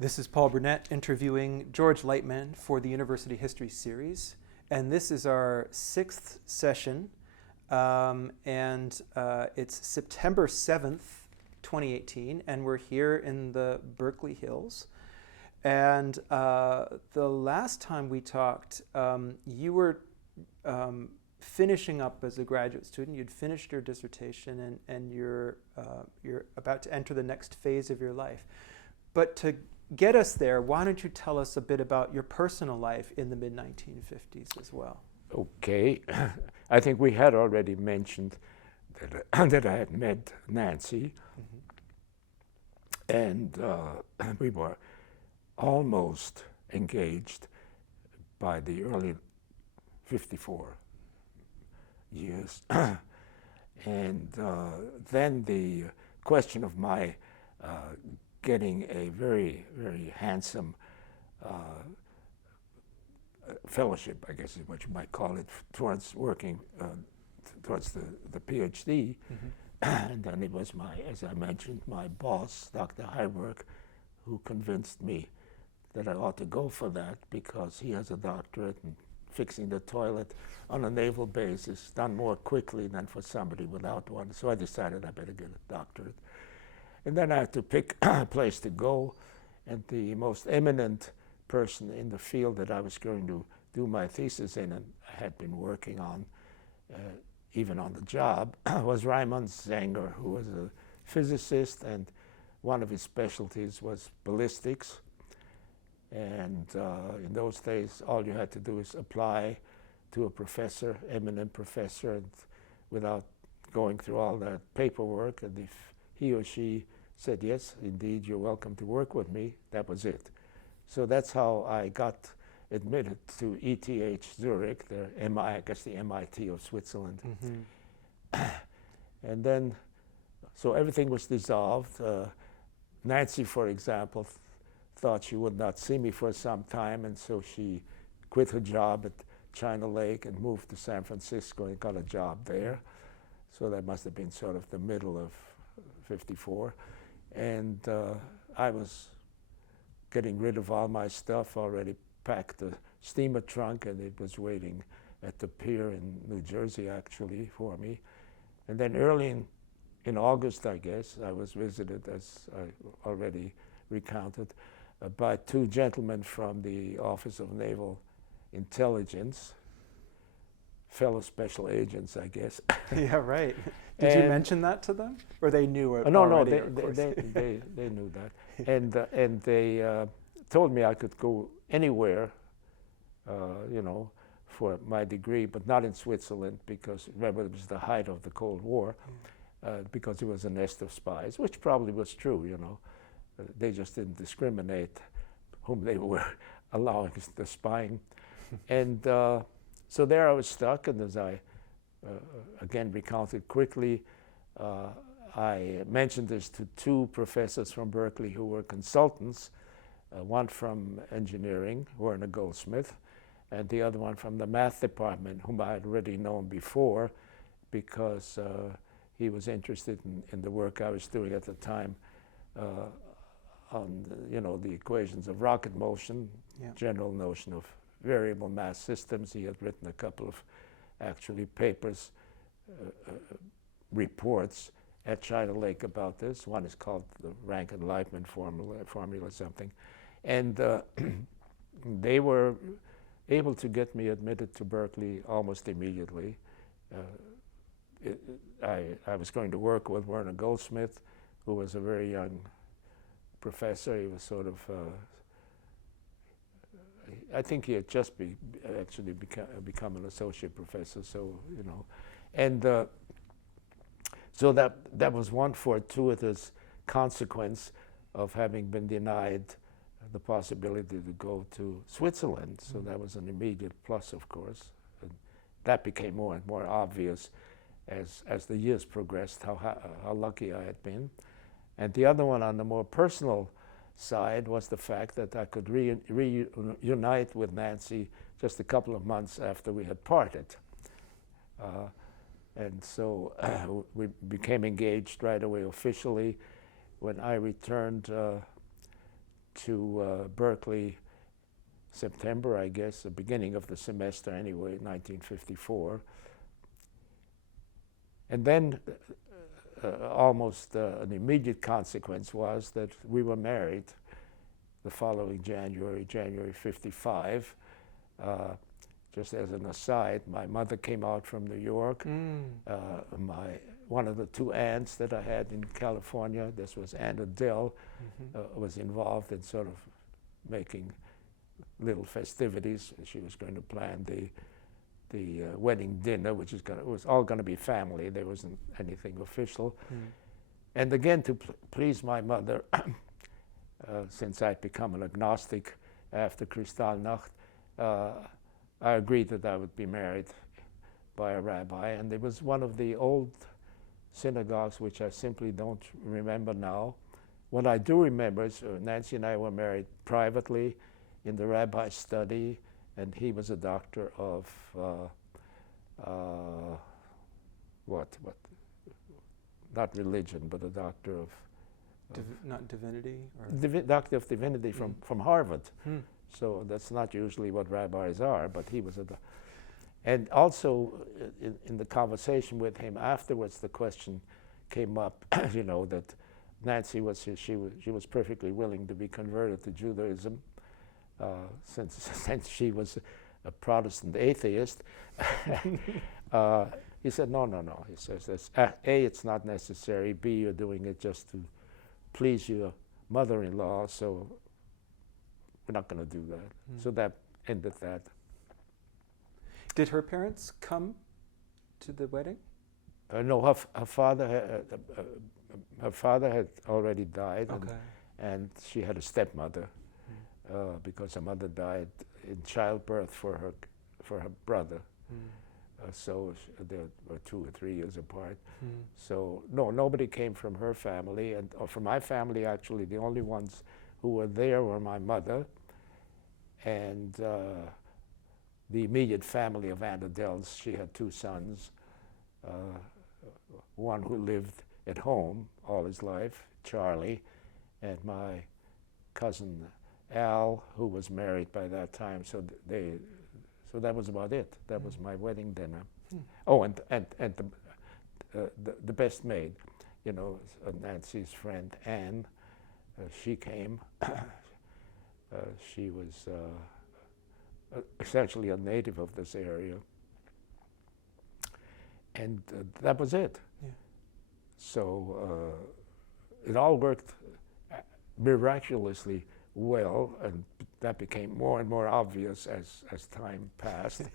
This is Paul Burnett interviewing George Leitmann for the University History Series. And this is our sixth session. It's September 7th, 2018. And we're here in the Berkeley Hills. And the last time we talked, you were finishing up as a graduate student. You'd finished your dissertation and you're about to enter the next phase of your life. But to get us there, why don't you tell us a bit about your personal life in the mid-1950s as well? Okay. I think we had already mentioned that I had met Nancy, and we were almost engaged by the early 54 years. And then the question of my getting a very, very handsome fellowship, I guess is what you might call it, towards working towards the PhD. And then it was as I mentioned, my boss, Dr. Heiberg, who convinced me that I ought to go for that because he has a doctorate in fixing the toilet on a naval base is done more quickly than for somebody without one. So I decided I better get a doctorate. And then I had to pick a place to go, and the most eminent person in the field that I was going to do my thesis in and I had been working on, even on the job, was Raimund Sanger, who was a physicist, and one of his specialties was ballistics. And in those days, all you had to do is apply to a professor, eminent professor, and without going through all that paperwork, and if he or she said, yes, indeed, you're welcome to work with me, that was it. So that's how I got admitted to ETH Zurich, I guess the MIT of Switzerland. And then, so everything was dissolved. Nancy, for example, thought she would not see me for some time, and so she quit her job at China Lake and moved to San Francisco and got a job there. So that must have been sort of the middle of 54. And I was getting rid of all my stuff, already packed a steamer trunk, and it was waiting at the pier in New Jersey, actually, for me. And then early in August, I guess, I was visited, as I already recounted, by two gentlemen from the Office of Naval Intelligence, fellow special agents, I guess. Yeah, right. Did you mention that to them, or they knew it? No, already, they knew that, and they told me I could go anywhere, for my degree, but not in Switzerland because remember it was the height of the Cold War, because it was a nest of spies, which probably was true. They just didn't discriminate whom they were allowing the spying, and. So there I was stuck, and as I again recounted quickly, I mentioned this to two professors from Berkeley who were consultants, one from engineering, Werner Goldsmith, and the other one from the math department, whom I had already known before because he was interested in the work I was doing at the time on the equations of rocket motion, general notion of variable mass systems. He had written a couple of actually papers, reports at China Lake about this. One is called the Rankin-Leitmann formula something. And they were able to get me admitted to Berkeley almost immediately. I was going to work with Werner Goldsmith, who was a very young professor. He was sort of I think he had just actually become an associate professor, so, and so that was one fortuitous consequence of having been denied the possibility to go to Switzerland. So that was an immediate plus, of course. And that became more and more obvious as the years progressed, how lucky I had been. And the other one, on the more personal side, was the fact that I could reunite with Nancy just a couple of months after we had parted. And so we became engaged right away officially. When I returned to Berkeley September, I guess, the beginning of the semester anyway, 1954. And then almost an immediate consequence was that we were married the following January 55. Just as an aside, my mother came out from New York. One of the two aunts that I had in California, this was Aunt Adele, was involved in sort of making little festivities. She was going to plan the wedding dinner, which was all going to be family. There wasn't anything official. And again, to please my mother, since I'd become an agnostic after Kristallnacht, I agreed that I would be married by a rabbi, and it was one of the old synagogues which I simply don't remember now. What I do remember is Nancy and I were married privately in the rabbi's study, and he was a doctor of not religion, but a doctor of not divinity? Doctor of divinity from Harvard. So that's not usually what rabbis are, but he was and also in the conversation with him afterwards, the question came up, that Nancy she was perfectly willing to be converted to Judaism, since she was a Protestant atheist. He said, no. He says, A, it's not necessary. B, you're doing it just to please your mother-in-law, so we're not going to do that. So that ended that. Did her parents come to the wedding? No, her father had already died, and she had a stepmother because her mother died in childbirth for her brother. So they were 2 or 3 years apart. So no, nobody came from her family, and from my family actually the only ones who were there were my mother and the immediate family of Aunt Adele's. She had 2 sons, one who lived at home all his life, Charlie, and my cousin Al, who was married by that time. So that was about it. That was my wedding dinner. Oh, and the best maid, Nancy's friend Anne, she came. She was essentially a native of this area, and that was it. So it all worked miraculously well, and that became more and more obvious as time passed,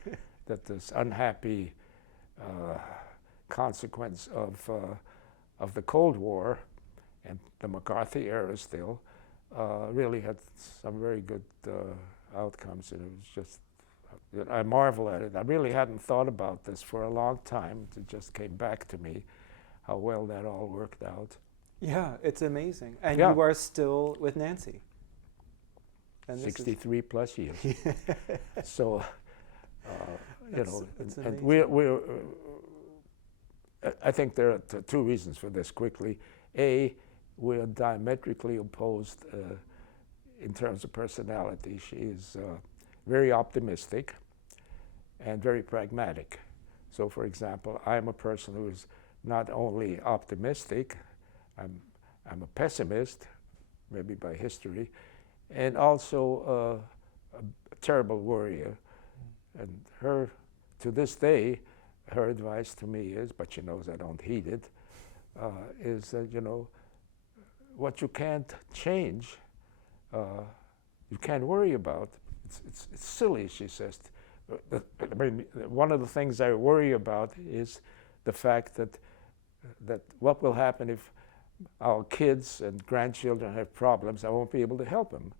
that this unhappy consequence of the Cold War and the McCarthy era still really had some very good outcomes, and it was just, I marvel at it. I really hadn't thought about this for a long time. It just came back to me how well that all worked out. Yeah, it's amazing. And you are still with Nancy. And 63 plus years. So, that's and we're I think there are 2 reasons for this quickly. A, we're diametrically opposed in terms of personality. She is very optimistic and very pragmatic. So, for example, I'm a person who is not only optimistic, I'm a pessimist, maybe by history, and also a terrible worrier. And to this day, her advice to me is, but she knows I don't heed it, is that, what you can't change, you can't worry about. It's silly, she says. One of the things I worry about is the fact that what will happen if our kids and grandchildren have problems, I won't be able to help them.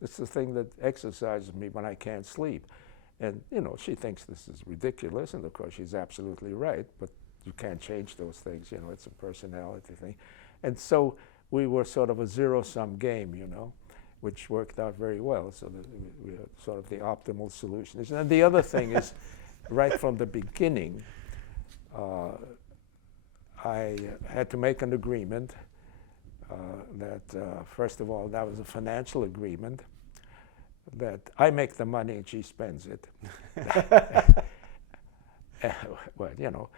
It's the thing that exercises me when I can't sleep. And, she thinks this is ridiculous, and of course she's absolutely right, but you can't change those things, it's a personality thing. And so we were sort of a zero-sum game, which worked out very well, so that we had sort of the optimal solution. And the other thing is, right from the beginning, I had to make an agreement First of all, that was a financial agreement that I make the money and she spends it. Well, you know,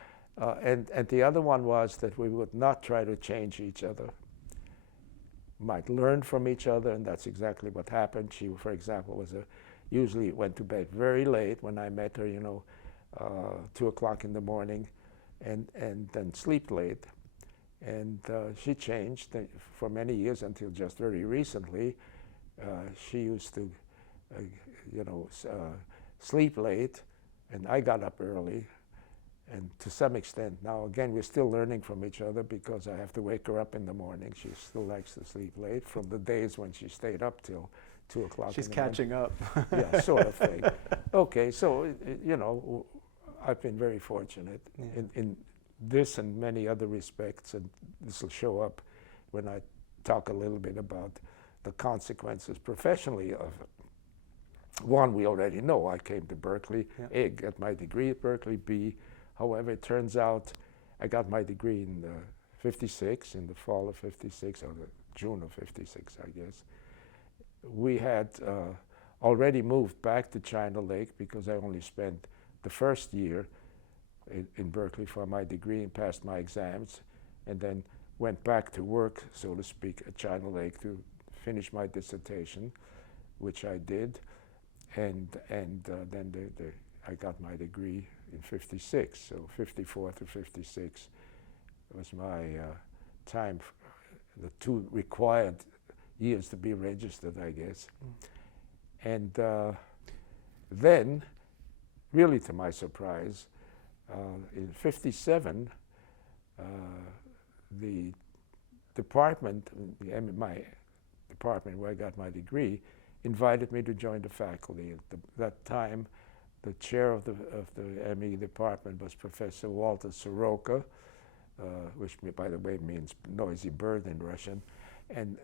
and the other one was that we would not try to change each other. Might learn from each other, and that's exactly what happened. She, for example, usually went to bed very late when I met her, you know, 2 o'clock in the morning, and then sleep late. And she changed for many years until just very recently. She used to, you know, sleep late, and I got up early. And to some extent, now again, we're still learning from each other because I have to wake her up in the morning. She still likes to sleep late from the days when she stayed up till 2 o'clock. She's catching up. Yeah, sort of thing. Okay, so, you know, I've been very fortunate in this and many other respects, and this will show up when I talk a little bit about the consequences professionally of it. One, we already know. I came to Berkeley, A, got my degree at Berkeley, B, however, it turns out I got my degree in '56, in the fall of '56, or the June of '56, I guess. We had already moved back to China Lake because I only spent the first year in Berkeley for my degree and passed my exams, and then went back to work, so to speak, at China Lake to finish my dissertation, which I did, and then I got my degree in '56, so '54 to '56 was my time, the 2 required years to be registered, I guess. And then, really to my surprise, in '57, the department, my department where I got my degree, invited me to join the faculty. At that time, the chair of the ME department was Professor Walter Soroka, which, by the way, means noisy bird in Russian, and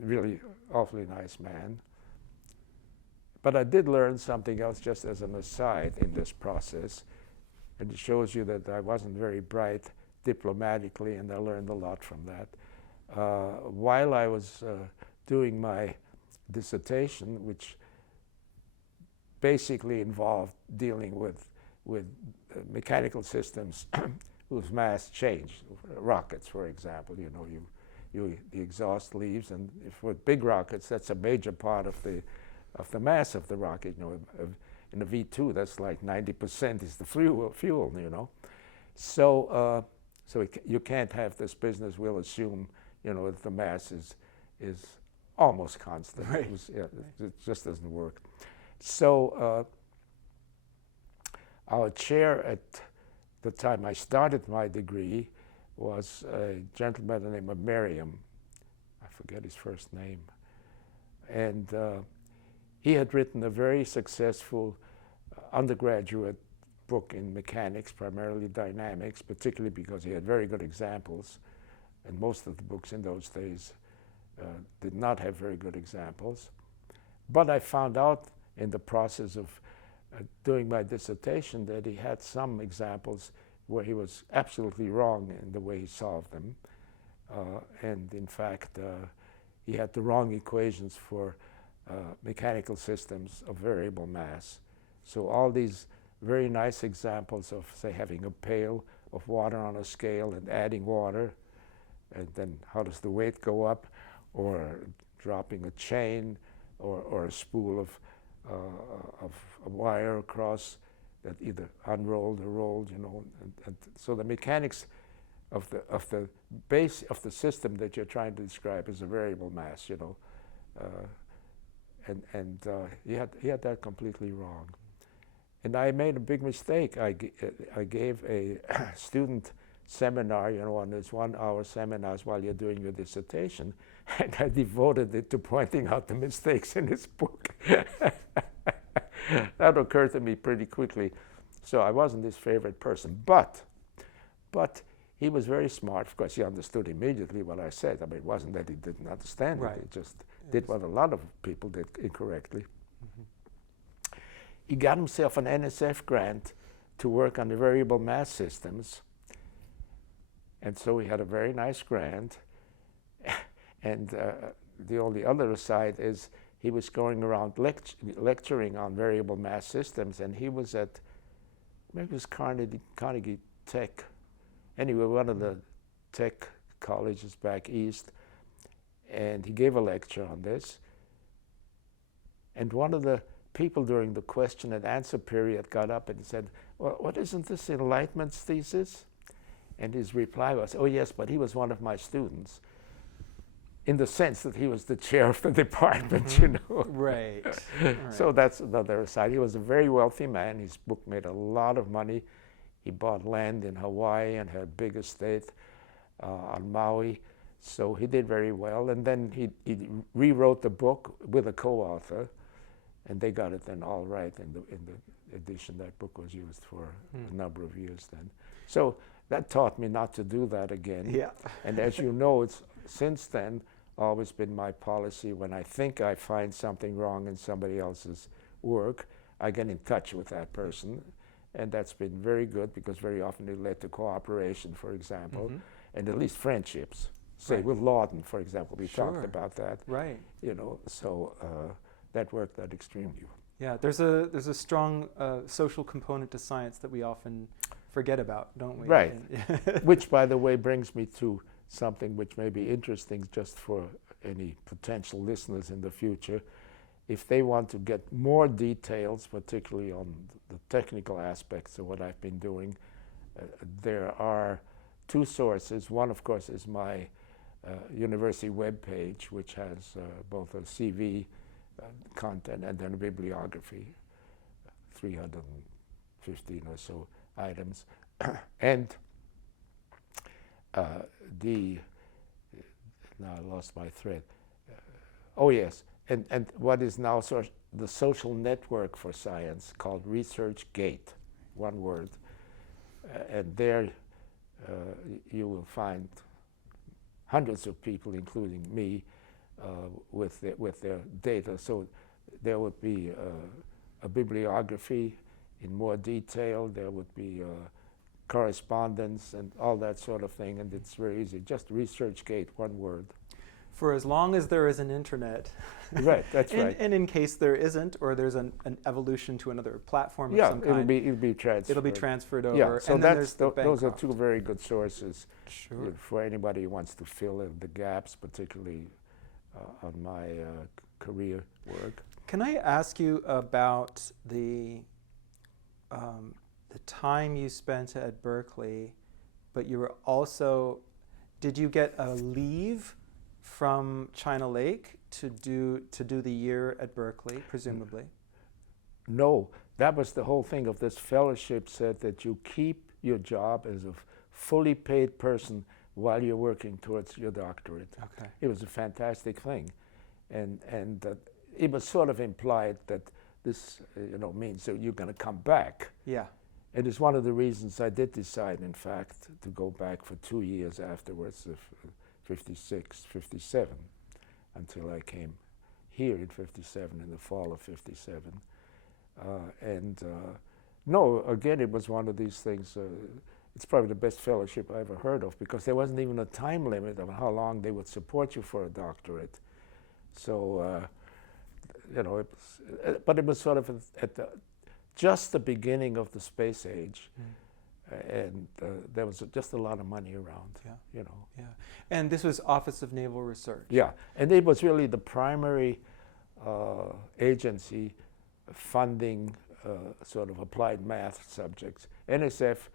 really awfully nice man. But I did learn something else just as an aside in this process, and it shows you that I wasn't very bright diplomatically, and I learned a lot from that. While I was doing my dissertation, which basically involved dealing with mechanical systems whose mass change, rockets, for example. You know, the exhaust leaves, and if with big rockets, that's a major part of the mass of the rocket. You know, in a V2, that's like 90% is the fuel. You know, so you can't have this business. We'll assume, you know, that the mass is almost constant. Right. It just doesn't work. So our chair at the time I started my degree was a gentleman by the name of Merriam. I forget his first name. And he had written a very successful undergraduate book in mechanics, primarily dynamics, particularly because he had very good examples. And most of the books in those days did not have very good examples. But I found out in the process of doing my dissertation that he had some examples where he was absolutely wrong in the way he solved them. And in fact, he had the wrong equations for mechanical systems of variable mass. So all these very nice examples of, say, having a pail of water on a scale and adding water, and then how does the weight go up, or dropping a chain, or a spool of a wire across that either unrolled or rolled, you know, and so the mechanics of the base of the system that you're trying to describe is a variable mass, you know, and he had that completely wrong, and I made a big mistake. I gave a student seminar, you know, one of these 1-hour seminars while you're doing your dissertation, and I devoted it to pointing out the mistakes in his book. That occurred to me pretty quickly. So I wasn't his favorite person, but he was very smart. Of course, he understood immediately what I said. I mean, it wasn't that he didn't understand it. He just did what a lot of people did incorrectly. Mm-hmm. He got himself an NSF grant to work on the variable mass systems. And so he had a very nice grant. And the only other aside is he was going around lecturing on variable mass systems, and he was at, maybe it was Carnegie Tech, anyway, one of the tech colleges back east, and he gave a lecture on this. And one of the people during the question and answer period got up and said, well, what isn't this in Leitmann's thesis? And his reply was, oh yes, but he was one of my students, in the sense that he was the chair of the department, you know. Right. So that's another aside. He was a very wealthy man. His book made a lot of money. He bought land in Hawaii and had a big estate on Maui. So he did very well. And then he rewrote the book with a co-author, and they got it then all right in the edition. That book was used for a number of years then. So that taught me not to do that again. Yeah. And as you know, it's since then always been my policy, when I think I find something wrong in somebody else's work, I get in touch with that person. And that's been very good, because very often it led to cooperation, for example, and at least friendships. Say with Lawton, for example, we talked about that. Right. You know, so that worked out extremely well. Yeah, there's a strong social component to science that we often forget about, don't we? Right. Which, by the way, brings me to something which may be interesting just for any potential listeners in the future. If they want to get more details, particularly on the technical aspects of what I've been doing, there are two sources. One, of course, is my university webpage, which has both a CV content and then a bibliography, 315 or so items. And now I lost my thread. Oh yes, and what is now the social network for science called ResearchGate, one word. And there you will find hundreds of people, including me, with their data. So there would be a bibliography in more detail. There would be correspondence and all that sort of thing, and it's very easy. Just ResearchGate, one word. For as long as there is an internet. Right, that's right. And in case there isn't, or there's an evolution to another platform of some kind. it'll be transferred. It'll be transferred over. Yeah, so and then there's those are two very good sources for anybody who wants to fill in the gaps, particularly on my career work. Can I ask you about the time you spent at Berkeley, but you were also, did you get a leave from China Lake to do the year at Berkeley, presumably? No, that was the whole thing of this fellowship, said that you keep your job as a fully paid person while you're working towards your doctorate. Okay. It was a fantastic thing, and it was sort of implied that this means that you're going to come back. Yeah. It is one of the reasons I did decide, in fact, to go back for 2 years afterwards, of 56, 57, until I came here in 57, in the fall of 57. No, again, it was one of these things. It's probably the best fellowship I ever heard of, because there wasn't even a time limit on how long they would support you for a doctorate. So, but it was sort of at just the beginning of the space age. And there was just a lot of money around, Yeah. And this was Office of Naval Research. Yeah, and it was really the primary agency funding sort of applied math subjects. NSF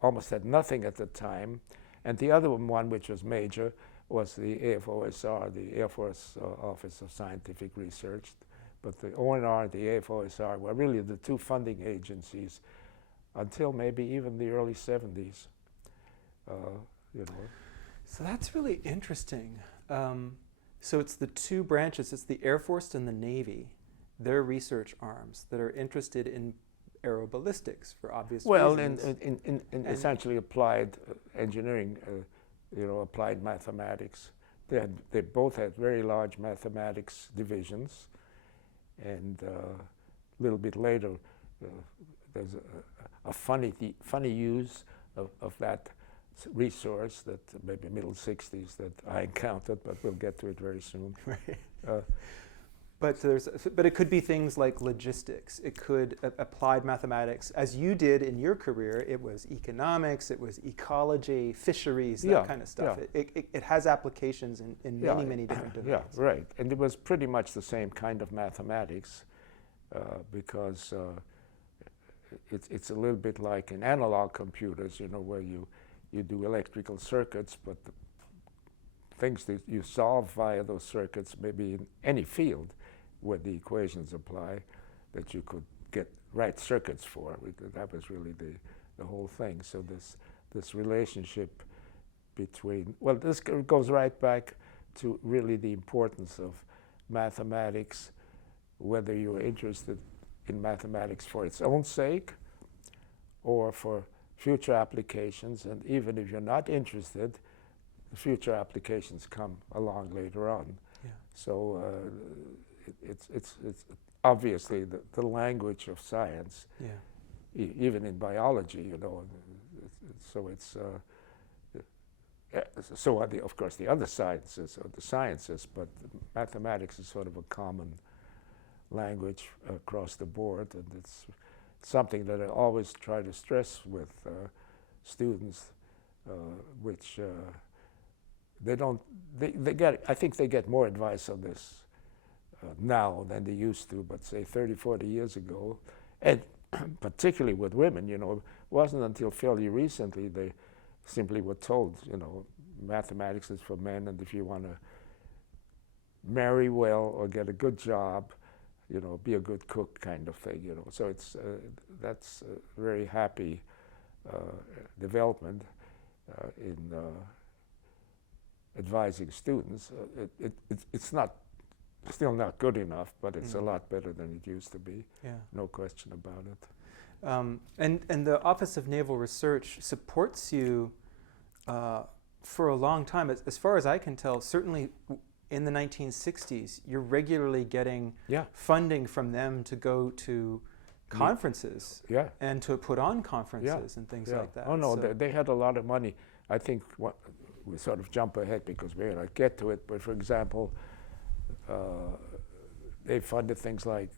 almost had nothing at the time, and the other one, which was major, was the AFOSR, the Air Force Office of Scientific Research. But the ONR and the AFOSR were really the two funding agencies until maybe even the early 70s. So that's really interesting. So it's the two branches, it's the Air Force and the Navy, their research arms that are interested in aeroballistics for obvious reasons. Well, in essentially applied engineering, applied mathematics. They both had very large mathematics divisions, and a little bit later there's a funny use of that resource that maybe middle 60s that I encountered, but we'll get to it very soon. Right. But it could be things like logistics. It could applied mathematics, as you did in your career. It was economics, it was ecology, fisheries, that kind of stuff. Yeah. It has applications in many different domains. Yeah, right. And it was pretty much the same kind of mathematics because it's a little bit like in analog computers, you know, where you do electrical circuits, but the things that you solve via those circuits, maybe in any field where the equations apply, that you could get right circuits for. That was really the whole thing. So this relationship between, well, this goes right back to really the importance of mathematics, whether you're interested in mathematics for its own sake or for future applications. And even if you're not interested, the future applications come along later on. Yeah. So it's obviously the language of science, even in biology, you know. So it's so are of course the other sciences or the sciences, but mathematics is sort of a common language across the board, and it's something that I always try to stress with students, which I think they get more advice on this now than they used to, but say 30, 40 years ago, and particularly with women, you know, it wasn't until fairly recently they simply were told, you know, mathematics is for men, and if you want to marry well or get a good job, you know, be a good cook kind of thing, you know. So it's that's a very happy development in advising students. It's not still not good enough, but it's a lot better than it used to be. Yeah. No question about it. And the Office of Naval Research supports you for a long time. As far as I can tell, certainly in the 1960s, you're regularly getting funding from them to go to conferences and to put on conferences and things like that. Oh no, they had a lot of money. I think we sort of jump ahead because we're going to get to it, but for example, they funded things like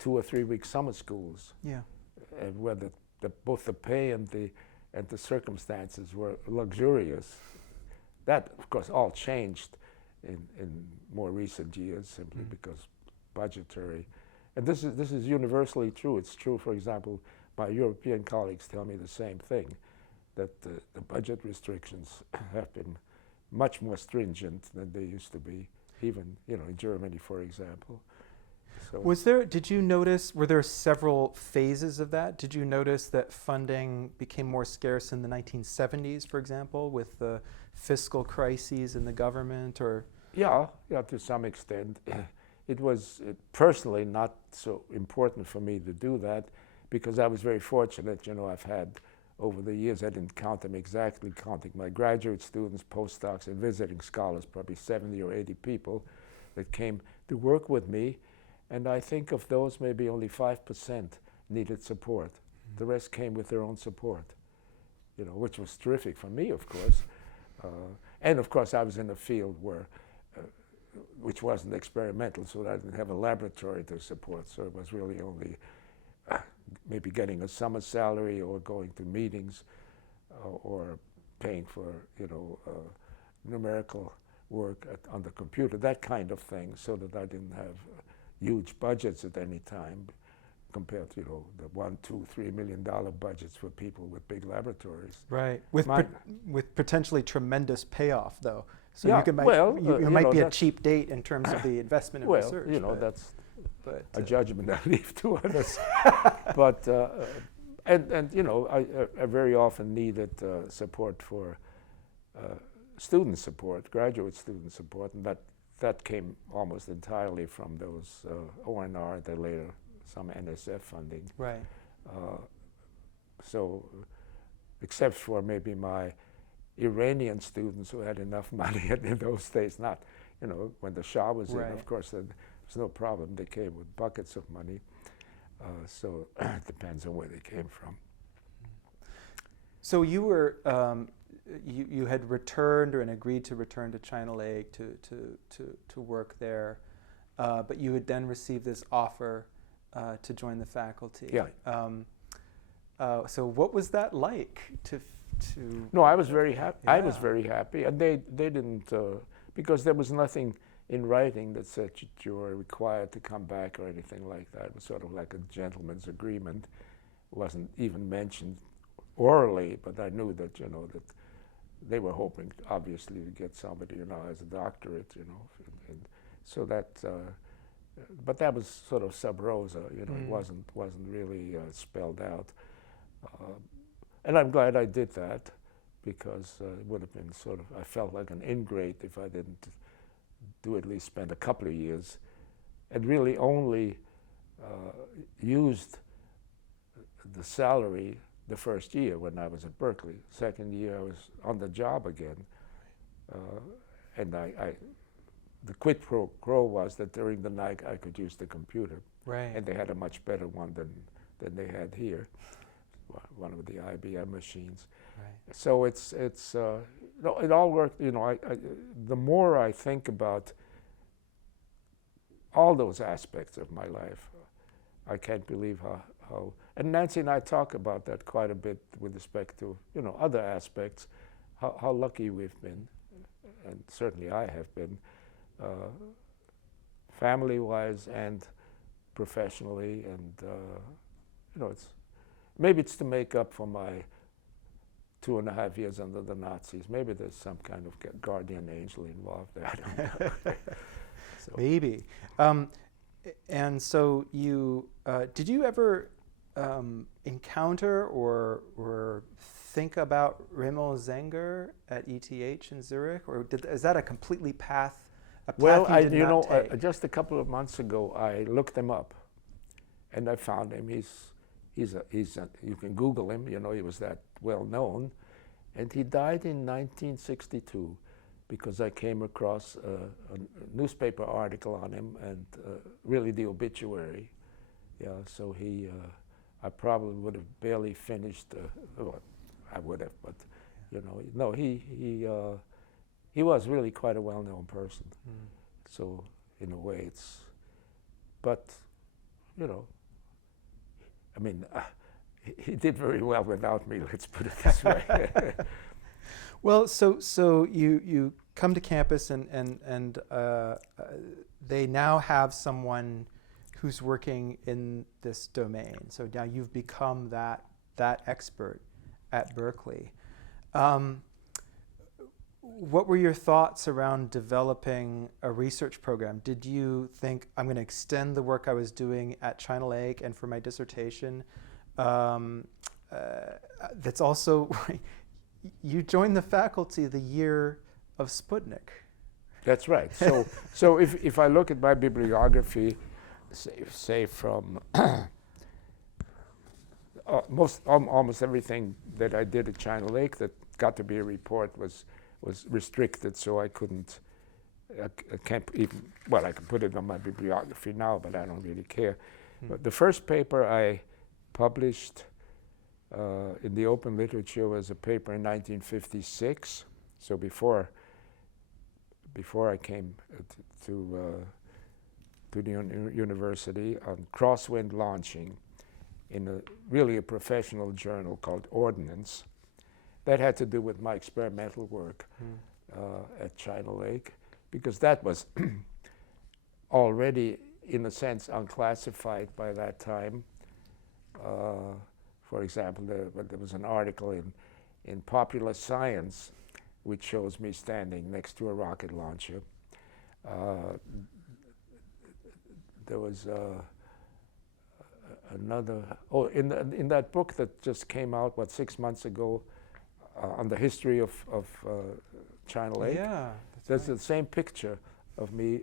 2 or 3 week summer schools, and where both the pay and the circumstances were luxurious. That, of course, all changed in more recent years simply because budgetary. And this is universally true. It's true, for example, my European colleagues tell me the same thing, that the budget restrictions have been much more stringent than they used to be, even, you know, in Germany, for example. So did you notice, were there several phases of that? Did you notice that funding became more scarce in the 1970s, for example, with the fiscal crises in the government, or? Yeah, to some extent. It was personally not so important for me to do that because I was very fortunate. You know, I've had, over the years, I didn't count them exactly, counting my graduate students, postdocs, and visiting scholars, probably 70 or 80 people that came to work with me. And I think of those, maybe only 5% needed support. The rest came with their own support, you know, which was terrific for me, of course. And of course, I was in a field where, which wasn't experimental, so I didn't have a laboratory to support. So it was really only maybe getting a summer salary or going to meetings or paying for, you know, numerical work on the computer, that kind of thing, so that I didn't have huge budgets at any time compared to, you know, the $1, $2, $3 million budgets for people with big laboratories. Right, with potentially tremendous payoff, though. So you might be a cheap date in terms of the investment in research. Well, you know, that's a judgment I leave to others. But and you know, I very often needed support for student support, graduate student support, and that came almost entirely from those ONR, then later some NSF funding. Right. So, except for maybe my Iranian students who had enough money in those days, not, you know, when the Shah was in, of course, there was no problem. They came with buckets of money. So it depends on where they came from. So you were you had returned and agreed to return to China Lake to work there, but you had then received this offer to join the faculty. Yeah. So what was that like to? No, I was very happy. Yeah. I was very happy, and they didn't because there was nothing in writing that said you were required to come back or anything like that. It was sort of like a gentleman's agreement. It wasn't even mentioned orally, but I knew that that they were hoping, obviously, to get somebody as a doctorate, and so that. But that was sort of sub rosa, It wasn't really spelled out. And I'm glad I did that, because it would have been I felt like an ingrate if I didn't do at least spend a couple of years, and really only used the salary the first year when I was at Berkeley. Second year I was on the job again, and the quid pro quo was that during the night I could use the computer, Right. and they had a much better one than they had here, one of the IBM machines. Right. So it all worked. The more I think about all those aspects of my life, I can't believe how. And Nancy and I talk about that quite a bit with respect to other aspects, how lucky we've been, and certainly I have been, family-wise and professionally, and maybe it's to make up for my 2.5 years under the Nazis. Maybe there's some kind of guardian angel involved there. I don't know. So. Maybe. And so you did you ever encounter or think about Rimmel Zenger at ETH in Zurich, or is that a completely path? Well, you did not take? Just a couple of months ago, I looked him up, and I found him. He's a you can Google him. He was that well known, and he died in 1962 because I came across a newspaper article on him and really the obituary. Yeah, so I probably would have barely finished. Well, I would have, but no, he was really quite a well-known person. Mm. So in a way, but I mean, he did very well without me. Let's put it this way. Well, so you come to campus and they now have someone who's working in this domain. So now you've become that expert at Berkeley. What were your thoughts around developing a research program? Did you think, I'm going to extend the work I was doing at China Lake and for my dissertation? That's also, you joined the faculty the year of Sputnik. That's right. So if I look at my bibliography, say from almost everything that I did at China Lake that got to be a report was restricted, so I couldn't. I can't even. Well, I can put it on my bibliography now, but I don't really care. But the first paper I published in the open literature was a paper in 1956. So before I came to the university, on crosswind launching in really a professional journal called Ordnance. That had to do with my experimental work at China Lake, because that was already, in a sense, unclassified by that time. For example, there was an article in Popular Science which shows me standing next to a rocket launcher. There was another, in that book that just came out, 6 months ago, on the history of China Lake. Yeah, there's the same picture of me.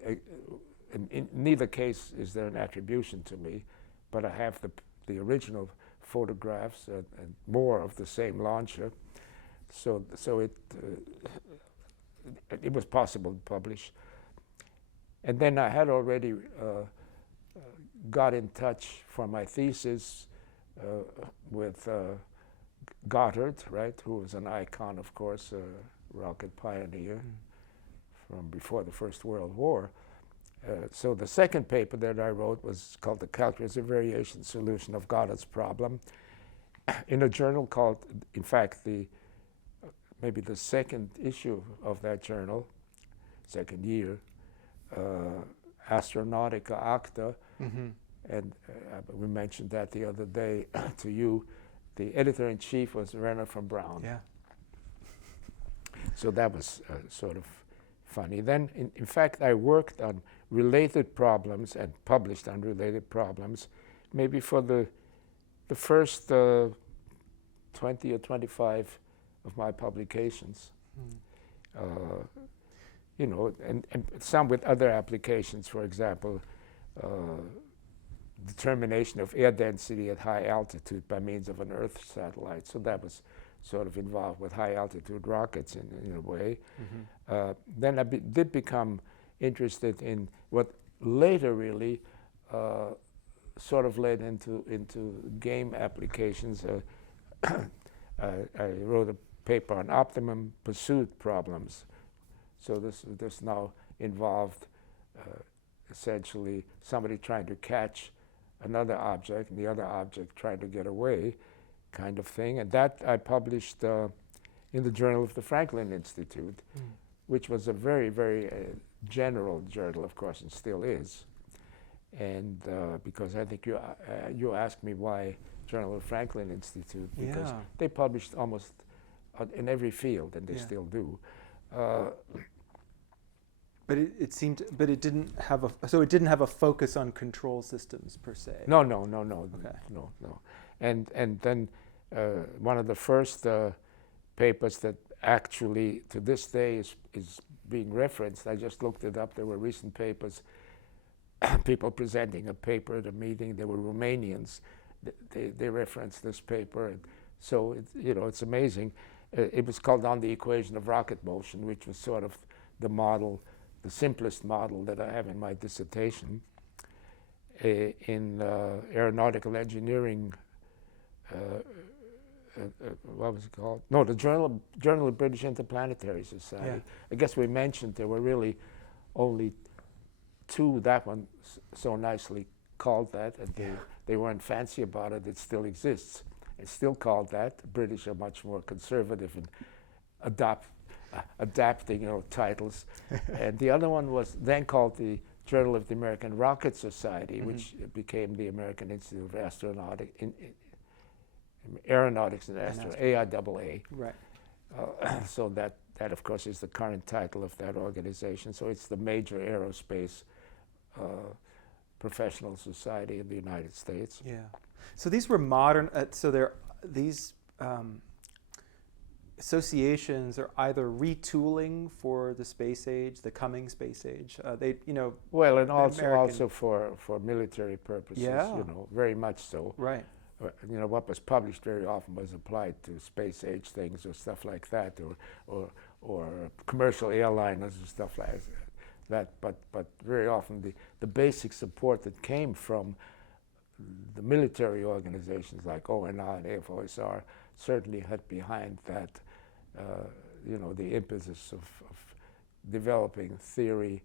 In neither case is there an attribution to me, but I have the original photographs and more of the same launcher. So it was possible to publish. And then I had already got in touch for my thesis with Goddard, right, who was an icon, of course, a rocket pioneer from before the First World War. So the second paper that I wrote was called The Calculus of Variation Solution of Goddard's Problem, in a journal called, in fact, maybe the second issue of that journal, second year, Astronautica Acta, and we mentioned that the other day to you. The editor-in-chief was Werner von Braun. Yeah. So that was sort of funny. Then, in fact, I worked on related problems and published on related problems, maybe for the first 20 or 25 of my publications. You know, and some with other applications, for example, determination of air density at high altitude by means of an Earth satellite. So that was sort of involved with high altitude rockets in a way. Then I did become interested in what later really sort of led into game applications. I wrote a paper on optimum pursuit problems. So this now involved essentially somebody trying to catch another object and the other object trying to get away, kind of thing. And that I published in the Journal of the Franklin Institute, which was a very, very general journal, of course, and still is. And because I think you asked me why Journal of the Franklin Institute, because they published almost in every field, and they still do. But it seemed, but it didn't have so it didn't have a focus on control systems per se. No. Okay. No. And then one of the first papers that actually to this day is being referenced, I just looked it up, there were recent papers, people presenting a paper at a meeting, they were Romanians, they referenced this paper, and so it's amazing. It was called On the Equation of Rocket Motion, which was sort of the model, the simplest model that I have in my dissertation. In aeronautical engineering, what was it called? No, the Journal of British Interplanetary Society. Yeah. I guess we mentioned there were really only two, that one so nicely called that, and they weren't fancy about it, it still exists. It's still called that. The British are much more conservative and adapting, titles. And the other one was then called the Journal of the American Rocket Society, which became the American Institute of Aeronautics and AIAA. Right. So that of course is the current title of that organization. So it's the major aerospace professional society in the United States. Yeah. So these were modern. These associations are either retooling for the space age, the coming space age. Well, and also for military purposes. Yeah. Very much so. Right. What was published very often was applied to space age things or stuff like that, or commercial airliners and stuff like that. But very often the basic support that came from the military organizations like ONR and AFOSR certainly had behind that, the impetus of developing theory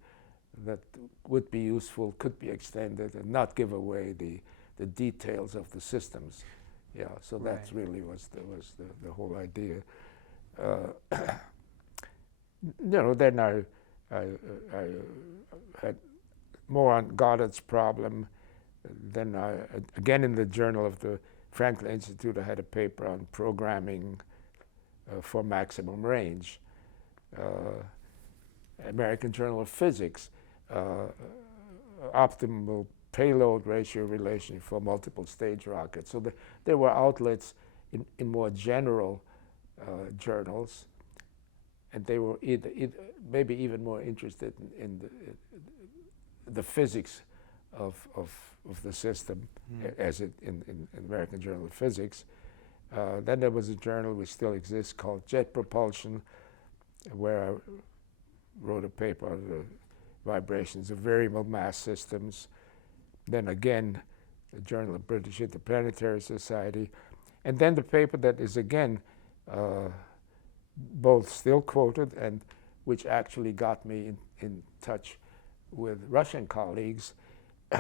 that would be useful, could be extended, and not give away the details of the systems. Yeah, so that really was the whole idea. Then I had more on Goddard's problem. Then again in the Journal of the Franklin Institute, I had a paper on programming for maximum range. American Journal of Physics, optimal payload ratio relation for multiple stage rockets. So there were outlets in more general journals, and they were maybe even more interested in the physics of the system, as it in American Journal of Physics. Then there was a journal which still exists called Jet Propulsion, where I wrote a paper on the vibrations of variable mass systems. Then again, the Journal of British Interplanetary Society. And then the paper that is again both still quoted and which actually got me in touch with Russian colleagues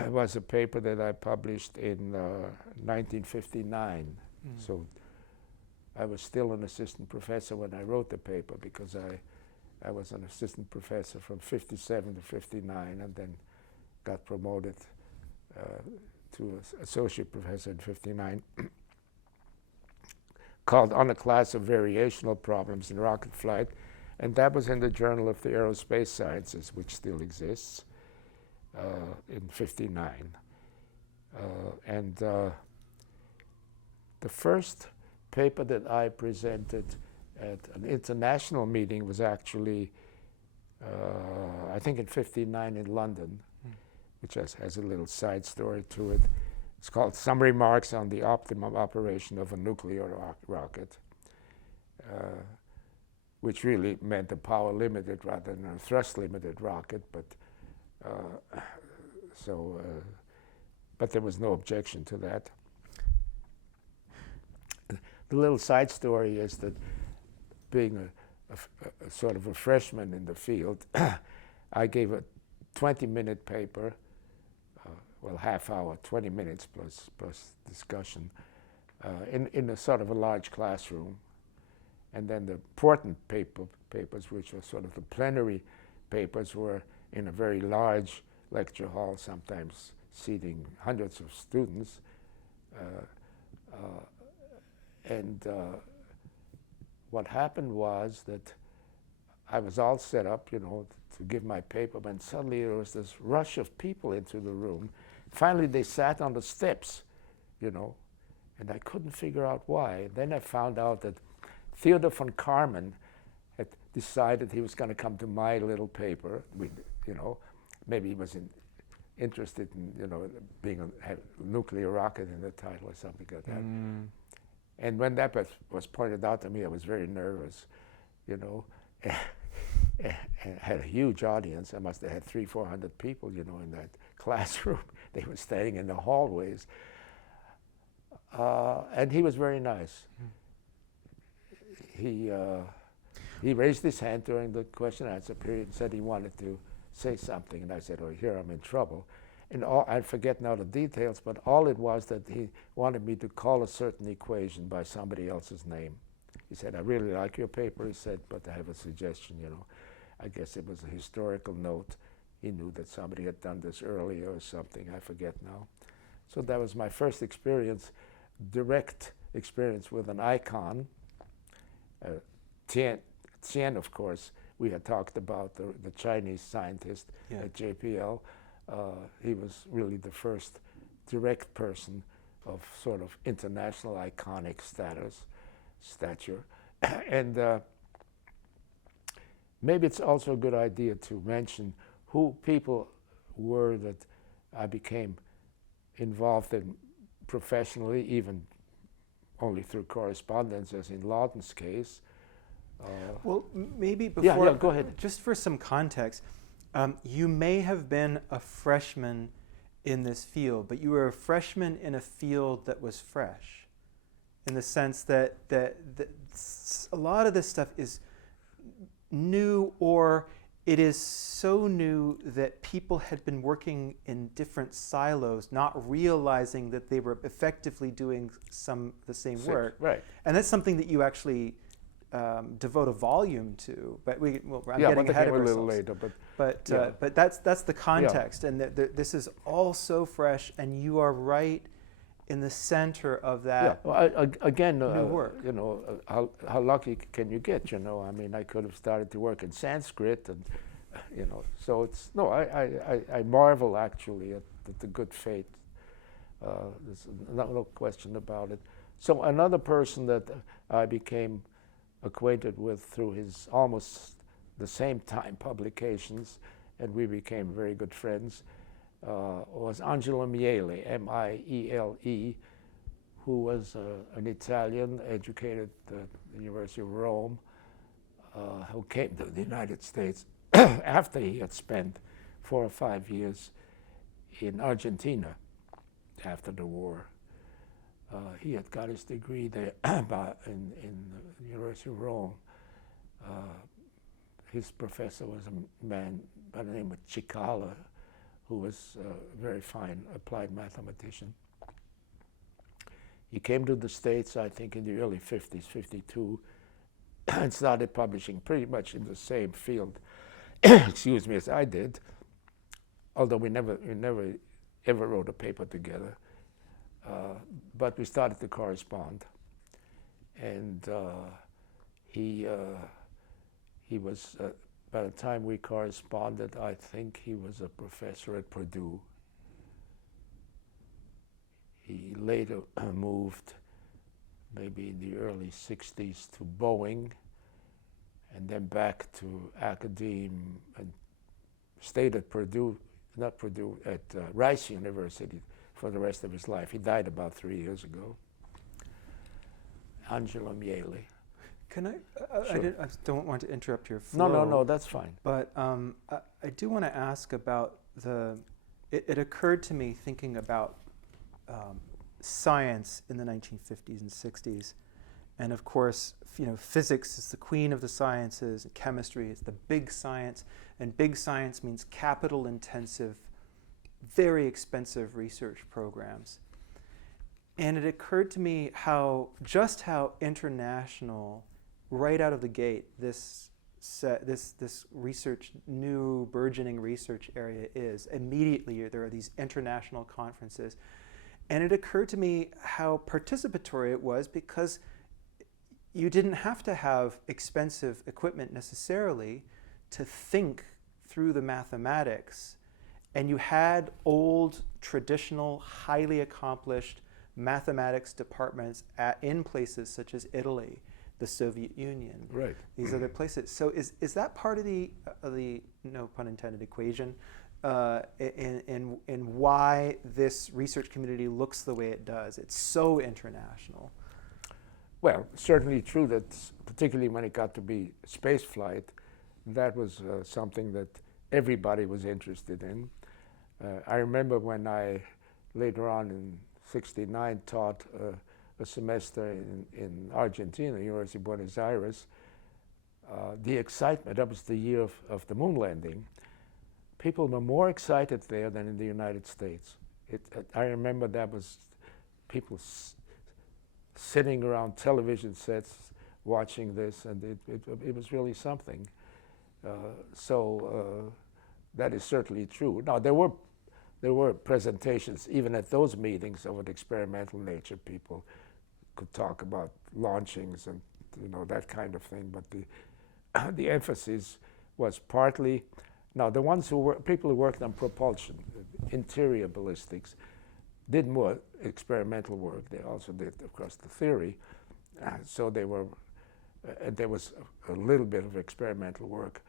was a paper that I published in 1959. So I was still an assistant professor when I wrote the paper, because I was an assistant professor from 57 to 59 and then got promoted to associate professor in 59, called On a Class of Variational Problems in Rocket Flight. And that was in the Journal of the Aerospace Sciences, which still exists, in 59. And the first paper that I presented at an international meeting was actually, I think in 59 in London, which has a little side story to it. It's called Some Remarks on the Optimum Operation of a Nuclear Rocket, which really meant a power-limited rather than a thrust-limited rocket, but but there was no objection to that. The little side story is that, being a sort of a freshman in the field, I gave a 20-minute paper, well, half hour, 20 minutes plus discussion, in a sort of a large classroom. And then the important papers, which were sort of the plenary papers, were in a very large lecture hall, sometimes seating hundreds of students. What happened was that I was all set up, to give my paper, when suddenly there was this rush of people into the room. Finally, they sat on the steps, and I couldn't figure out why. Then I found out that Theodor von Karman had decided he was going to come to my little paper. Maybe he was interested in, being had a nuclear rocket in the title or something like that. And when that was pointed out to me, I was very nervous, and had a huge audience. I must have had 300-400 people, in that classroom. They were standing in the hallways. And he was very nice. He raised his hand during the question and answer period and said he wanted to say something. And I said, oh, here I'm in trouble. And I forget now the details, but all it was that he wanted me to call a certain equation by somebody else's name. He said, I really like your paper, he said, but I have a suggestion, I guess it was a historical note. He knew that somebody had done this earlier or something, I forget now. So that was my first experience, direct experience with an icon. Tian, of course, we had talked about the Chinese scientist at JPL. He was really the first direct person of sort of international iconic stature. And maybe it's also a good idea to mention who people were that I became involved in professionally, even only through correspondence, as in Lawton's case. Well, maybe before, go ahead. Just for some context, you may have been a freshman in this field, but you were a freshman in a field that was fresh, in the sense that a lot of this stuff is new, or it is so new that people had been working in different silos, not realizing that they were effectively doing the same work. Right. And that's something that you actually devote a volume to, but I'm yeah, getting ahead of ourselves. A little later, but that's the context, and this is all so fresh, and you are right in the center of that. Yeah, well, again, new work. How lucky can you get? I mean, I could have started to work in Sanskrit, and so it's I marvel actually at the good fate. There's no question about it. So another person that I became acquainted with through his almost the same time publications, and we became very good friends, was Angelo Miele, M-I-E-L-E, who was an Italian educated at the University of Rome, who came to the United States after he had spent 4 or 5 years in Argentina after the war. He had got his degree there in the University of Rome. His professor was a man by the name of Cicala, who was a very fine applied mathematician. He came to the States, I think, in the early 50s, 52, and started publishing pretty much in the same field, excuse me, as I did, although we never ever wrote a paper together. But we started to correspond, and he was, by the time we corresponded, I think he was a professor at Purdue. He later moved, maybe in the early 60s, to Boeing, and then back to academia, and stayed at Purdue, not Purdue, at Rice University for the rest of his life. He died about 3 years ago. Angelo Miele. Can I? Sure. I don't want to interrupt your flow. No, that's fine. But I do want to ask about it occurred to me thinking about science in the 1950s and 60s. And of course, physics is the queen of the sciences, and chemistry is the big science. And big science means capital intensive, very expensive research programs. And it occurred to me how international, right out of the gate, this research, new burgeoning research area is. Immediately there are these international conferences. And it occurred to me how participatory it was, because you didn't have to have expensive equipment necessarily to think through the mathematics. And you had old, traditional, highly accomplished mathematics departments in places such as Italy, the Soviet Union, right, these other places. So is that part of the no pun intended equation in why this research community looks the way it does? It's so international. Well, certainly true that particularly when it got to be space flight, that was something that everybody was interested in. I remember when I later on in '69 taught a semester in Argentina, University of Buenos Aires. The excitement, that was the year of the moon landing. People were more excited there than in the United States. I remember that was people sitting around television sets watching this, and it was really something. So that is certainly true. Now there were presentations even at those meetings of an experimental nature. People could talk about launchings and that kind of thing, but the emphasis was partly, now the people who worked on propulsion, interior ballistics, did more experimental work. They also did, of course, the theory. So there was a little bit of experimental work,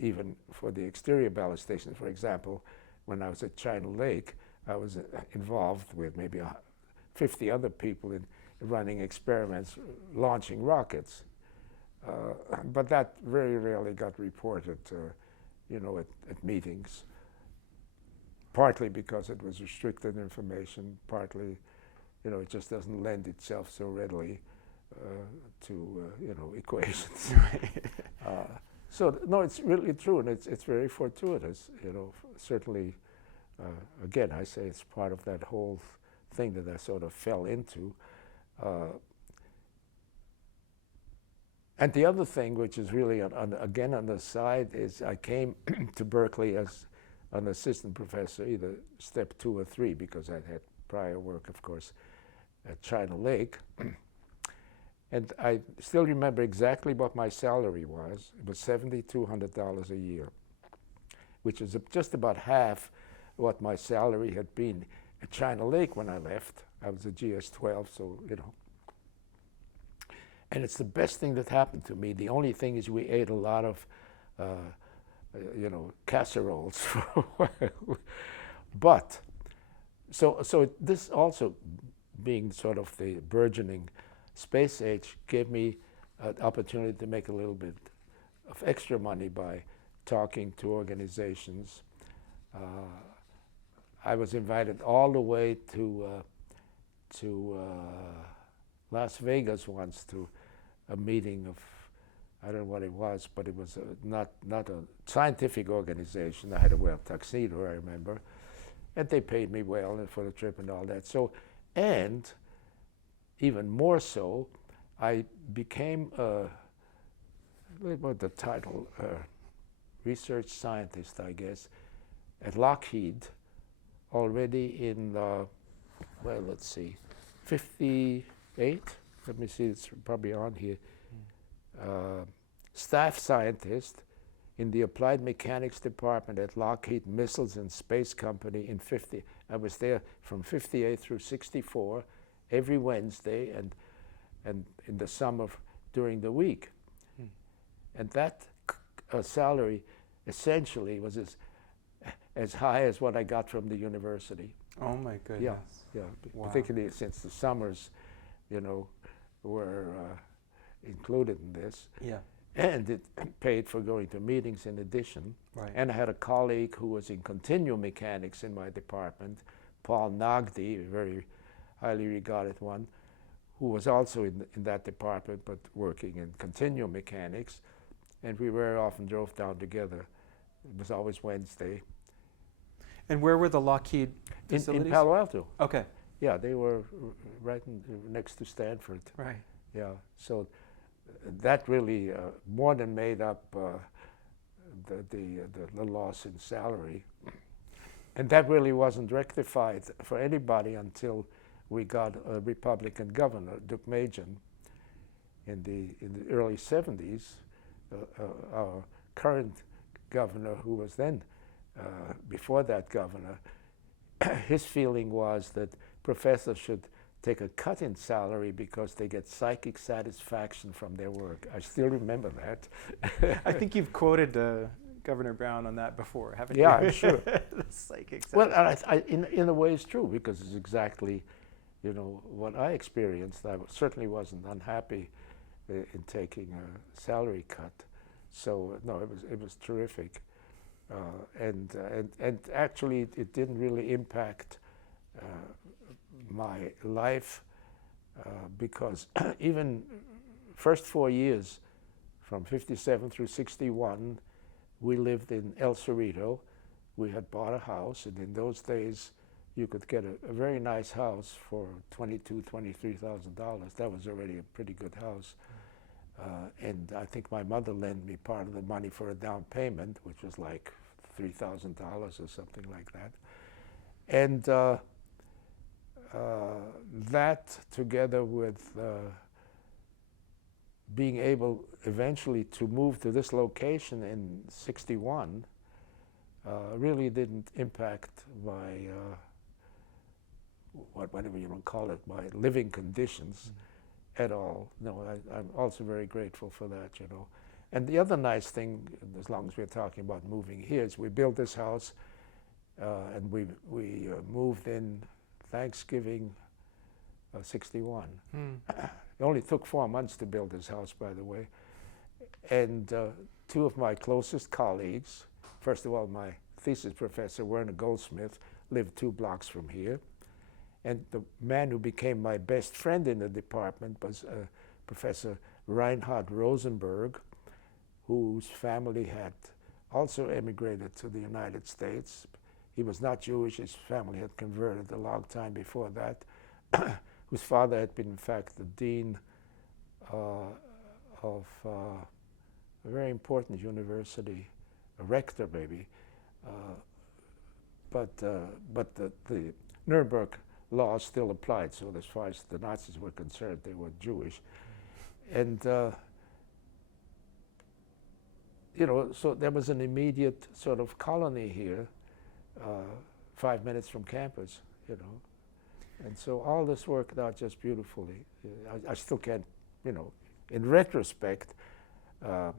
even for the exterior ballast station. For example, when I was at China Lake, I was involved with maybe 50 other people in running experiments, launching rockets. But that very rarely got reported, at meetings. Partly because it was restricted information, partly, it just doesn't lend itself so readily to, equations. So no, it's really true, and it's very fortuitous. Certainly, again, I say it's part of that whole thing that I sort of fell into. And the other thing, which is really again on the side, is I came to Berkeley as an assistant professor, either step 2 or 3, because I'd had prior work, of course, at China Lake. And I still remember exactly what my salary was. It was $7,200 a year, which is just about half what my salary had been at China Lake when I left. I was a GS-12, so, And it's the best thing that happened to me. The only thing is we ate a lot of, casseroles for a while. But, so this also being sort of the burgeoning space age gave me an opportunity to make a little bit of extra money by talking to organizations. I was invited all the way to to Las Vegas once to a meeting of, I don't know what it was, but it was not a scientific organization. I had to wear a tuxedo, I remember. And they paid me well for the trip and all that. So, and even more so, I became, what was the title? Research scientist, I guess, at Lockheed already in, well, let's see, 58? Let me see, it's probably on here. Staff scientist in the Applied Mechanics Department at Lockheed Missiles and Space Company in 50. I was there from 58 through 64 every Wednesday and in the summer during the week. And that salary essentially was as high as what I got from the university. Oh my goodness. Yeah, Wow. particularly since the summers, you know, were included in this. Yeah. And it paid for going to meetings in addition. Right. And I had a colleague who was in continuum mechanics in my department, Paul Nagdi, a very highly regarded one, who was also in that department but working in continuum mechanics. And we very often drove down together. It was always Wednesday. And where were the Lockheed facilities? In Palo Alto. Okay. Yeah, they were right next to Stanford. Right. Yeah, so that really more than made up the loss in salary. And that really wasn't rectified for anybody until we got a Republican governor, Duke Majan, in the early 70s. Our current governor, who was then before that governor, his feeling was that professors should take a cut in salary because they get psychic satisfaction from their work. I still remember that. I think you've quoted Governor Brown on that before, haven't yeah, you? I'm sure. The psychic Well, in a way it's true, because it's exactly, you know, what I experienced. I certainly wasn't unhappy in taking a salary cut. So no, it was terrific. And actually it didn't really impact my life because even first 4 years, from 57 through 61, we lived in El Cerrito. We had bought a house, and in those days you could get a very nice house for $22,000, $23,000. That was already a pretty good house. And I think my mother lent me part of the money for a down payment, which was like $3,000 or something like that. And that, together with being able eventually to move to this location in 61, really didn't impact my, whatever you want to call it, my living conditions at all. No, I'm also very grateful for that, you know. And the other nice thing, as long as we're talking about moving here, is we built this house and we moved in Thanksgiving 61. It only took 4 months to build this house, by the way. And two of my closest colleagues, first of all, my thesis professor, Werner Goldsmith, lived 2 blocks from here. And the man who became my best friend in the department was Professor Reinhard Rosenberg, whose family had also emigrated to the United States. He was not Jewish, his family had converted a long time before that, whose father had been, in fact, the dean of a very important university, a rector maybe, but the Nuremberg laws still applied, so as far as the Nazis were concerned, they were Jewish. And you know, so there was an immediate sort of colony here, 5 minutes from campus, you know. And so all this worked out just beautifully. I still can't, you know, in retrospect, I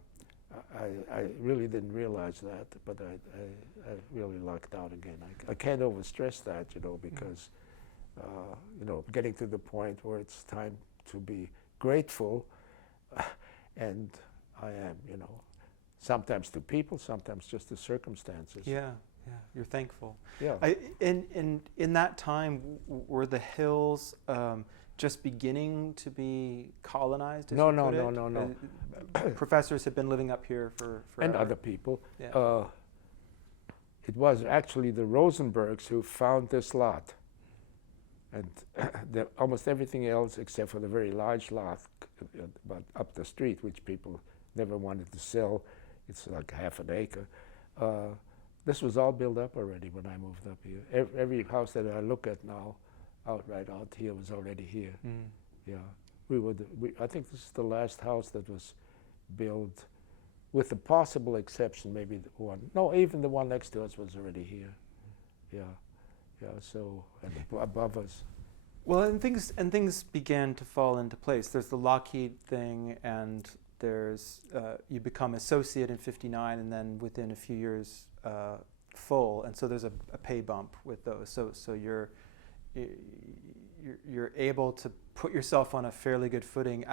really didn't realize that, but I really lucked out again. I can't overstress that, you know, because, you know, getting to the point where it's time to be grateful, and I am, you know, sometimes to people, sometimes just to circumstances. Yeah, Yeah, you're thankful. Yeah. In that time, were the hills just beginning to be colonized? As No, you no, put no, it? no, no. Professors had been living up here for And forever. other people. Yeah. It was actually the Rosenbergs who found this lot. And almost everything else, except for the very large lot about up the street, which people never wanted to sell, it's like half an acre. This was all built up already when I moved up here. Every house that I look at now, out here, was already here. Mm. Yeah, I think this is the last house that was built, with the possible exception, maybe the one. No, even the one next to us was already here. Yeah, yeah. So and above us. Well, and things began to fall into place. There's the Lockheed thing, and there's you become associate in '59, and then within a few years, full. And so there's a pay bump with those. So you're able to put yourself on a fairly good footing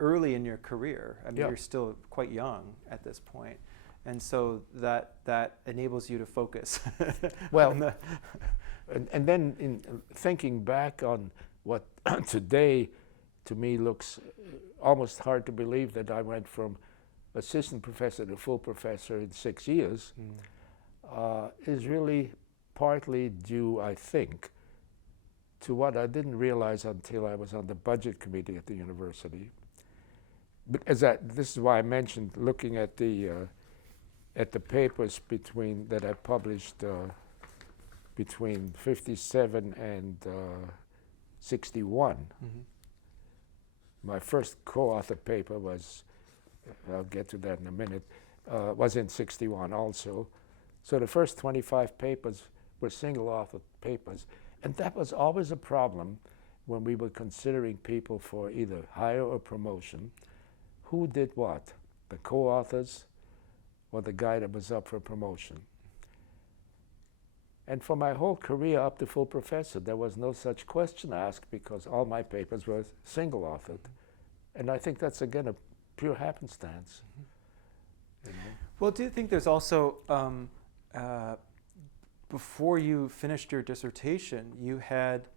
early in your career. I mean, Yeah. you're still quite young at this point, and so that enables you to focus. Well, and then in thinking back on what today, to me, looks almost hard to believe that I went from assistant professor to full professor in 6 years, is really partly due, I think, to what I didn't realize until I was on the budget committee at the university. But this is why I mentioned looking at the papers that I published between 57 and 61. Mm-hmm. My first co-author paper was, I'll get to that in a minute, was in 61 also. So the first 25 papers were single author papers. And that was always a problem when we were considering people for either hire or promotion. Who did what? The co-authors or the guy that was up for promotion? And for my whole career up to full professor, there was no such question asked because all my papers were single authored. And I think that's, again, a pure happenstance. You know? Well, do you think there's also, before you finished your dissertation, you had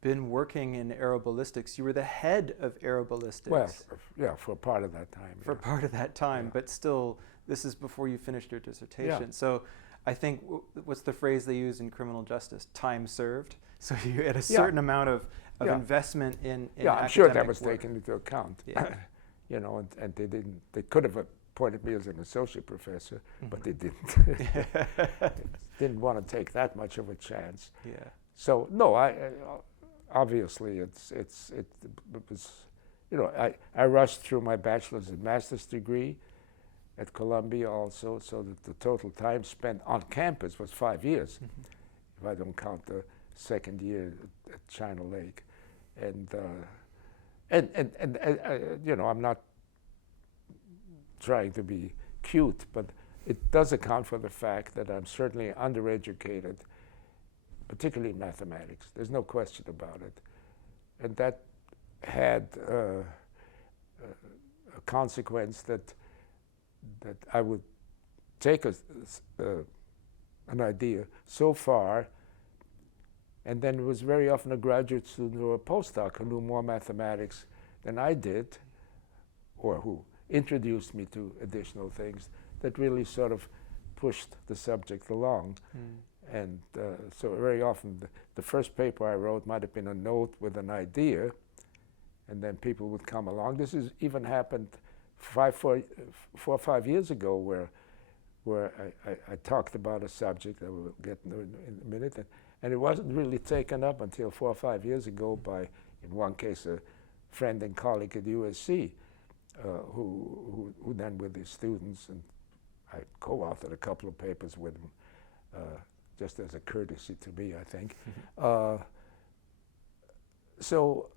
been working in aeroballistics. You were the head of aeroballistics. Well, yeah, for part of that time. For part of that time, Yeah. but still, this is before you finished your dissertation. Yeah. So I think, what's the phrase they use in criminal justice? Time served. So you had a certain amount of Yeah. investment in Yeah, I'm sure that academic was work. taken into account. Yeah. You know, and they could have appointed me as an associate professor, but they didn't. Didn't want to take that much of a chance. Yeah. So no, obviously it was, you know, I rushed through my bachelor's and master's degree at Columbia also, so that the total time spent on campus was 5 years, if I don't count the second year at China Lake, and you know, I'm not trying to be cute, but it does account for the fact that I'm certainly undereducated, particularly in mathematics. There's no question about it. And that had a consequence that I would take an idea so far, and then it was very often a graduate student or a postdoc who knew more mathematics than I did, or who introduced me to additional things that really sort of pushed the subject along. And so very often the first paper I wrote might have been a note with an idea, and then people would come along. This has even happened 4 or 5 years ago, where I talked about a subject that we'll get into in a minute, and it wasn't really taken up until 4 or 5 years ago by, in one case, a friend and colleague at USC, who then with his students, and I co-authored a couple of papers with him, just as a courtesy to me, I think. So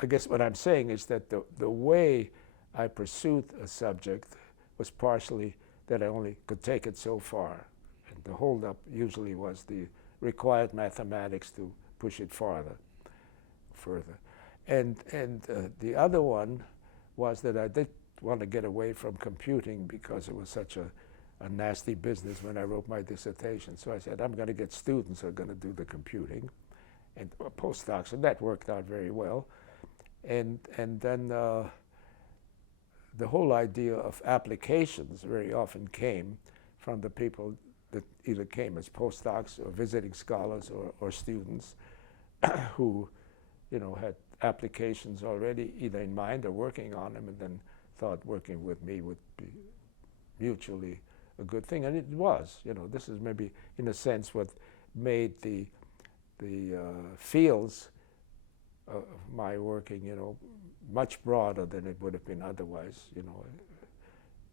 I guess what I'm saying is that the way I pursued a subject was partially that I only could take it so far. And the holdup usually was the required mathematics to push it further. And the other one was that I did want to get away from computing because it was such a a nasty business when I wrote my dissertation. So I said, I'm going to get students who are going to do the computing and postdocs, and that worked out very well. And then the whole idea of applications very often came from the people that either came as postdocs or visiting scholars or students who, had applications already either in mind or working on them, and then thought working with me would be mutually a good thing, and it was. This is maybe, in a sense, what made the fields of my working, much broader than it would have been otherwise.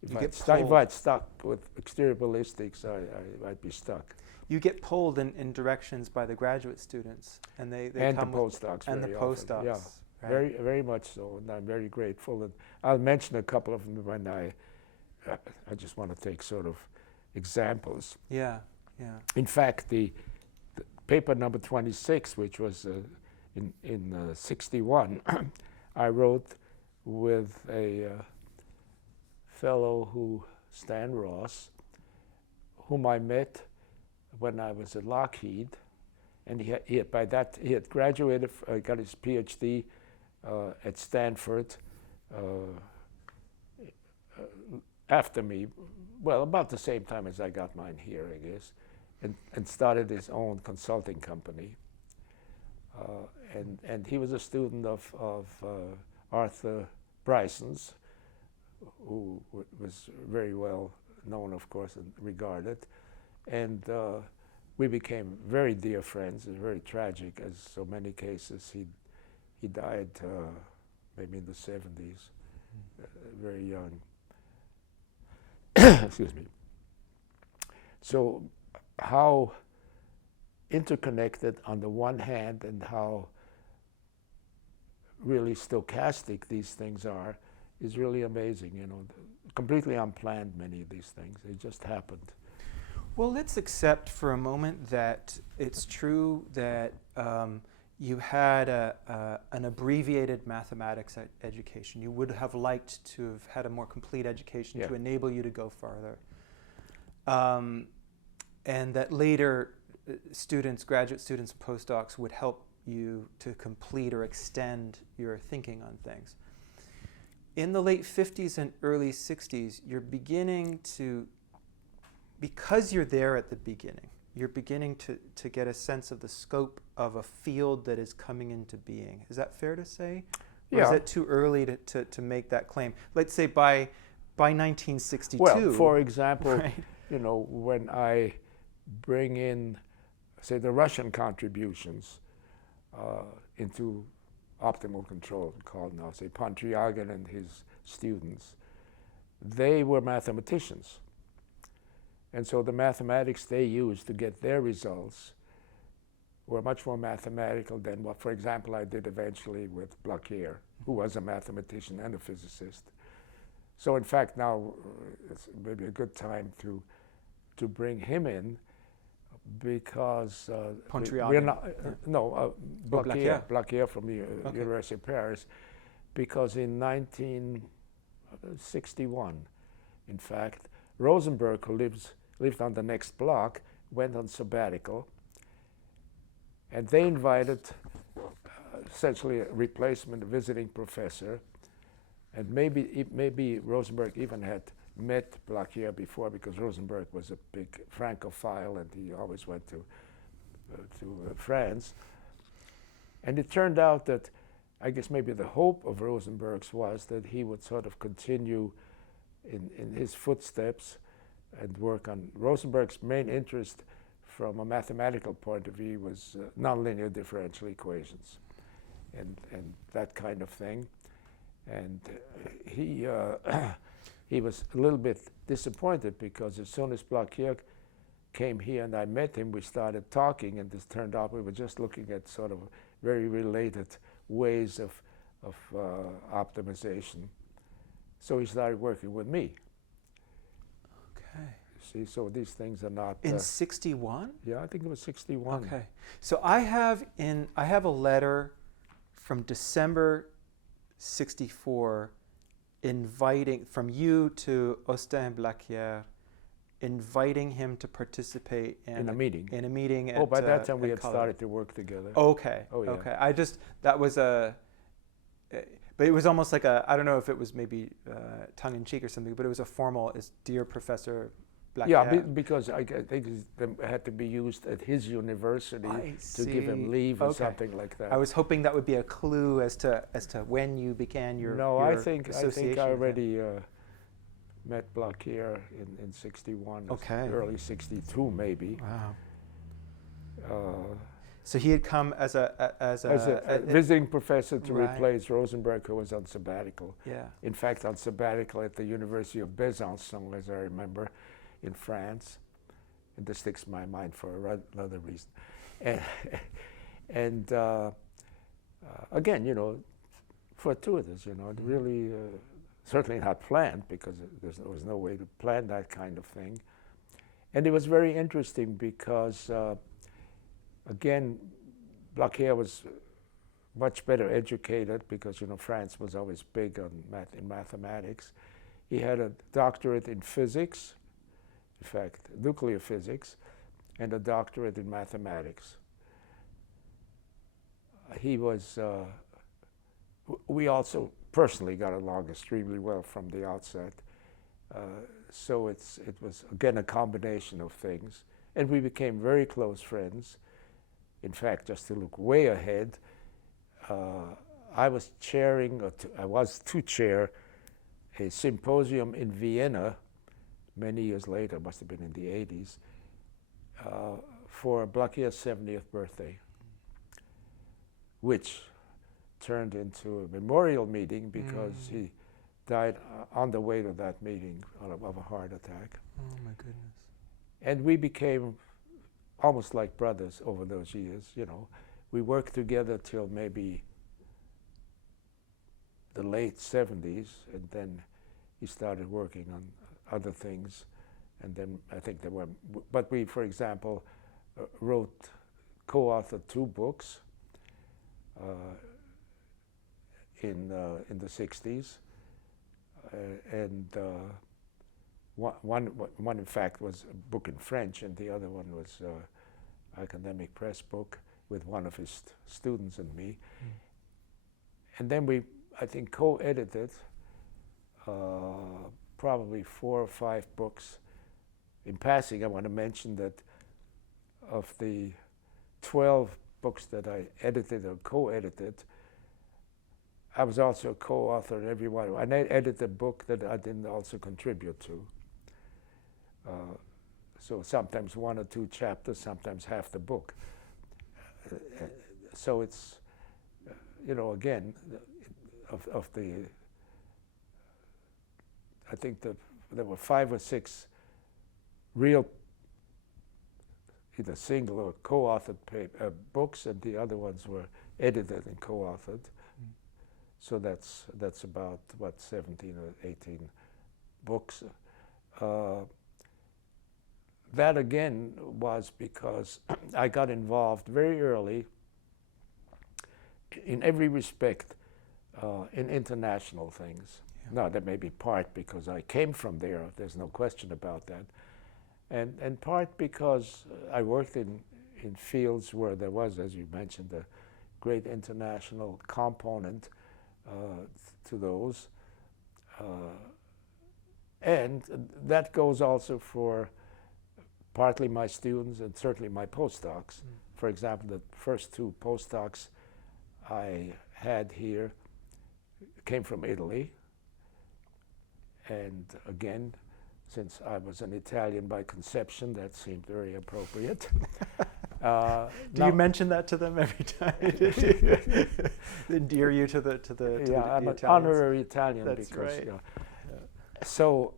If I'd stuck with exterior ballistics, I'd be stuck. You get pulled in directions by the graduate students, and they and come the postdocs and the very often. postdocs. Yeah, right? very very much so, and I'm very grateful. And I'll mention a couple of them when I just want to take sort of examples. Yeah. In fact, the paper number 26, which was in 61, I wrote with a fellow Stan Ross, whom I met when I was at Lockheed, and he had graduated, got his PhD at Stanford after me, well, about the same time as I got mine here, I guess, and started his own consulting company. And he was a student of Arthur Bryson's, who was very well known, of course, and regarded. And we became very dear friends. It was very tragic, as so many cases. He died maybe in the 70s, very young. Excuse me. So how interconnected on the one hand and how really stochastic these things are is really amazing. Completely unplanned, many of these things. They just happened. Well, let's accept for a moment that it's true that you had an abbreviated mathematics education. You would have liked to have had a more complete education to enable you to go farther. And that later graduate students, and postdocs would help you to complete or extend your thinking on things. In the late 50s and early 60s, you're beginning to, because you're there at the beginning, you're beginning to get a sense of the scope of a field that is coming into being. Is that fair to say? Or is it too early to make that claim? Let's say by 1962. Well, for example, right? when I bring in, say, the Russian contributions into optimal control, called now, say, Pontryagin and his students, they were mathematicians. And so the mathematics they used to get their results were much more mathematical than what, for example, I did eventually with Blaquier, who was a mathematician and a physicist. So in fact, now it's maybe a good time to bring him in, because we're not, Blaquier from the University of Paris, because in 1961, in fact, Rosenberg, who lived on the next block, went on sabbatical, and they invited essentially a replacement visiting professor, and maybe Rosenberg even had met Blaquier before, because Rosenberg was a big Francophile and he always went to France. And it turned out that, I guess maybe the hope of Rosenberg's was that he would sort of continue in his footsteps and work on Rosenberg's main interest from a mathematical point of view was nonlinear differential equations and that kind of thing. And he was a little bit disappointed, because as soon as Blaquier came here and I met him, we started talking, and this turned out we were just looking at sort of very related ways of optimization. So he started working with me. Okay. See, so these things are not... In 61? Yeah, I think it was 61. Okay. So I have a letter from December 64 inviting from you to Austin Blaquier, inviting him to participate in a meeting. In a meeting. Oh, by that time we had started to work together. Okay. Oh, yeah. Okay. That was but it was almost like I don't know if it was maybe tongue in cheek or something, but it was a formal, dear Professor Black. Yeah, because I think it had to be used at his university to give him leave or something like that. I was hoping that would be a clue as to when you began your I think I already met Blaquier in 61, early 62 maybe. Wow. So he had come as a visiting professor to replace Rosenberg, who was on sabbatical. Yeah. In fact, on sabbatical at the University of Besançon, as I remember, in France. And this sticks in my mind for another reason. And again, fortuitous, really certainly not planned, because there was no way to plan that kind of thing. And it was very interesting because again, Blaquier was much better educated because, France was always big on in mathematics. He had a doctorate in physics, in fact, nuclear physics, and a doctorate in mathematics. He was, we also personally got along extremely well from the outset. So it was, again, a combination of things. And we became very close friends. In fact, just to look way ahead, I was to chair a symposium in Vienna many years later, must have been in the 80s, for Blacquier's 70th birthday, which turned into a memorial meeting because he died on the way to that meeting of a heart attack. Oh my goodness. And we became almost like brothers over those years, We worked together till maybe the late 70s, and then he started working on other things. And then I think there were, but we, for example, co-authored 2 books in the 60s. And one, in fact, was a book in French, and the other one was academic press book with one of his students and me. And then we, I think, co-edited probably 4 or 5 books. In passing, I want to mention that of the 12 books that I edited or co-edited, I was also a co-author in every one. I edited a book that I didn't also contribute to. So sometimes 1 or 2 chapters, sometimes half the book. So it's, again, of the, I think there were 5 or 6 real, either single or co-authored books, and the other ones were edited and co-authored. So that's about, 17 or 18 books. That again was because I got involved very early in every respect in international things. Yeah. Now, that may be part because I came from there, there's no question about that. And part because I worked in fields where there was, as you mentioned, a great international component to those. And that goes also for partly my students and certainly my postdocs. For example, the first 2 postdocs I had here came from Italy. And again, since I was an Italian by conception, that seemed very appropriate. Do you mention that to them every time? Endear you to the I'm an Italians? honorary Italian. That's because, right. So,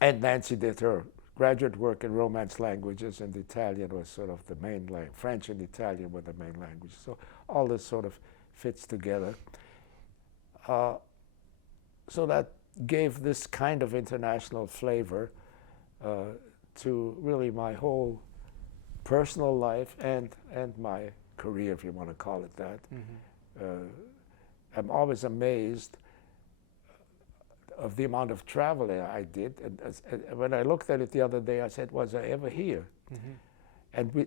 and Nancy did her graduate work in Romance languages, and Italian was sort of the main language. French and Italian were the main languages. So all this sort of fits together. So that gave this kind of international flavor to really my whole personal life and my career, if you want to call it that. I'm always amazed of the amount of traveling I did. And when I looked at it the other day, I said, was I ever here? Mm-hmm. And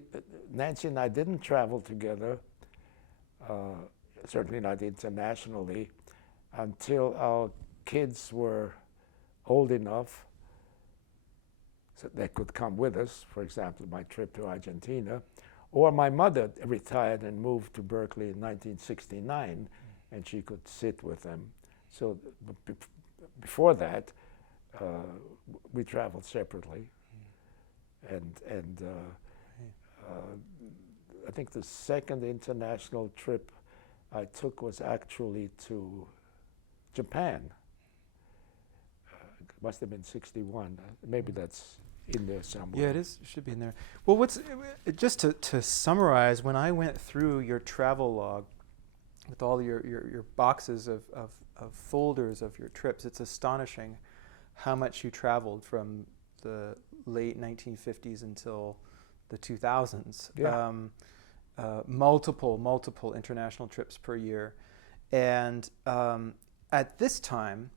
Nancy and I didn't travel together, certainly not internationally, until our kids were old enough so they could come with us, for example, my trip to Argentina. Or my mother retired and moved to Berkeley in 1969, and she could sit with them. So before that, we traveled separately. And I think the second international trip I took was actually to Japan. It must have been 61. Maybe that's in there somewhere. Yeah, it is. It should be in there. Well, just to summarize, when I went through your travel log with all your boxes of folders of your trips, it's astonishing how much you traveled from the late 1950s until the 2000s. Yeah. Multiple international trips per year. And at this time,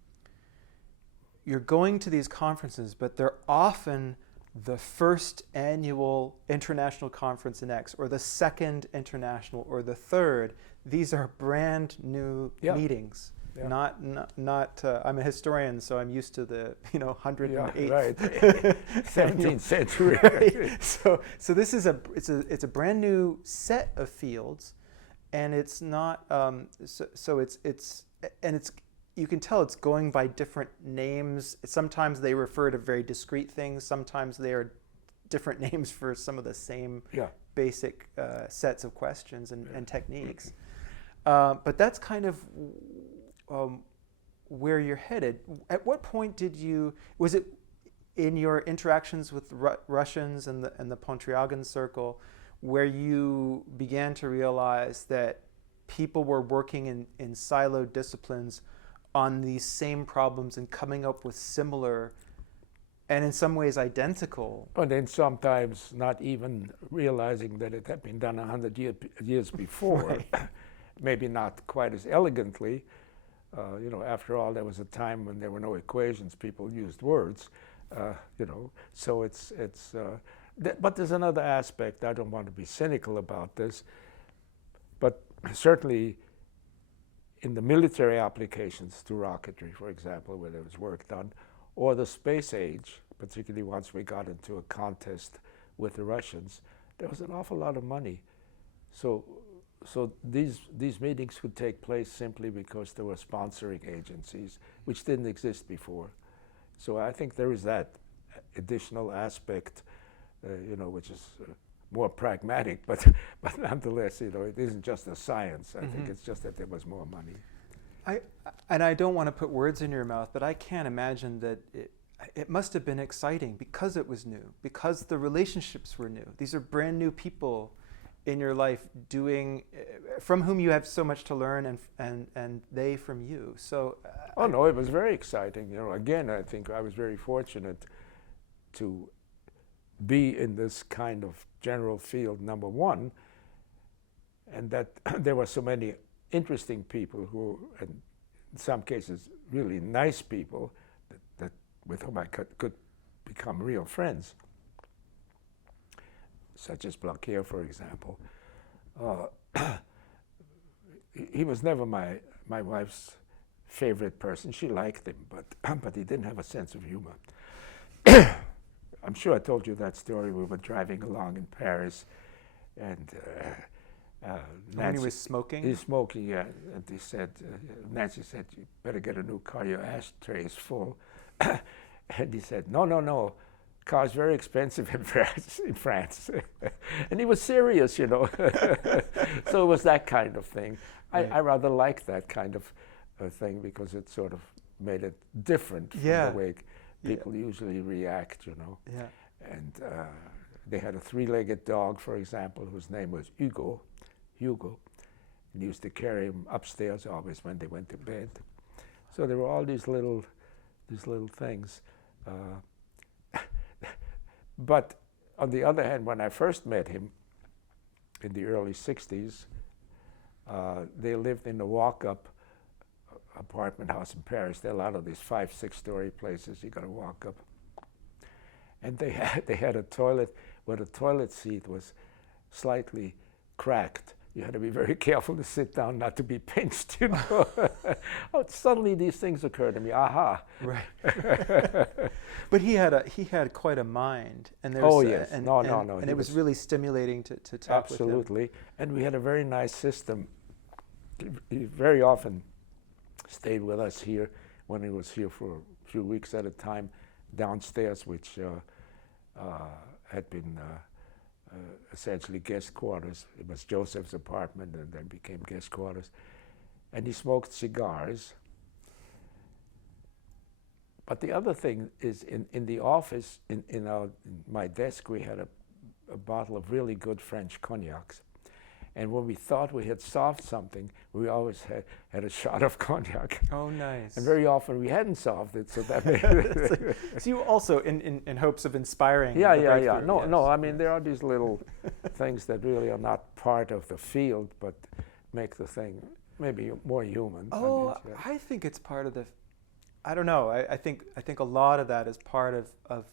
you're going to these conferences, but they're often the first annual international conference in X, or the second international, or the third. These are brand new meetings. Yeah. Not. I'm a historian, so I'm used to the 108th. Yeah, right. 17th century. Right. So this is it's a brand new set of fields, and it's not. It's you can tell it's going by different names. Sometimes they refer to very discrete things. Sometimes they are different names for some of the same basic sets of questions and techniques. But that's kind of where you're headed. At what point was it in your interactions with Russians and the Pontryagin circle where you began to realize that people were working in siloed disciplines on these same problems and coming up with similar and in some ways identical? And then sometimes not even realizing that it had been done 100 years before. Right. Maybe not quite as elegantly. After all, there was a time when there were no equations, people used words, so it's but there's another aspect. I don't want to be cynical about this, but certainly in the military applications to rocketry, for example, where there was work done, or the space age, particularly once we got into a contest with the Russians, there was an awful lot of money. So these meetings could take place simply because there were sponsoring agencies, which didn't exist before. So I think there is that additional aspect, which is more pragmatic, but nonetheless, it isn't just a science. I think it's just that there was more money. I don't want to put words in your mouth, but I can't imagine that it must have been exciting because it was new, because the relationships were new. These are brand new people in your life from whom you have so much to learn, and they from you. So. No, it was very exciting. Again, I think I was very fortunate to be in this kind of general field, number one, and that there were so many interesting people who, in some cases, really nice people that with whom I could become real friends, such as Blanquer, for example. He was never my wife's favorite person. She liked him, but he didn't have a sense of humor. I'm sure I told you that story. We were driving along in Paris, and when he was smoking? He's smoking, yeah. And he said, Nancy said, "You better get a new car, your ashtray is full." And he said, no, car's very expensive in France. And he was serious, So it was that kind of thing. Right. I rather like that kind of thing because it sort of made it different from the way people usually react, Yeah. And they had a three-legged dog, for example, whose name was Hugo. And he used to carry him upstairs always when they went to bed. So there were all these little things. But on the other hand, when I first met him in the early 60s, they lived in a walk-up apartment house in Paris. There are a lot of these 5, 6-story places you got to walk up. And they had a toilet where the toilet seat was slightly cracked. You had to be very careful to sit down, not to be pinched, you know. Suddenly these things occurred to me. Aha! Right. But he had quite a mind, and Oh yes, and it was really stimulating to talk with him. Absolutely, and we had a very nice system. He very often stayed with us here when he was here for a few weeks at a time downstairs, which had been essentially guest quarters. It was Joseph's apartment and then became guest quarters. And he smoked cigars. But the other thing is in the office, in my desk, we had a bottle of really good French cognacs. And when we thought we had solved something, we always had a shot of cognac. Oh, nice. And very often we hadn't solved it, so that made it. So you also, in hopes of inspiring. Yeah. No, yes. No, I mean, there are these little things that really are not part of the field, but make the thing maybe more human. Oh, I think it's part of the, I don't know. I think a lot of that is part of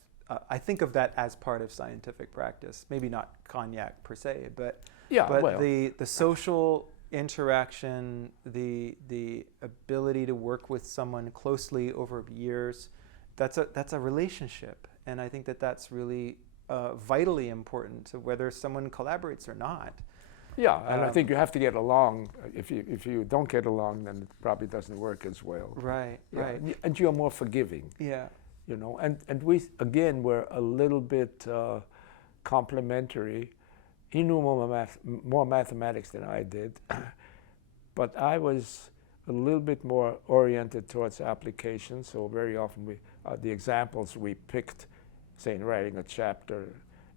I think of that as part of scientific practice. Maybe not cognac per se, but the social interaction, the ability to work with someone closely over years, that's a relationship, and I think that's really vitally important to whether someone collaborates or not. Yeah, and I think you have to get along. If you don't get along, then it probably doesn't work as well. Right, yeah. right. And you're more forgiving. Yeah. You know, and we again were a little bit complementary. He knew more mathematics than I did, but I was a little bit more oriented towards application. So very often the examples we picked, say in writing a chapter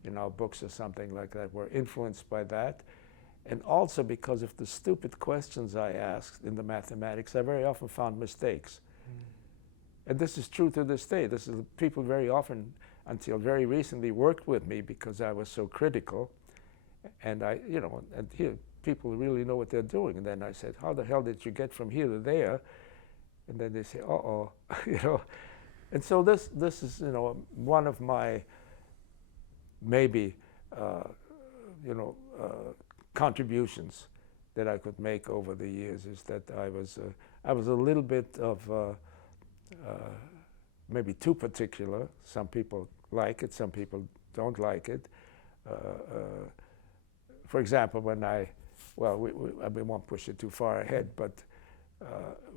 in our books or something like that, were influenced by that. And also because of the stupid questions I asked in the mathematics, I very often found mistakes. And this is true to this day. This is people very often, until very recently, worked with me because I was so critical. And and here people really know what they're doing. And then I said, how the hell did you get from here to there? And then they say, uh-oh, you know. And so this is, one of my maybe, contributions that I could make over the years is that I was a little bit of maybe too particular. Some people like it, some people don't like it. For example, when we won't push it too far ahead, but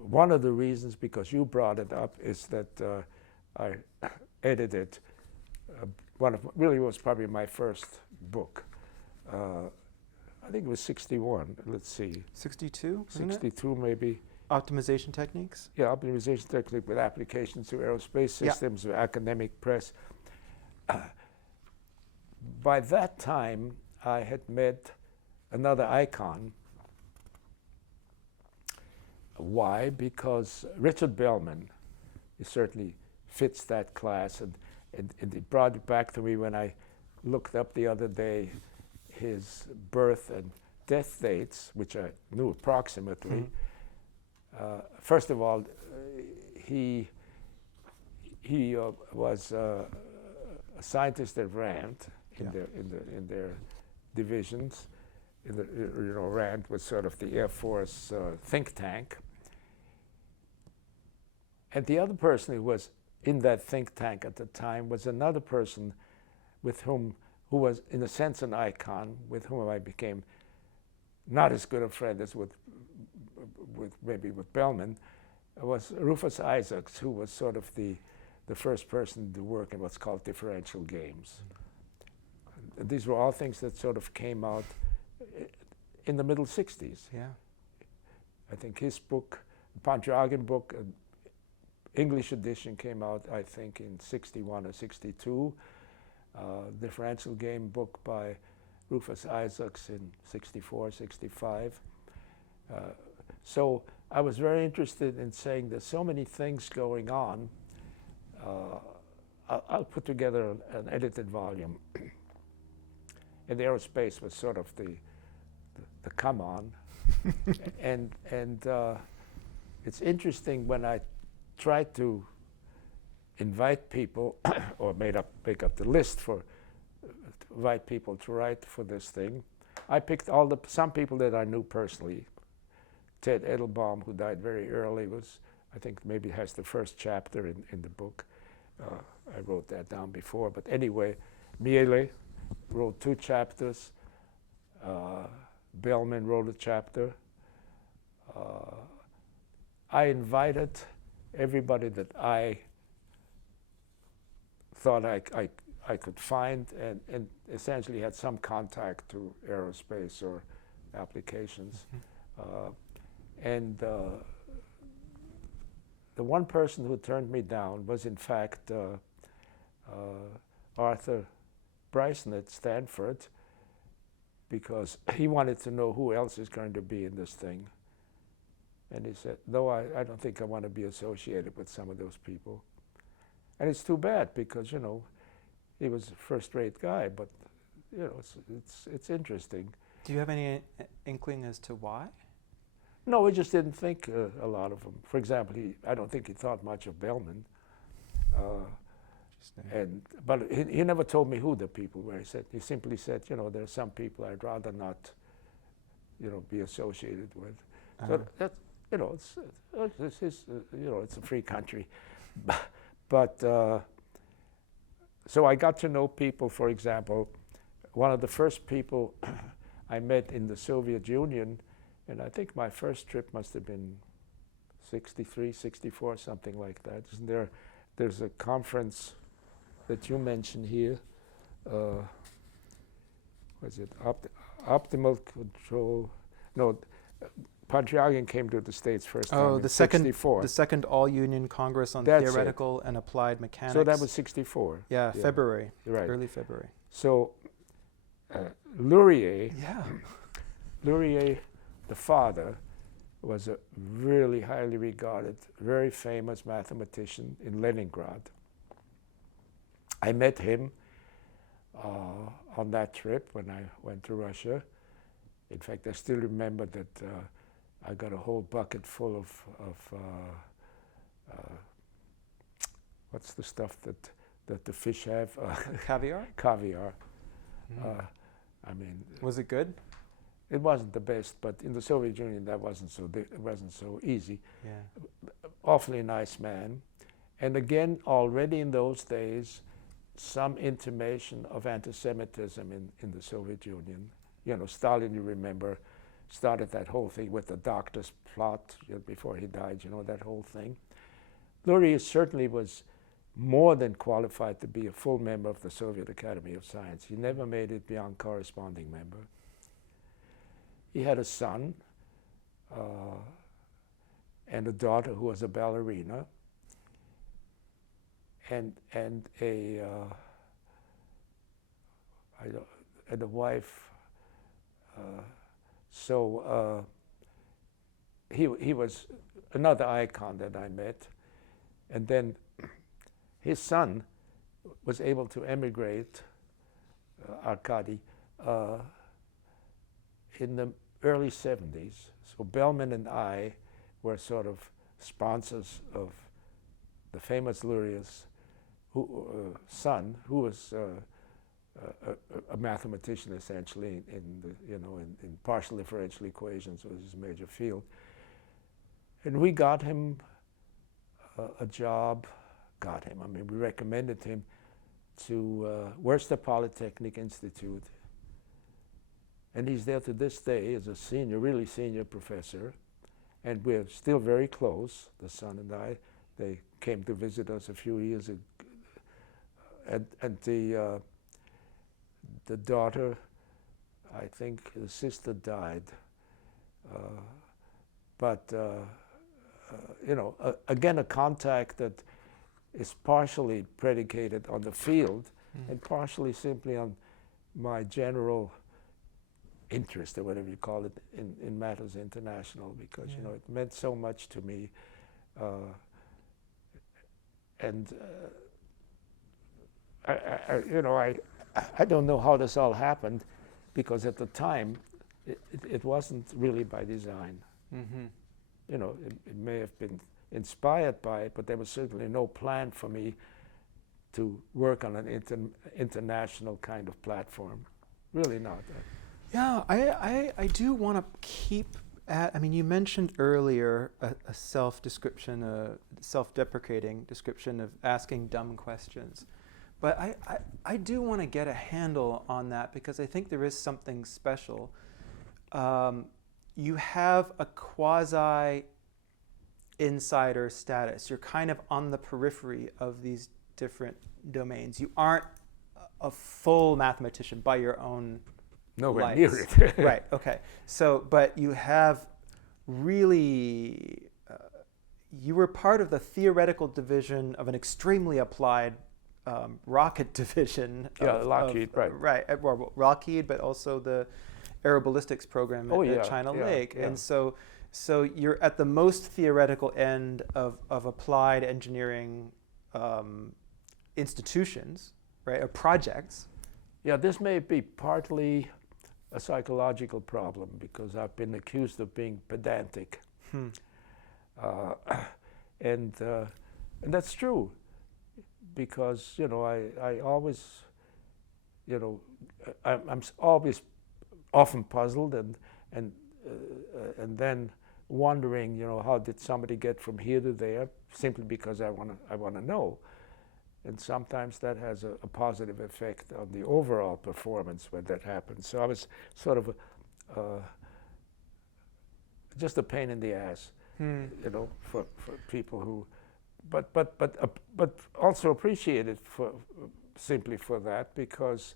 one of the reasons, because you brought it up, is that I edited really was probably my first book. I think it was 61, let's see. 62? 62 maybe. Optimization techniques? Yeah, optimization technique with applications to aerospace systems, with academic press. By that time, I had met another icon. Why? Because Richard Bellman, he certainly fits that class, and it brought it back to me when I looked up the other day his birth and death dates, which I knew approximately. First of all, he was a scientist at RAND in their divisions. RAND was sort of the Air Force think tank. And the other person who was in that think tank at the time was another person who was in a sense an icon, with whom I became not as good a friend as with Bellman, was Rufus Isaacs, who was sort of the first person to work in what's called differential games. And these were all things that sort of came out in the middle 60s. Yeah. I think his book, Pontryagin book, English edition, came out, I think, in 61 or 62. Differential game book by Rufus Isaacs in 64, 65. So I was very interested in saying there's so many things going on. I'll put together an edited volume. And aerospace was sort of the come on. and it's interesting when I tried to invite people or make up the list for invite people to write for this thing. I picked some people that I knew personally. Ted Edelbaum, who died very early, I think maybe has the first chapter in the book. I wrote that down before, but anyway, Miele wrote 2 chapters. Bellman wrote a chapter. I invited everybody that I thought I could find and essentially had some contact to aerospace or applications. And the one person who turned me down was in fact Arthur Bryson at Stanford, because he wanted to know who else is going to be in this thing. And he said, no, I don't think I want to be associated with some of those people. And it's too bad, because, you know, he was a first-rate guy, but, you know, it's interesting. Do you have any inkling as to why? No, we just didn't think a lot of them. For example, I don't think he thought much of Bellman. But he never told me who the people were. He simply said, you know, there are some people I'd rather not, you know, be associated with. So that, you know, it's a free country. But so I got to know people. For example, one of the first people I met in the Soviet Union, and I think my first trip must have been 63, 64, something like that. Isn't there's a conference that you mentioned here. Was it Optimal Control? No, Patriarchin came to the States first time in 64. The second All-Union Congress on Theoretical and Applied Mechanics. So that was 64. Yeah, February, right. Early February. So Luria, yeah. Luria, the father, was a really highly regarded, very famous mathematician in Leningrad. I met him on that trip when I went to Russia. In fact, I still remember that I got a whole bucket full of what's the stuff that the fish have? Caviar? Caviar. Mm. I mean, was it good? It wasn't the best, but in the Soviet Union that wasn't so easy. Yeah. Awfully nice man, and again, already in those days, some intimation of anti-Semitism in the Soviet Union. You know, Stalin, you remember, started that whole thing with the doctor's plot before he died. You know, that whole thing. Luria certainly was more than qualified to be a full member of the Soviet Academy of Science. He never made it beyond corresponding member. He had a son and a daughter who was a ballerina, and a wife. So he was another icon that I met, and then his son was able to emigrate, Arkady, in the early 70s. So Bellman and I were sort of sponsors of the famous Luria's son, who was a mathematician essentially in partial differential equations was his major field. And we got him a job. I mean, we recommended him to Worcester Polytechnic Institute. And he's there to this day as a senior, really senior professor. And we're still very close, the son and I. They came to visit us a few years ago. And the daughter, I think the sister died. You know, again, a contact that is partially predicated on the field and partially simply on my general interest, or whatever you call it, in matters international, because you know it meant so much to me, and I don't know how this all happened, because at the time it wasn't really by design. Mm-hmm. you know, it may have been inspired by it, but there was certainly no plan for me to work on an international kind of platform. Really not. Yeah, I do want to keep at, I mean, you mentioned earlier a self-description, a self-deprecating description of asking dumb questions. But I do want to get a handle on that because I think there is something special. You have a quasi-insider status. You're kind of on the periphery of these different domains. You aren't a full mathematician by your own nowhere lights. near it. Right, okay. So, but you have really, you were part of the theoretical division of an extremely applied rocket division. Yeah, Lockheed, right. Right, well, Lockheed, but also the aeroballistics program at China Lake. Yeah. And so you're at the most theoretical end of applied engineering institutions, right, or projects. Yeah, this may be partly a psychological problem because I've been accused of being pedantic. And that's true because, you know, I always, you know, I'm always often puzzled and then wondering, you know, how did somebody get from here to there simply because I want to know. And sometimes that has a positive effect on the overall performance when that happens. So I was sort of just a pain in the ass, you know, for people who, but also appreciated simply for that because,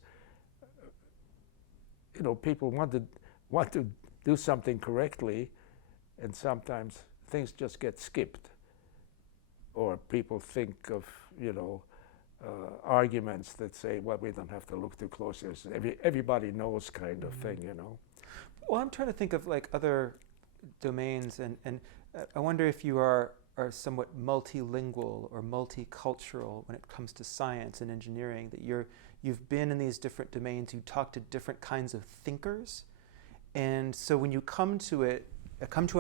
you know, people want to do something correctly, and sometimes things just get skipped, or people think of, you know, arguments that say, well, we don't have to look too closely. Everybody knows kind of thing, you know. Well, I'm trying to think of like other domains, and I wonder if you are somewhat multilingual or multicultural when it comes to science and engineering, that you've been in these different domains, you talk to different kinds of thinkers, and so when you come to a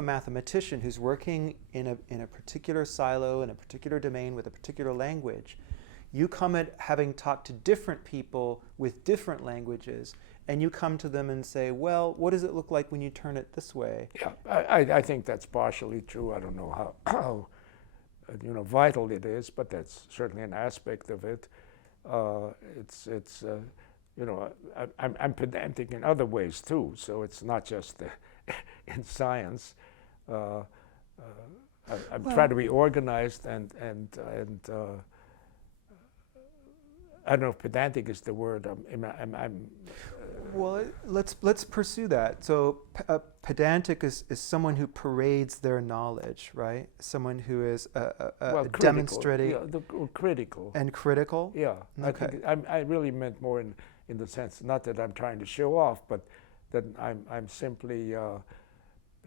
mathematician who's working in a particular silo, in a particular domain with a particular language, you come at having talked to different people with different languages, and you come to them and say, well, what does it look like when you turn it this way? Yeah, I think that's partially true. I don't know how you know, vital it is, but that's certainly an aspect of it. It's you know, I'm pedantic in other ways too, so it's not just in science. I'm trying to be organized and I don't know if pedantic is the word. Well, let's pursue that. So pedantic is someone who parades their knowledge, right? Someone who is demonstrating. Critical. And critical? Yeah. Okay. I really meant more in the sense, not that I'm trying to show off, but that I'm simply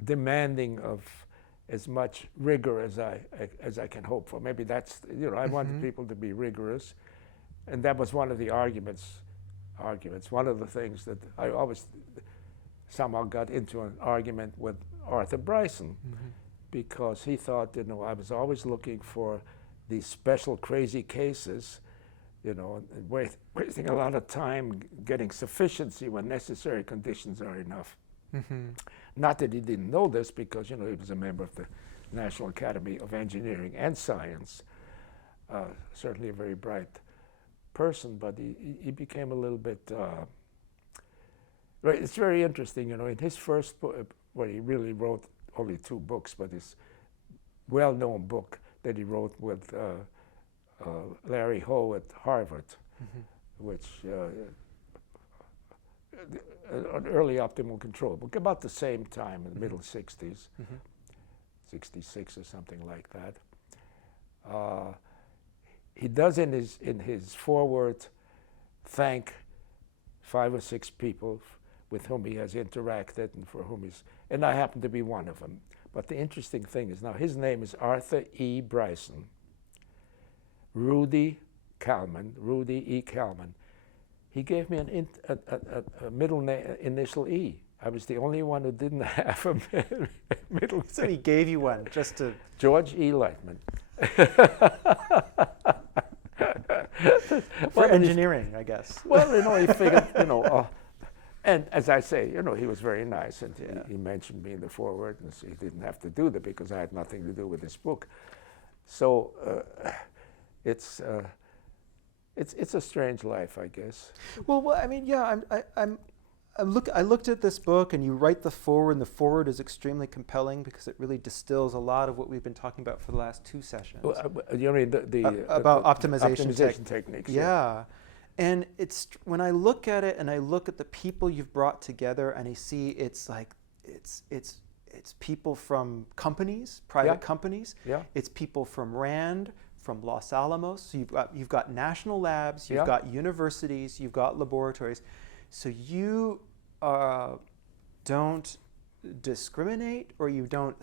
demanding of as much rigor as I can hope for. Maybe that's, you know, I wanted people to be rigorous. And that was one of the arguments. One of the things that I always somehow got into an argument with Arthur Bryson, because he thought, you know, I was always looking for these special crazy cases, you know, and wasting a lot of time getting sufficiency when necessary conditions are enough. Not that he didn't know this, because, you know, he was a member of the National Academy of Engineering and Science, certainly a very bright person, but he became a little bit, right, it's very interesting, you know, in his first book, well, he really wrote only 2 books, but his well-known book that he wrote with Larry Ho at Harvard, which, an early optimal control book, about the same time, in the middle 60s, 66 or something like that. He does in his foreword thank 5 or 6 people with whom he has interacted and for whom and I happen to be one of them. But the interesting thing is, now his name is Arthur E. Bryson, Rudy E. Kalman. He gave me a middle initial E. I was the only one who didn't have a middle name. So he gave you one just to... George E. Leitmann. For engineering, I guess. Well, you know, he figured, you know, and as I say, you know, he was very nice, and he mentioned me in the foreword, and so he didn't have to do that because I had nothing to do with this book. So it's a strange life, I guess. Well, I mean, yeah, I looked at this book, and you write the foreword, and the foreword is extremely compelling because it really distills a lot of what we've been talking about for the last 2 sessions. You mean about optimization techniques? Yeah. And it's when I look at it and I look at the people you've brought together, and I see it's like it's people from companies, private companies. Yeah. It's people from RAND, from Los Alamos. So you've got national labs, you've got universities, you've got laboratories. So you don't discriminate, or you don't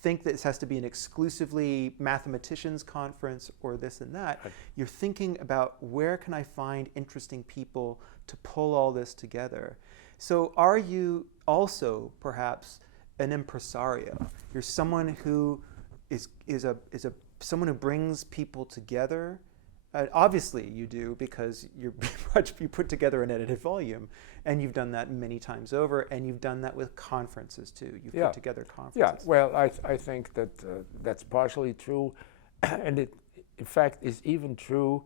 think that this has to be an exclusively mathematicians conference or this and that. You're thinking about where can I find interesting people to pull all this together. So are you also perhaps an impresario? You're someone who is someone who brings people together. Obviously you do, because you put together an edited volume, and you've done that many times over, and you've done that with conferences too. You've put together conferences. Yeah, well, I think that that's partially true, and it, in fact, is even true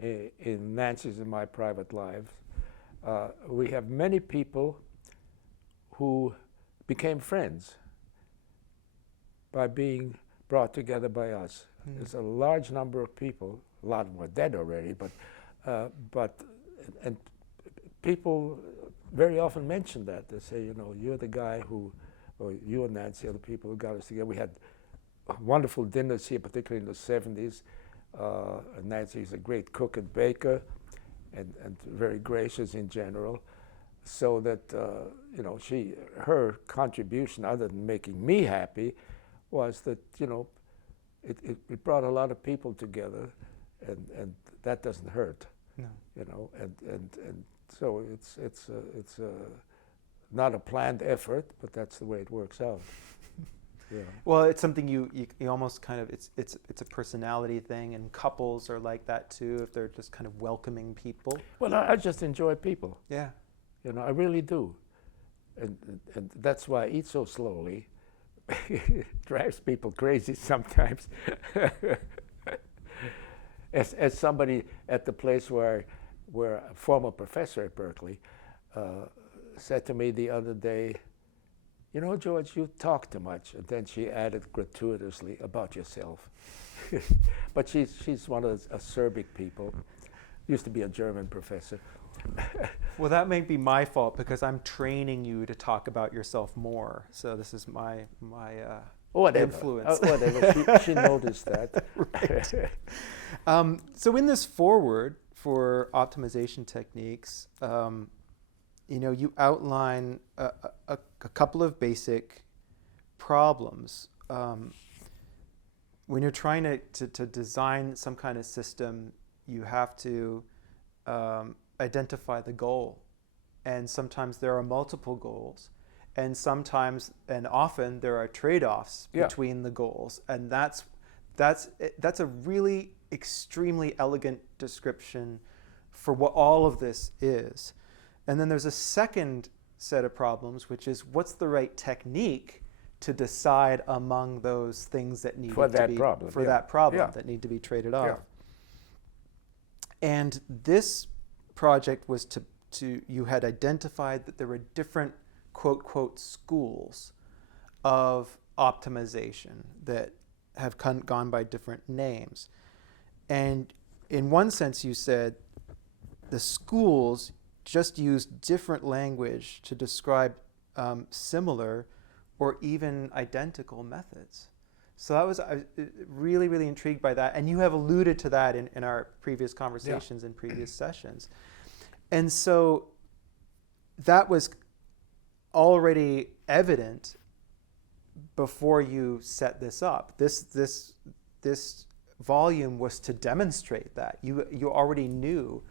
in Nancy's and my private lives. We have many people who became friends by being brought together by us. There's a large number of people. A lot of them are dead already, but people very often mention that. They say, you know, you're the guy who, or you and Nancy are the people who got us together. We had wonderful dinners here, particularly in the 70s. Nancy's a great cook and baker, and very gracious in general. So that, you know, her contribution, other than making me happy, was that, you know, it brought a lot of people together. And that doesn't hurt, no. You know, and so it's not a planned effort, but that's the way it works out. Yeah. Well, it's something you almost kind of it's a personality thing, and couples are like that too, if they're just kind of welcoming people. Well, I just enjoy people. Yeah, you know, I really do, and that's why I eat so slowly. It drives people crazy sometimes. As somebody at the place where a former professor at Berkeley said to me the other day, you know, George, you talk too much. And then she added gratuitously, about yourself. But she's one of those acerbic people. Used to be a German professor. Well, that may be my fault, because I'm training you to talk about yourself more. So this is my influence. Whatever. She noticed that. Right. So in this foreword for optimization techniques, you know, you outline a couple of basic problems. When you're trying to design some kind of system, you have to identify the goal. And sometimes there are multiple goals. And sometimes, and often, there are trade-offs between the goals. And that's a really extremely elegant description for what all of this is. And then there's a second set of problems, which is what's the right technique to decide among those things that need that problem that need to be traded off. And this project was to you had identified that there were different quote schools of optimization that have gone by different names. And in one sense, you said the schools just use different language to describe similar or even identical methods. So I was really, really intrigued by that. And you have alluded to that in our previous conversations and previous sessions. And so that was already evident before you set this up. This volume was to demonstrate that. You already knew.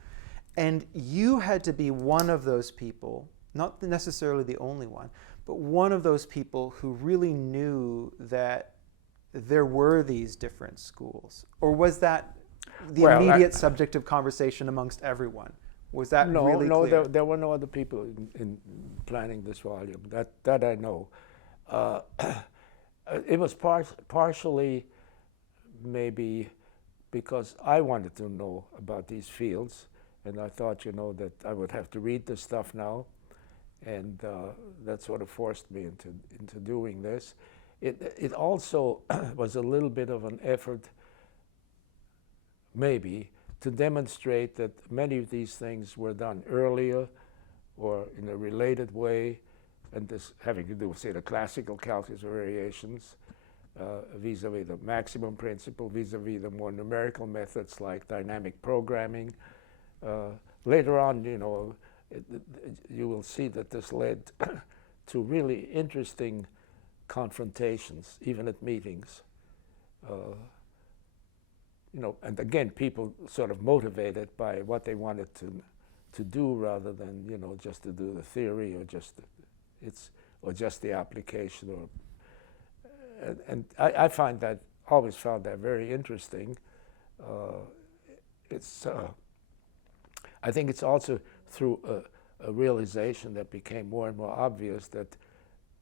And you had to be one of those people not necessarily the only one, but one of those people who really knew that there were these different schools? Or was that the immediate subject of conversation amongst everyone? Was that really clear? No, there were no other people in planning this volume. That I know. It was partially maybe because I wanted to know about these fields, and I thought, that I would have to read this stuff now, and that sort of forced me into doing this. It also was a little bit of an effort, maybe, to demonstrate that many of these things were done earlier or in a related way, and this having to do with, say, the classical calculus variations vis-a-vis the maximum principle, vis-a-vis the more numerical methods like dynamic programming. Later on, you will see that this led to really interesting confrontations, even at meetings. And again, people sort of motivated by what they wanted to do rather than, just to do the theory or just the application. And I always found that very interesting. I think it's also through a realization that became more and more obvious that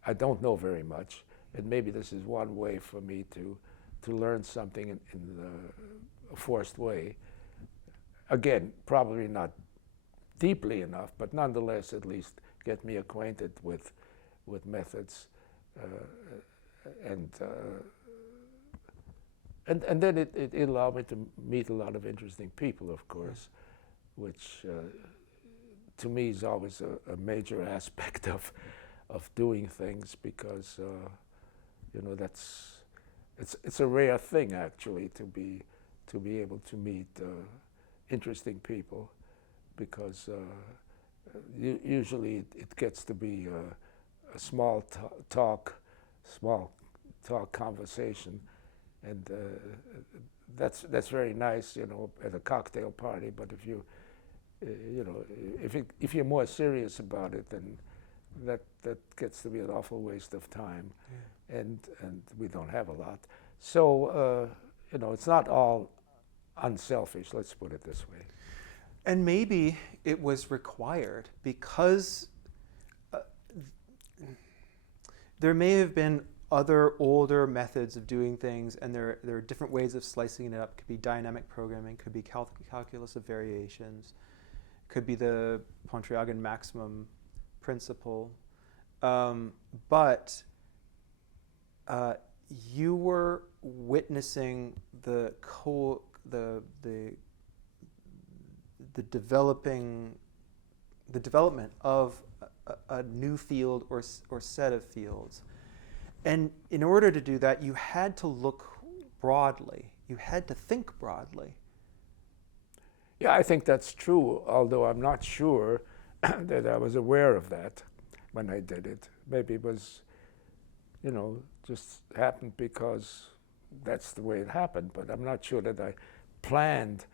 I don't know very much, and maybe this is one way for me to learn something in a forced way. Again, probably not deeply enough, but nonetheless at least get me acquainted with methods, and then it allowed me to meet a lot of interesting people, of course, which to me is always a major aspect of doing things, because it's a rare thing actually to be able to meet interesting people, because usually it gets to be a small talk conversation, and that's very nice, at a cocktail party. But if you if you're more serious about it, then that gets to be an awful waste of time, and we don't have a lot. So it's not all unselfish. Let's put it this way. And maybe it was required because there may have been other older methods of doing things, and there are different ways of slicing it up. It could be dynamic programming, could be calculus of variations, could be the Pontryagin maximum principle. But you were witnessing the development of a new field or set of fields. And in order to do that, you had to look broadly. You had to think broadly. Yeah, I think that's true, although I'm not sure that I was aware of that when I did it. Maybe it was, just happened because that's the way it happened, but I'm not sure that I planned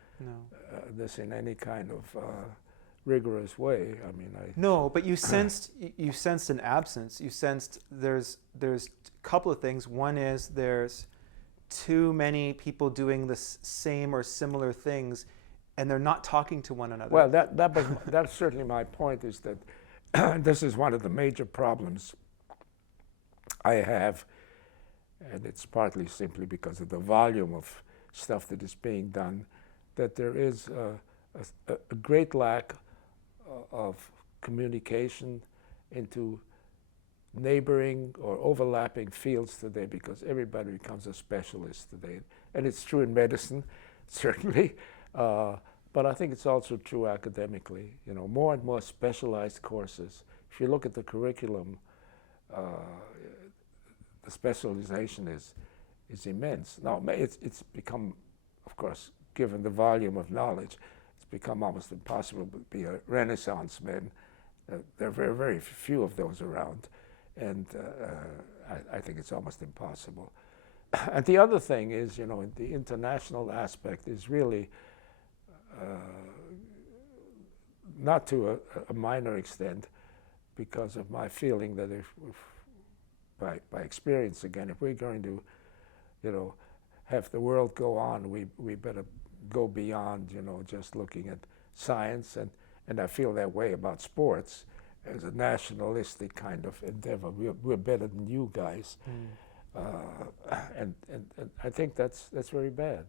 this in any kind of rigorous way. I mean, No, but you sensed an absence. You sensed there's a couple of things. One is there's too many people doing the same or similar things, and they're not talking to one another. Well, that's certainly my point, is that this is one of the major problems I have, and it's partly simply because of the volume of stuff that is being done, that there is a great lack of communication into neighboring or overlapping fields today, because everybody becomes a specialist today. And it's true in medicine, certainly, but I think it's also true academically. More and more specialized courses. If you look at the curriculum, the specialization is immense. Now, it's become, of course, given the volume of knowledge, it's become almost impossible to be a Renaissance man. There are very, very few of those around, and I think it's almost impossible. And the other thing is, the international aspect is really, not to a minor extent, because of my feeling that if by experience again, if we're going to, have the world go on, we better go beyond, just looking at science, and I feel that way about sports as a nationalistic kind of endeavor. We're better than you guys, and I think that's very bad.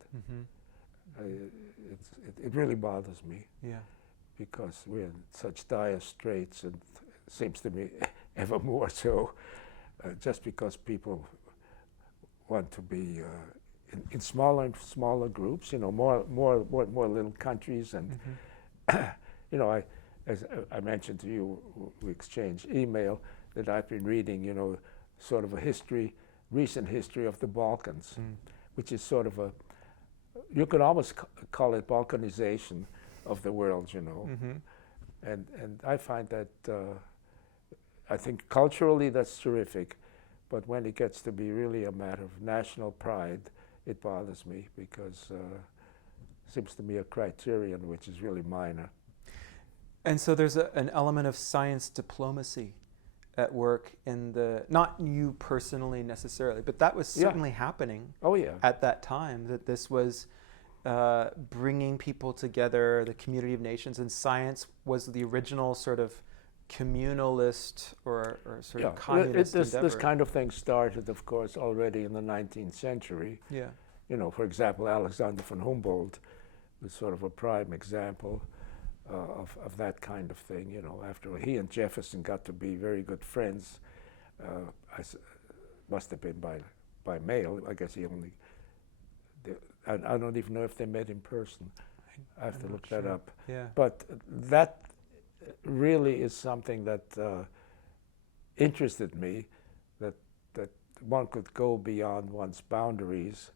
It really bothers me. Yeah. Because we're in such dire straits, and seems to me ever more so, just because people want to be in smaller and smaller groups, more little countries, and as I mentioned to you, we exchanged email that I've been reading, sort of a recent history of the Balkans, which is sort of you could almost call it balkanization of the world, and I find that I think culturally that's terrific, but when it gets to be really a matter of national pride, it bothers me, because it seems to me a criterion which is really minor. And so there's an element of science diplomacy at work in not you personally necessarily, but that was certainly happening at that time, that this was bringing people together, the community of nations, and science was the original sort of communalist or sort of communist endeavor. This kind of thing started, of course, already in the 19th century. Yeah. For example, Alexander von Humboldt was sort of a prime example of that kind of thing. After he and Jefferson got to be very good friends, must have been by mail. I guess I don't even know if they met in person. I have to look that up. Yeah. But that really is something that interested me, that one could go beyond one's boundaries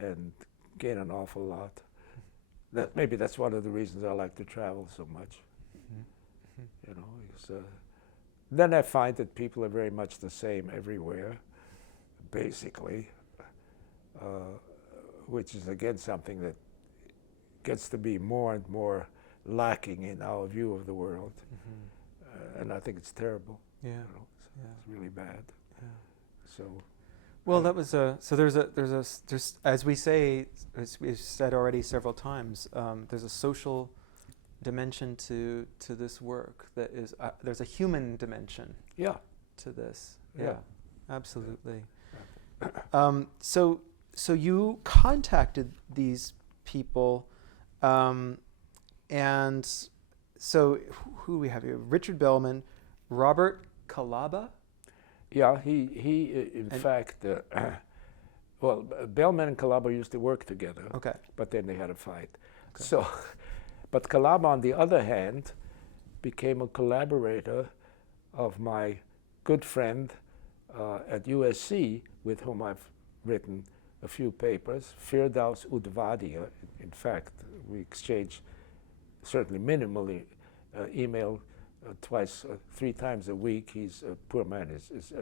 and gain an awful lot. Maybe that's one of the reasons I like to travel so much. Then I find that people are very much the same everywhere, basically, which is again something that gets to be more and more lacking in our view of the world, and I think it's terrible. Yeah, it's really bad. Yeah. So, well, that was so. There's as we say, as we've said already several times, there's a social dimension to this work. That is, there's a human dimension. Yeah. To this. Yeah. Absolutely. So you contacted these people. And so who we have here? Richard Bellman, Robert Calaba. Yeah, he in fact, well, Bellman and Calaba used to work together. Okay. But then they had a fight. Okay. So, but Calaba, on the other hand, became a collaborator of my good friend at USC, with whom I've written a few papers, Firdaus Udvadia. In fact, we exchanged certainly minimally email twice, 3 times a week. He's a poor man. He's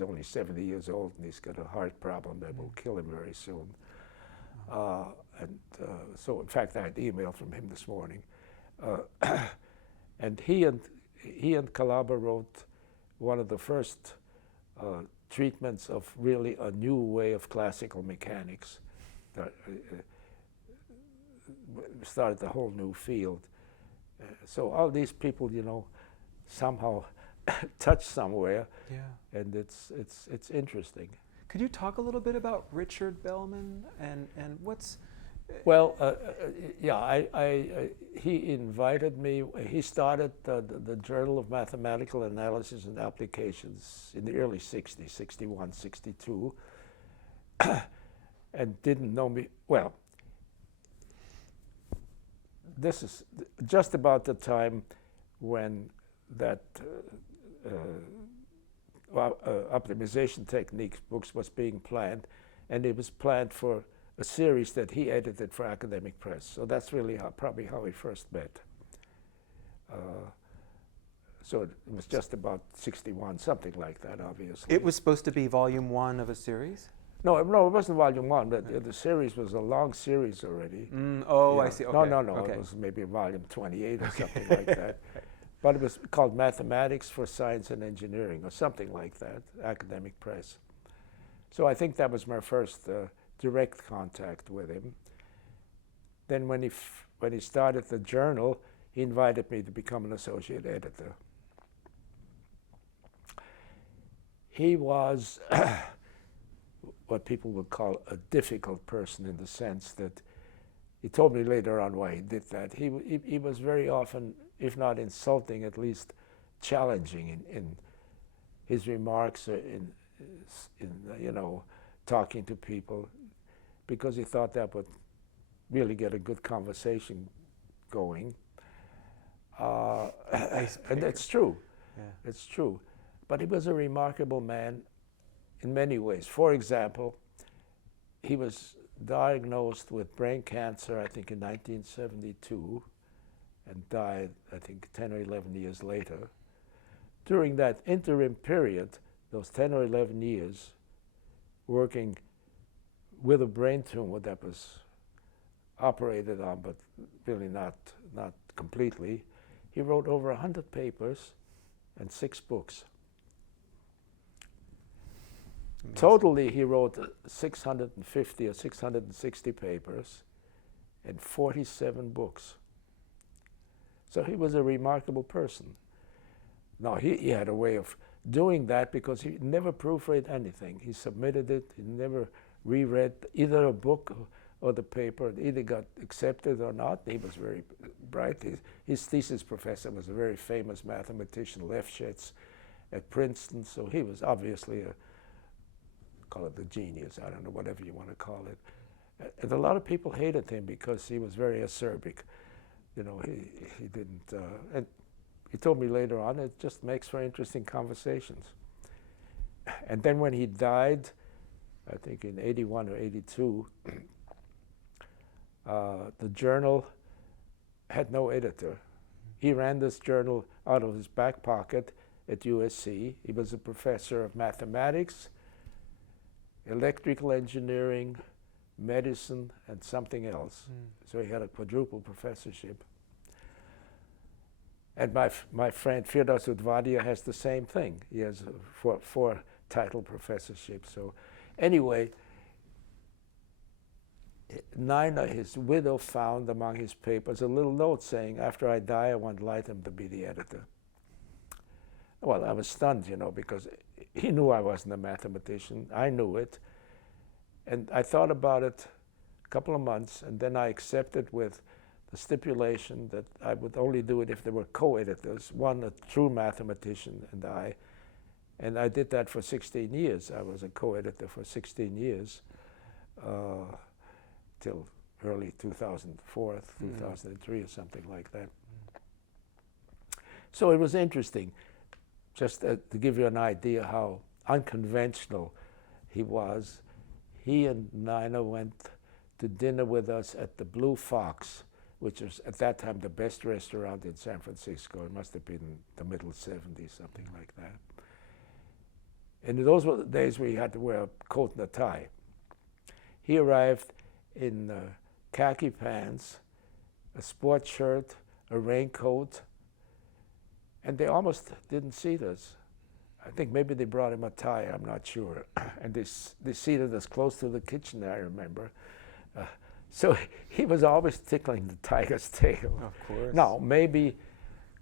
only 70 years old, and he's got a heart problem that will kill him very soon. So in fact, I had email from him this morning. And he and Calaba wrote one of the first treatments of really a new way of classical mechanics that started a whole new field. So all these people, somehow touch somewhere, and it's interesting. Could you talk a little bit about Richard Bellman and what's? Well, he invited me. He started the Journal of Mathematical Analysis and Applications in the early 60s, 61, 62, and didn't know me. Well, this is just about the time when that optimization techniques books was being planned, and it was planned for a series that he edited for Academic Press. So that's really probably how we first met. So it was just about 61, something like that, obviously. It was supposed to be volume 1 of a series? No, it wasn't volume 1. But the series was a long series already. I see. Okay. No. Okay. It was maybe volume 28 or something like that. But it was called Mathematics for Science and Engineering or something like that, academic press. So I think that was my first direct contact with him. Then when he started the journal, he invited me to become an associate editor. He was what people would call a difficult person in the sense that he told me later on why he did that. He was very often, if not insulting, at least challenging in his remarks, in talking to people, because he thought that would really get a good conversation going. And that's true. Yeah. It's true. But he was a remarkable man in many ways. For example, he was diagnosed with brain cancer, I think, in 1972, and died, I think, 10 or 11 years later. During that interim period, those 10 or 11 years, working with a brain tumor that was operated on, but really not completely, he wrote over 100 papers and 6 books. Amazing. Totally, he wrote 650 or 660 papers and 47 books. So he was a remarkable person. Now, he had a way of doing that because he never proofread anything. He submitted it, he never reread either a book or the paper. It either got accepted or not. He was very bright. His thesis professor was a very famous mathematician, Lefschetz, at Princeton, so he was obviously call it the genius, I don't know, whatever you want to call it. And a lot of people hated him because he was very acerbic. You know, he didn't, and he told me later on, it just makes for interesting conversations. And then when he died, I think in 81 or 82, the journal had no editor. He ran this journal out of his back pocket at USC. He was a professor of mathematics, electrical engineering, medicine, and something else. So he had a quadruple professorship. And my friend Firdaus Udvadia has the same thing. He has four title professorships. So anyway, Nina, his widow, found among his papers a little note saying, after I die, I want Leitmann to be the editor. Well, I was stunned, you know, because he knew I wasn't a mathematician. I knew it. And I thought about it a couple of months, and then I accepted with the stipulation that I would only do it if there were co-editors, one a true mathematician and I. And I did that for 16 years. I was a co-editor for 16 years, till early 2004, 2003 or something like that. So it was interesting, just to give you an idea how unconventional he was. He and Nina went to dinner with us at the Blue Fox, which was at that time the best restaurant in San Francisco. It must have been the middle 70s, something like that. And those were the days where you had to wear a coat and a tie. He arrived in khaki pants, a sports shirt, a raincoat, and they almost didn't seat us. I think maybe they brought him a tie, I'm not sure. And they seated us close to the kitchen, I remember. So he was always tickling the tiger's tail. Of course. Now, maybe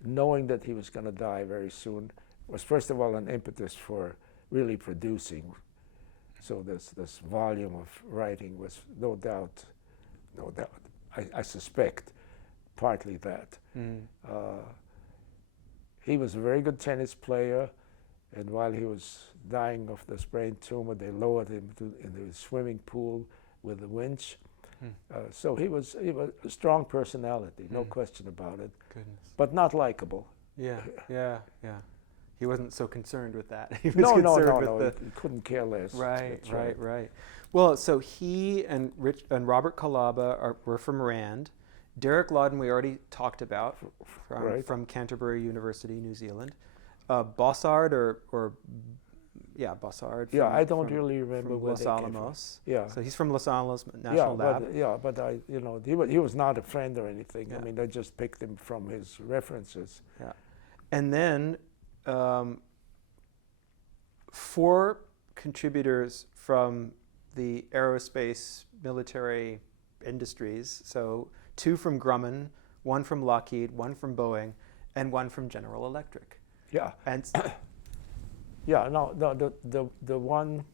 knowing that he was going to die very soon was first of all an impetus for really producing. So this volume of writing was no doubt, I suspect, partly that. He was a very good tennis player, and while he was dying of this brain tumor, they lowered him into the swimming pool with a winch. So he was a strong personality, no question about it. Goodness. But not likable. Yeah. He wasn't so concerned with that. He was no. He couldn't care less. Right. Well, so he and Robert Kalaba were from Rand. Derek Loudon we already talked about from Canterbury University, New Zealand. Bossard Bossard. Yeah, I don't really remember from Los Alamos. Yeah. So he's from Los Alamos National Lab. But he was not a friend or anything. Yeah. I mean, I just picked him from his references. Yeah. And then 4 contributors from the aerospace military industries. So 2 from Grumman, 1 from Lockheed, 1 from Boeing, and 1 from General Electric. Yeah. And Yeah, no, the one,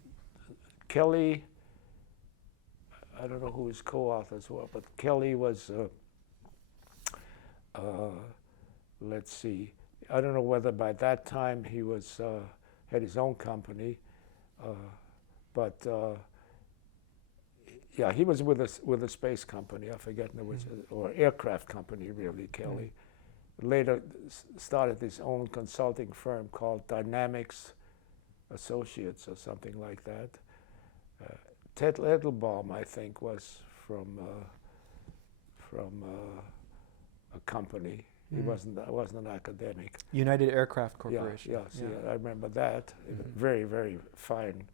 Kelly, I don't know who his co-authors were, but Kelly was, let's see, I don't know whether by that time he was, had his own company, but yeah, he was with a space company, I forget which, or aircraft company really, Kelly. Later started his own consulting firm called Dynamics Associates or something like that. Ted Edelbaum, I think, was from a company. He wasn't an academic. United Aircraft Corporation. Yeah, I remember that. Very, very fine,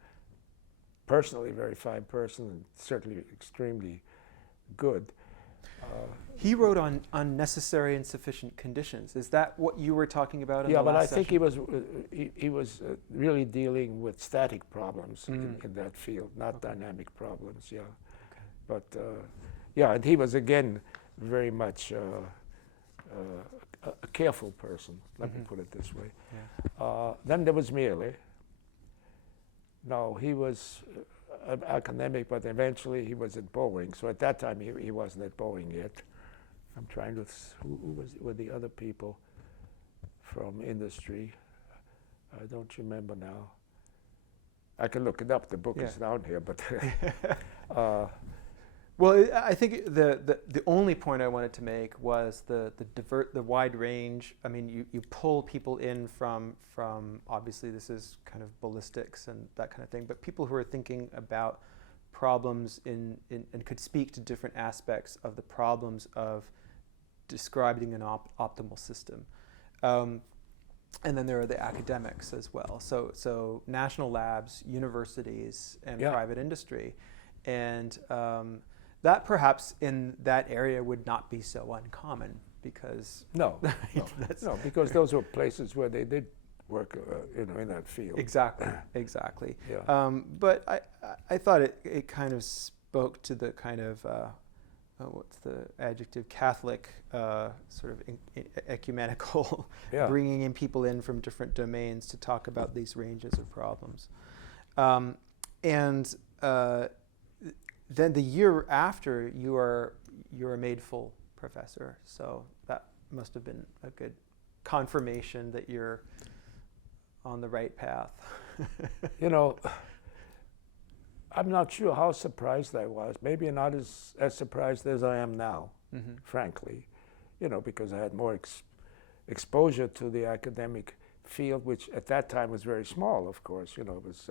personally very fine person, and certainly extremely good. He wrote on unnecessary and sufficient conditions. Is that what you were talking about in the last but I session? think he was really dealing with static problems in that field, not dynamic problems. Yeah, Okay. but yeah, and he was again very much a careful person. Let me put it this way. Yeah. Then there was Mealy. No, he was an academic, but eventually he was at Boeing. So at that time he wasn't at Boeing yet. I'm trying to, who were the other people from industry? I don't remember now. I can look it up, the book is down here, but well, I think the only point I wanted to make was the wide range. I mean, you pull people in from obviously this is kind of ballistics and that kind of thing, but people who are thinking about problems and could speak to different aspects of the problems of describing an optimal system. And then there are the academics as well. So national labs, universities, and private industry. And that perhaps in that area would not be so uncommon because... No, because those were places where they did work in that field. Exactly. Yeah. But I thought it kind of spoke to the kind of, what's the adjective, Catholic sort of ecumenical, bringing in people in from different domains to talk about these ranges of problems. Then the year after, you are made full professor, so that must have been a good confirmation that you're on the right path. I'm not sure how surprised I was. Maybe not as surprised as I am now, frankly, because I had more exposure to the academic field, which at that time was very small, of course. It was,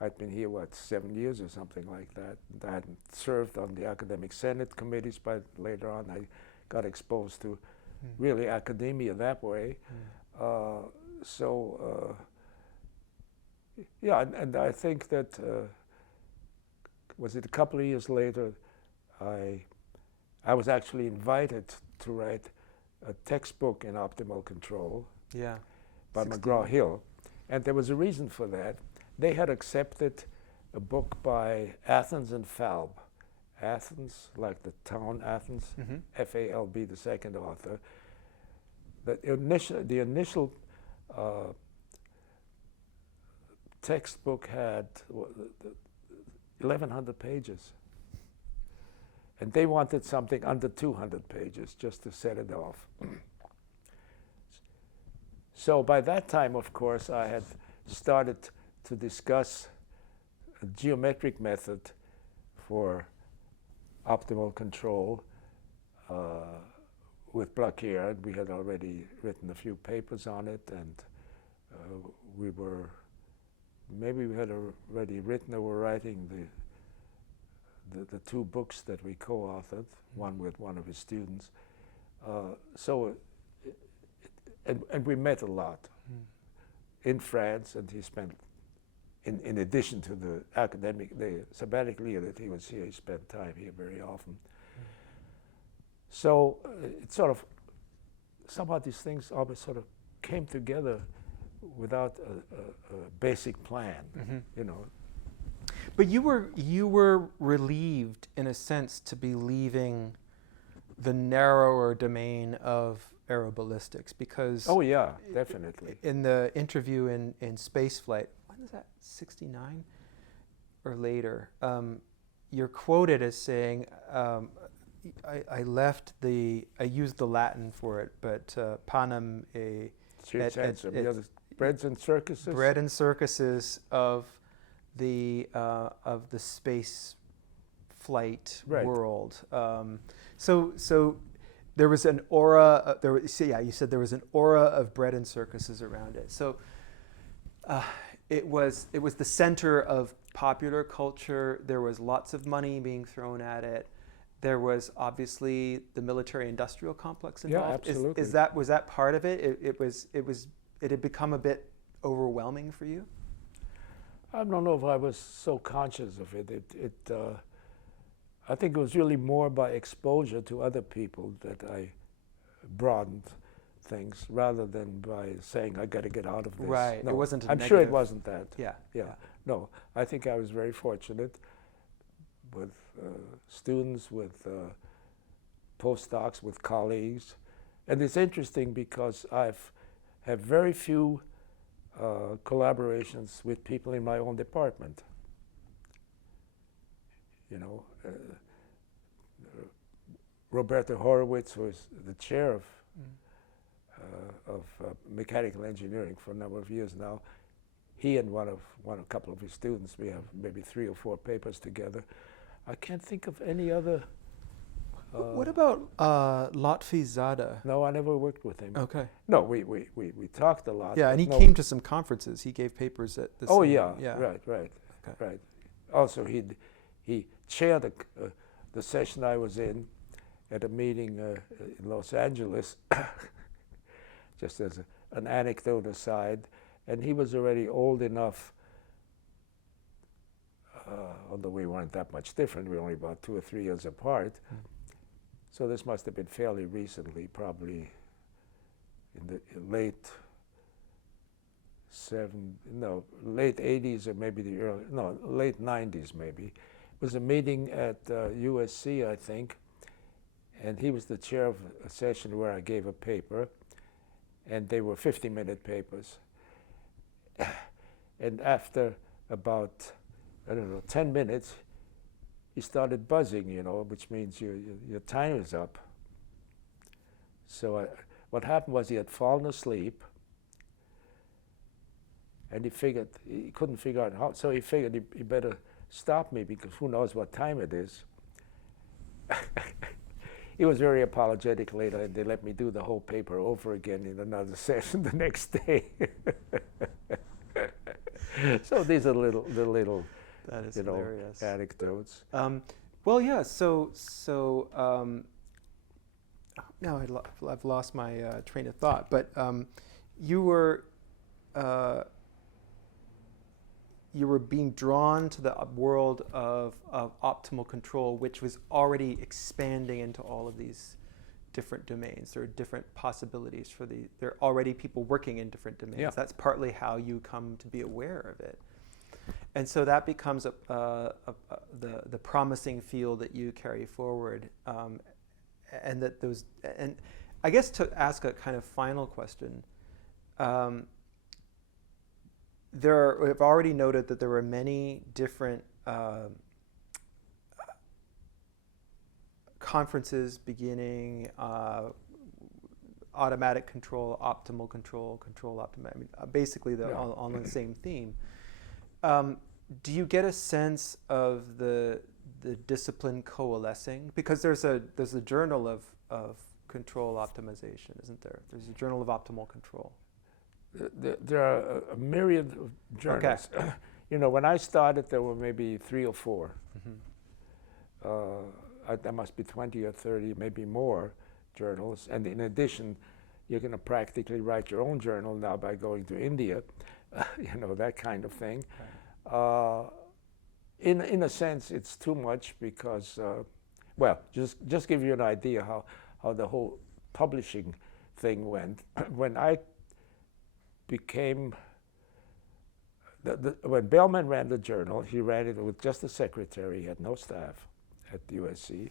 I'd been here, 7 years or something like that. I hadn't served on the academic senate committees, but later on I got exposed to really academia that way. And I think that, was it a couple of years later, I was actually invited to write a textbook in optimal control by McGraw-Hill. And there was a reason for that. They had accepted a book by Athens and Falb. Athens, like the town Athens, F-A-L-B, the second author. The initial textbook had 1,100 pages. And they wanted something under 200 pages just to set it off. So by that time, of course, I had started to discuss a geometric method for optimal control with Blaquier. We had already written a few papers on it, and maybe we had already written or were writing the 2 books that we co-authored, one with one of his students. And we met a lot in France, and he spent, in addition to the sabbatic year that he was here, he spent time here very often. So it sort of, somehow these things always sort of came together without a basic plan, you know. But you were relieved, in a sense, to be leaving the narrower domain of aeroballistics, because Oh yeah, definitely. in the interview in Spaceflight, when is that, 69 or later, you're quoted as saying, I used the Latin for it, but panem Breads and circuses. bread and circuses of the space flight world. So there was an aura. You said there was an aura of bread and circuses around it. So it was the center of popular culture. There was lots of money being thrown at it. There was obviously the military-industrial complex involved. Yeah, absolutely. Was that part of it? It had become a bit overwhelming for you? I don't know if I was so conscious of it. I think it was really more by exposure to other people that I broadened things, rather than by saying I got to get out of this. Right. No, it wasn't. I'm sure it wasn't that. Yeah. No, I think I was very fortunate with students, with postdocs, with colleagues, and it's interesting because I've had very few collaborations with people in my own department. You know, Roberta Horowitz, who is the chair of mechanical engineering for a number of years now, he and a couple of his students, we have maybe 3 or 4 papers together. I can't think of any other. What about Lotfi Zada? No, I never worked with him. Okay. No, we talked a lot. Yeah, and he no, came to some conferences. He gave papers at the. Oh same, yeah, right. Also, he chaired the session I was in at a meeting in Los Angeles, just as an anecdote aside, and he was already old enough, although we weren't that much different, we were only about 2 or 3 years apart, so this must have been fairly recently, probably in the late 80s or maybe late 90s maybe. It was a meeting at USC, I think, and he was the chair of a session where I gave a paper, and they were 50-minute papers. And after about, 10 minutes, he started buzzing, which means your time is up. So what happened was he had fallen asleep, and he couldn't figure out how, so he figured he better stop me because who knows what time it is. He was very apologetic later, and they let me do the whole paper over again in another session the next day. So these are the little that is hilarious. Anecdotes. Well, yeah. So now I've lost my train of thought. But you were being drawn to the world of optimal control, which was already expanding into all of these different domains. There are different possibilities there are already people working in different domains. Yeah. That's partly how you come to be aware of it. And so that becomes the promising field that you carry forward. And I guess to ask a kind of final question, we've already noted that there were many different conferences beginning automatic control, optimal control, optimal. I mean, basically on the same theme. Do you get a sense of the discipline coalescing? Because there's a journal of control optimization, isn't there? There's a journal of optimal control. There are a myriad of journals. Okay. When I started, there were maybe 3 or 4. There must be 20 or 30, maybe more journals. And in addition, you're going to practically write your own journal now by going to India, that kind of thing. Right. In a sense, it's too much because, just give you an idea how the whole publishing thing went. When I became, when Bellman ran the journal, he ran it with just a secretary. He had no staff at USC.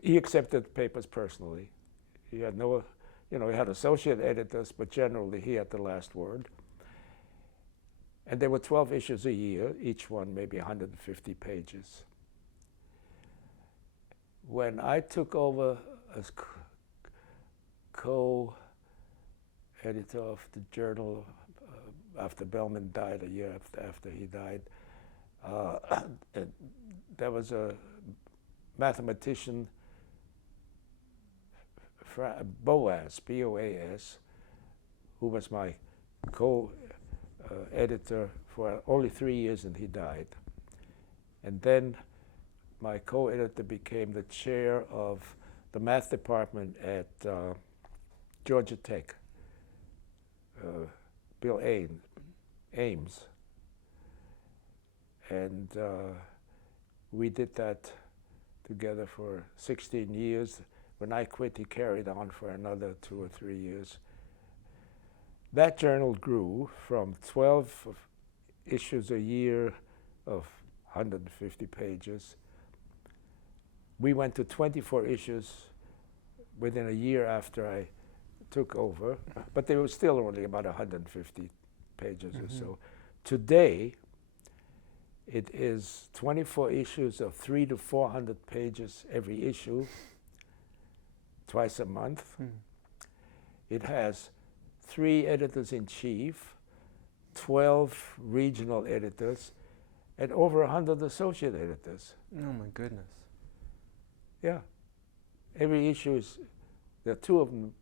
He accepted papers personally. He had no, he had associate editors, but generally he had the last word. And there were 12 issues a year, each one maybe 150 pages. When I took over as co-editor of the journal after Bellman died, a year after he died, there was a mathematician, Boas, B-O-A-S, who was my co-editor for only 3 years, and he died. And then my co-editor became the chair of the math department at Georgia Tech, Bill Ames. And we did that together for 16 years. When I quit, he carried on for another 2 or 3 years. That journal grew from 12 issues a year of 150 pages. We went to 24 issues within a year after I took over, but they were still only about 150 pages or so. Today, it is 24 issues of 300 to 400 pages every issue, twice a month. It has 3 editors-in-chief, 12 regional editors, and over 100 associate editors. Oh my goodness. Yeah. Every issue is, there are 2 of them,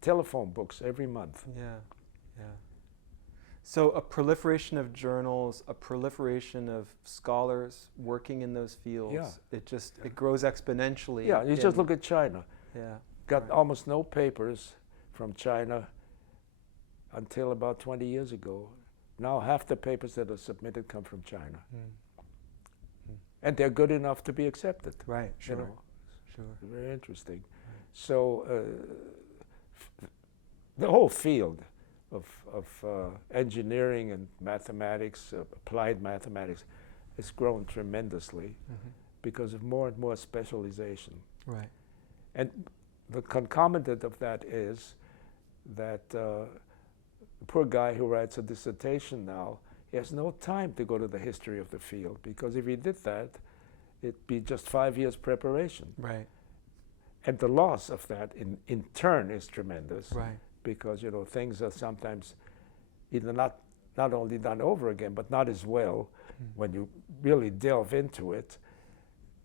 telephone books every month. Yeah, yeah. So a proliferation of journals, a proliferation of scholars working in those fields. Yeah. It grows exponentially. Yeah, you just look at China. Yeah. Got almost no papers from China until about 20 years ago. Now half the papers that are submitted come from China. And they're good enough to be accepted. Right, sure. Sure. Very interesting. So the whole field of engineering and mathematics, applied mathematics, has grown tremendously because of more and more specialization. Right. And the concomitant of that is that the poor guy who writes a dissertation now, he has no time to go to the history of the field, because if he did that, it'd be just 5 years preparation. Right. And the loss of that in turn is tremendous. Right. Because things are sometimes either not only done over again, but not as well when you really delve into it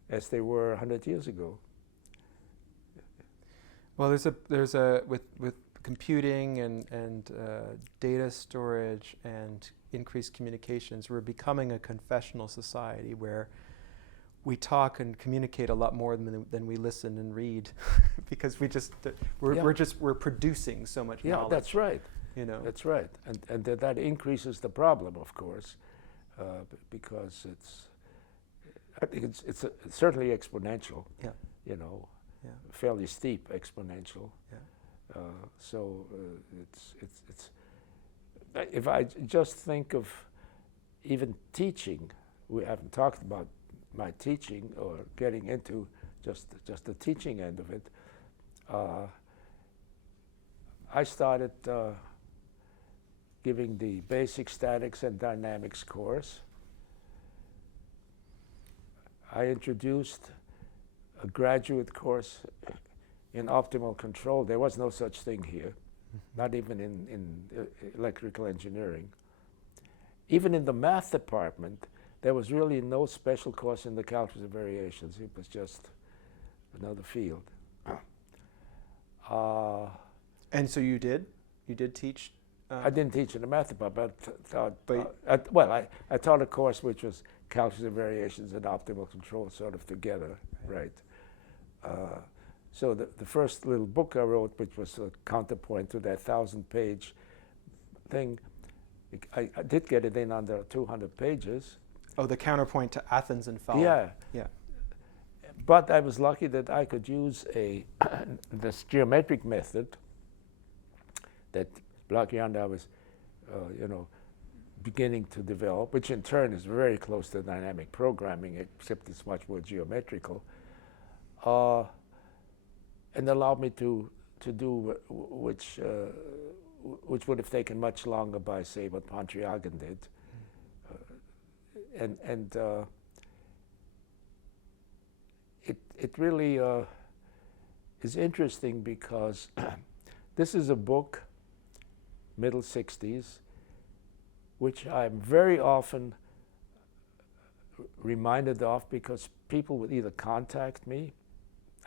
as they were 100 years ago. Well, there's a with computing and data storage and increased communications, we're becoming a confessional society where we talk and communicate a lot more than we listen and read, because we're producing so much knowledge. Yeah, that's right. That's right, and that increases the problem, of course, because I think it's certainly exponential. Yeah. Fairly steep exponential. Yeah. So it's if I just think of even teaching, we haven't talked about my teaching or getting into just the teaching end of it. I started giving the basic statics and dynamics course. I introduced a graduate course in optimal control. There was no such thing here, not even in electrical engineering. Even in the math department, there was really no special course in the calculus of variations. It was just another field. And so you did teach? I didn't teach in the math department, I taught a course which was calculus of variations and optimal control sort of together, right? So the first little book I wrote, which was a counterpoint to that 1,000-page thing, I did get it in under 200 pages. Oh, the counterpoint to Athens and Phaler. Yeah. Yeah. But I was lucky that I could use this geometric method that Blackianda was you know, beginning to develop, which in turn is very close to dynamic programming, except it's much more geometrical, and allowed me to do which would have taken much longer by, say, what Pontryagin did. It really is interesting because this is a book, middle 60s, which I'm very often reminded of because people would either contact me.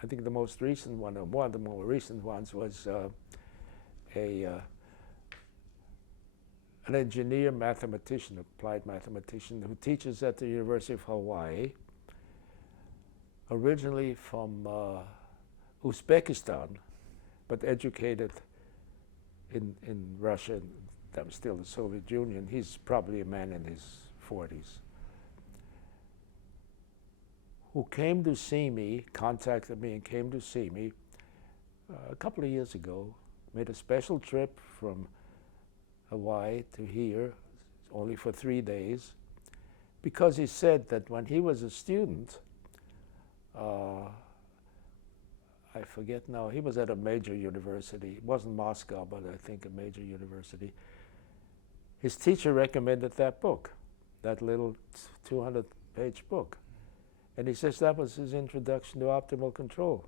I think the most recent one, or one of the more recent ones, was an engineer, mathematician, applied mathematician, who teaches at the University of Hawaii, originally from Uzbekistan, but educated in Russia. That was still the Soviet Union. He's probably a man in his 40s, who came to see me, contacted me and came to see me a couple of years ago, made a special trip from Hawaii to here, only for 3 days, because he said that when he was a student, I forget now, he was at a major university. It wasn't Moscow, but I think a major university. His teacher recommended that book, that little 200-page book. And he says that was his introduction to optimal control.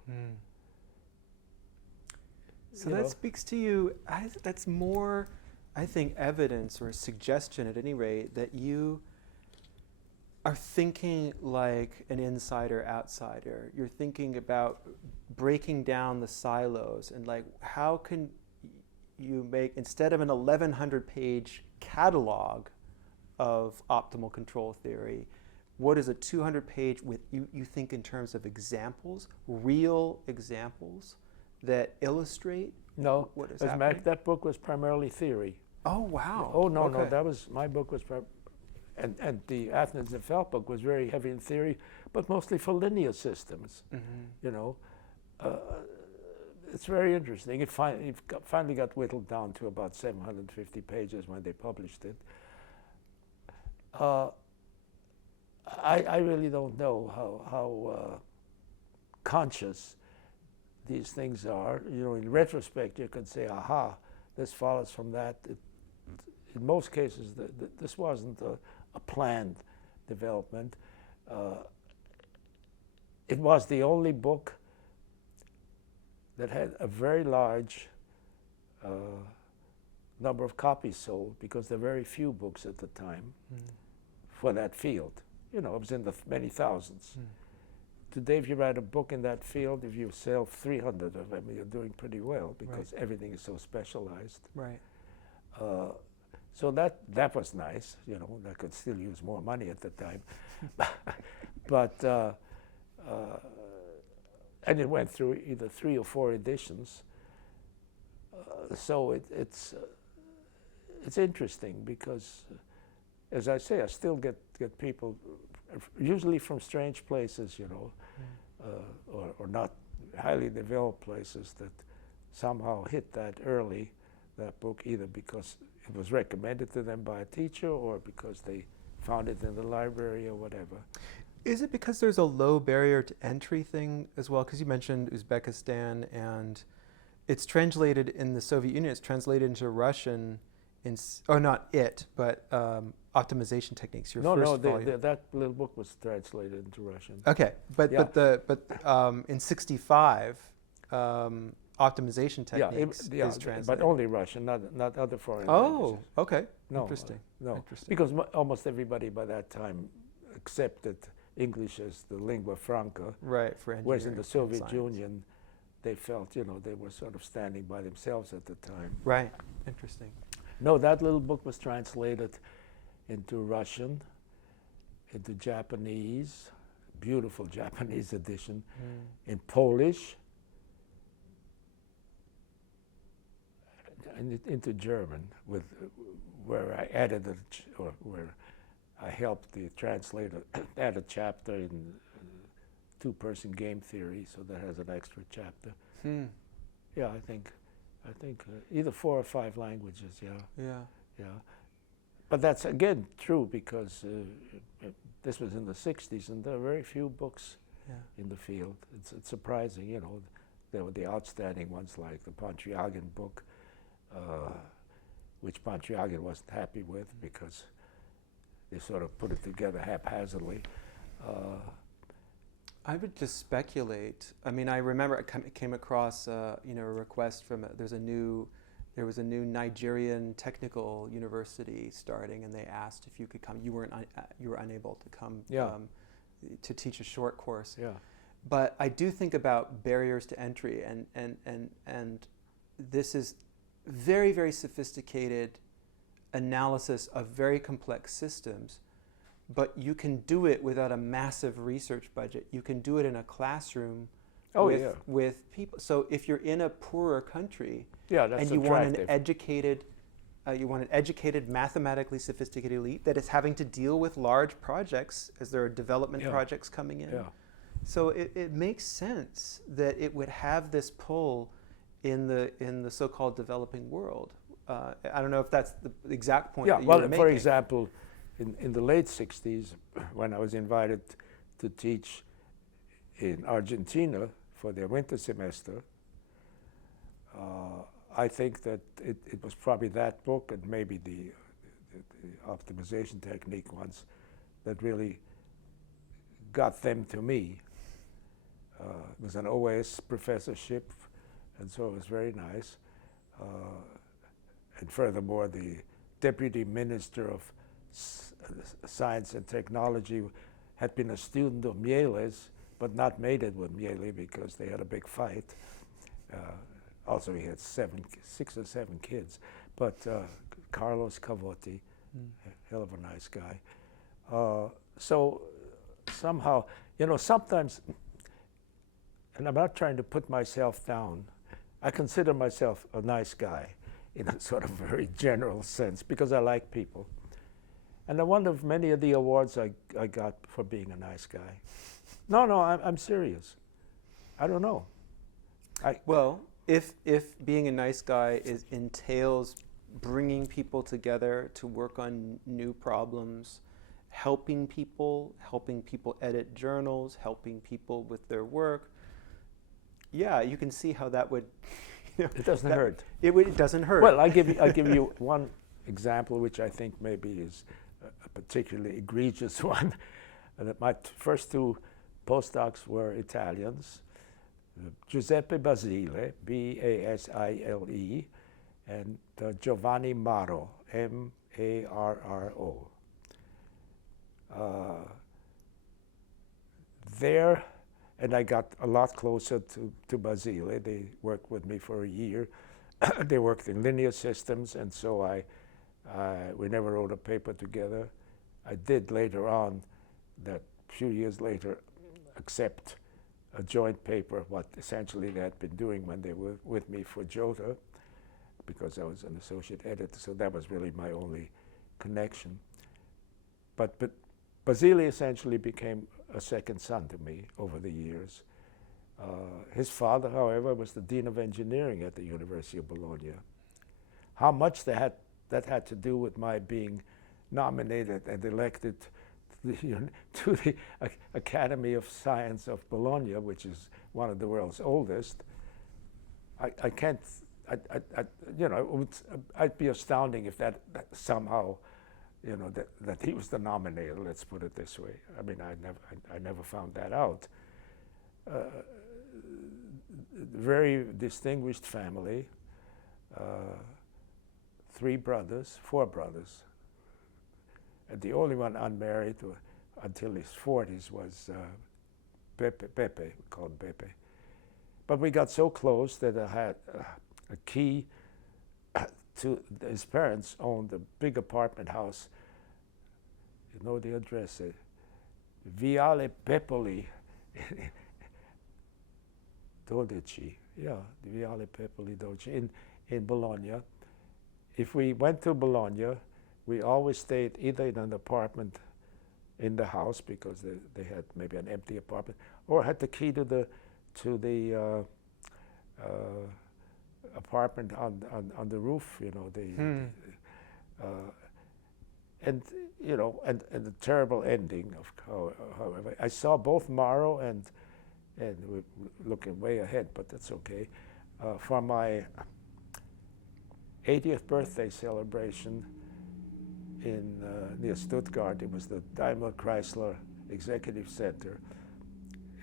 So that speaks to you, that's more, I think, evidence or suggestion at any rate that you are thinking like an insider-outsider. You're thinking about breaking down the silos and like how can you make, instead of an 1,100-page catalog of optimal control theory, what is a 200-page with, you think in terms of examples, real examples that illustrate what is happening? As a matter of fact, that book was primarily theory. Oh, wow. Oh, no, no, that was, my book was, and the Athens and Felt book was very heavy in theory, but mostly for linear systems, you know. It's very interesting. It finally got whittled down to about 750 pages when they published it. I really don't know how conscious these things are. You know, in retrospect, you can say, aha, this follows from that. In most cases, this wasn't a planned development. It was the only book that had a very large number of copies sold, because there were very few books at the time for that field. You know, it was in the many thousands. Today, if you write a book in that field, if you sell 300 of them, you're doing pretty well, because everything is so specialized. Right. So that was nice. You know, I could still use more money at the time. But, and it went through either 3 or 4 editions. So it's interesting because, as I say, I still get people, usually from strange places, you know, or not highly developed places, that somehow hit that early, that book, either because it was recommended to them by a teacher or because they found it in the library or whatever. Is it because there's a low barrier to entry thing as well? Because you mentioned Uzbekistan, and it's translated in the Soviet Union, it's translated into Russian, not it, but optimization techniques, your first volume. That little book was translated into Russian. Okay, but in 65, optimization techniques is translated. But only Russian, not other foreign languages. Oh, okay. No, Interesting. No, Interesting. because almost everybody by that time accepted English as the lingua franca. Right, for engineering. Whereas in the Soviet Union, they felt, you know, they were sort of standing by themselves at the time. Right, interesting. No, that little book was translated into Russian, into Japanese, beautiful Japanese edition, in Polish, and into German, where I added where I helped the translator add a chapter in two-person game theory, so that has an extra chapter. Yeah, I think either 4 or 5 languages. Yeah. Yeah, but that's again true because this was in the 60s, and there are very few books in the field. It's surprising, you know. There were the outstanding ones like the Pontryagin book, which Pontryagin wasn't happy with because they sort of put it together haphazardly. I would just speculate. I mean, I remember I came across a request from there was a new Nigerian technical university starting, and they asked if you could come. You were unable to come to teach a short course. Yeah. But I do think about barriers to entry, and this is very, very sophisticated analysis of very complex systems, but you can do it without a massive research budget. You can do it in a classroom with people. So if you're in a poorer country and you want an educated, mathematically sophisticated elite that is having to deal with large projects as there are development projects coming in. Yeah. So it makes sense that it would have this pull in the so-called developing world. I don't know if that's the exact point that you were making. For example, in the late 60s, when I was invited to teach in Argentina for their winter semester, I think that it was probably that book and maybe the optimization technique ones that really got them to me. It was an OS professorship, and so it was very nice. And furthermore, the deputy minister of science and technology had been a student of Miele's, but not mated with Miele because they had a big fight. Also, he had 6 or 7 kids. But Carlos Cavotti, hell of a nice guy. So somehow, you know, sometimes, and I'm not trying to put myself down, I consider myself a nice guy in a sort of very general sense because I like people. And I wonder if many of the awards I got for being a nice guy. No, I'm serious. I don't know. Well, if being a nice guy entails bringing people together to work on new problems, helping people edit journals, helping people with their work, yeah, you can see how that would. It doesn't hurt. It doesn't hurt. Well, I'll give you one example, which I think maybe is a particularly egregious one. My first 2 postdocs were Italians, Giuseppe Basile, B-A-S-I-L-E, and Giovanni Marro, M-A-R-R-O. There, and I got a lot closer to Basile. They worked with me for a year. They worked in linear systems, and so we never wrote a paper together. I did later on, that few years later, accept a joint paper, what essentially they had been doing when they were with me for JOTA, because I was an associate editor, so that was really my only connection. But Basile essentially became a second son to me over the years. His father, however, was the Dean of Engineering at the University of Bologna. How much that had to do with my being nominated and elected to the Academy of Science of Bologna, which is one of the world's oldest, I can't, I'd be astounding if that somehow, that he was the nominator, let's put it this way. I mean, I never found that out. Very distinguished family, 4 brothers. And the only one unmarried until his 40s was Pepe, called Pepe. But we got so close that I had a key to his parents owned a big apartment house. You know the address, Viale Pepoli, Dodici. Yeah, Viale Pepoli Dodici in Bologna. If we went to Bologna, we always stayed either in an apartment in the house because they had maybe an empty apartment, or had the key to the apartment on the roof. And you know, and the terrible ending of however, I saw both Morrow and we're looking way ahead, but that's okay. For my 80th birthday celebration in near Stuttgart, it was the Daimler Chrysler Executive Center.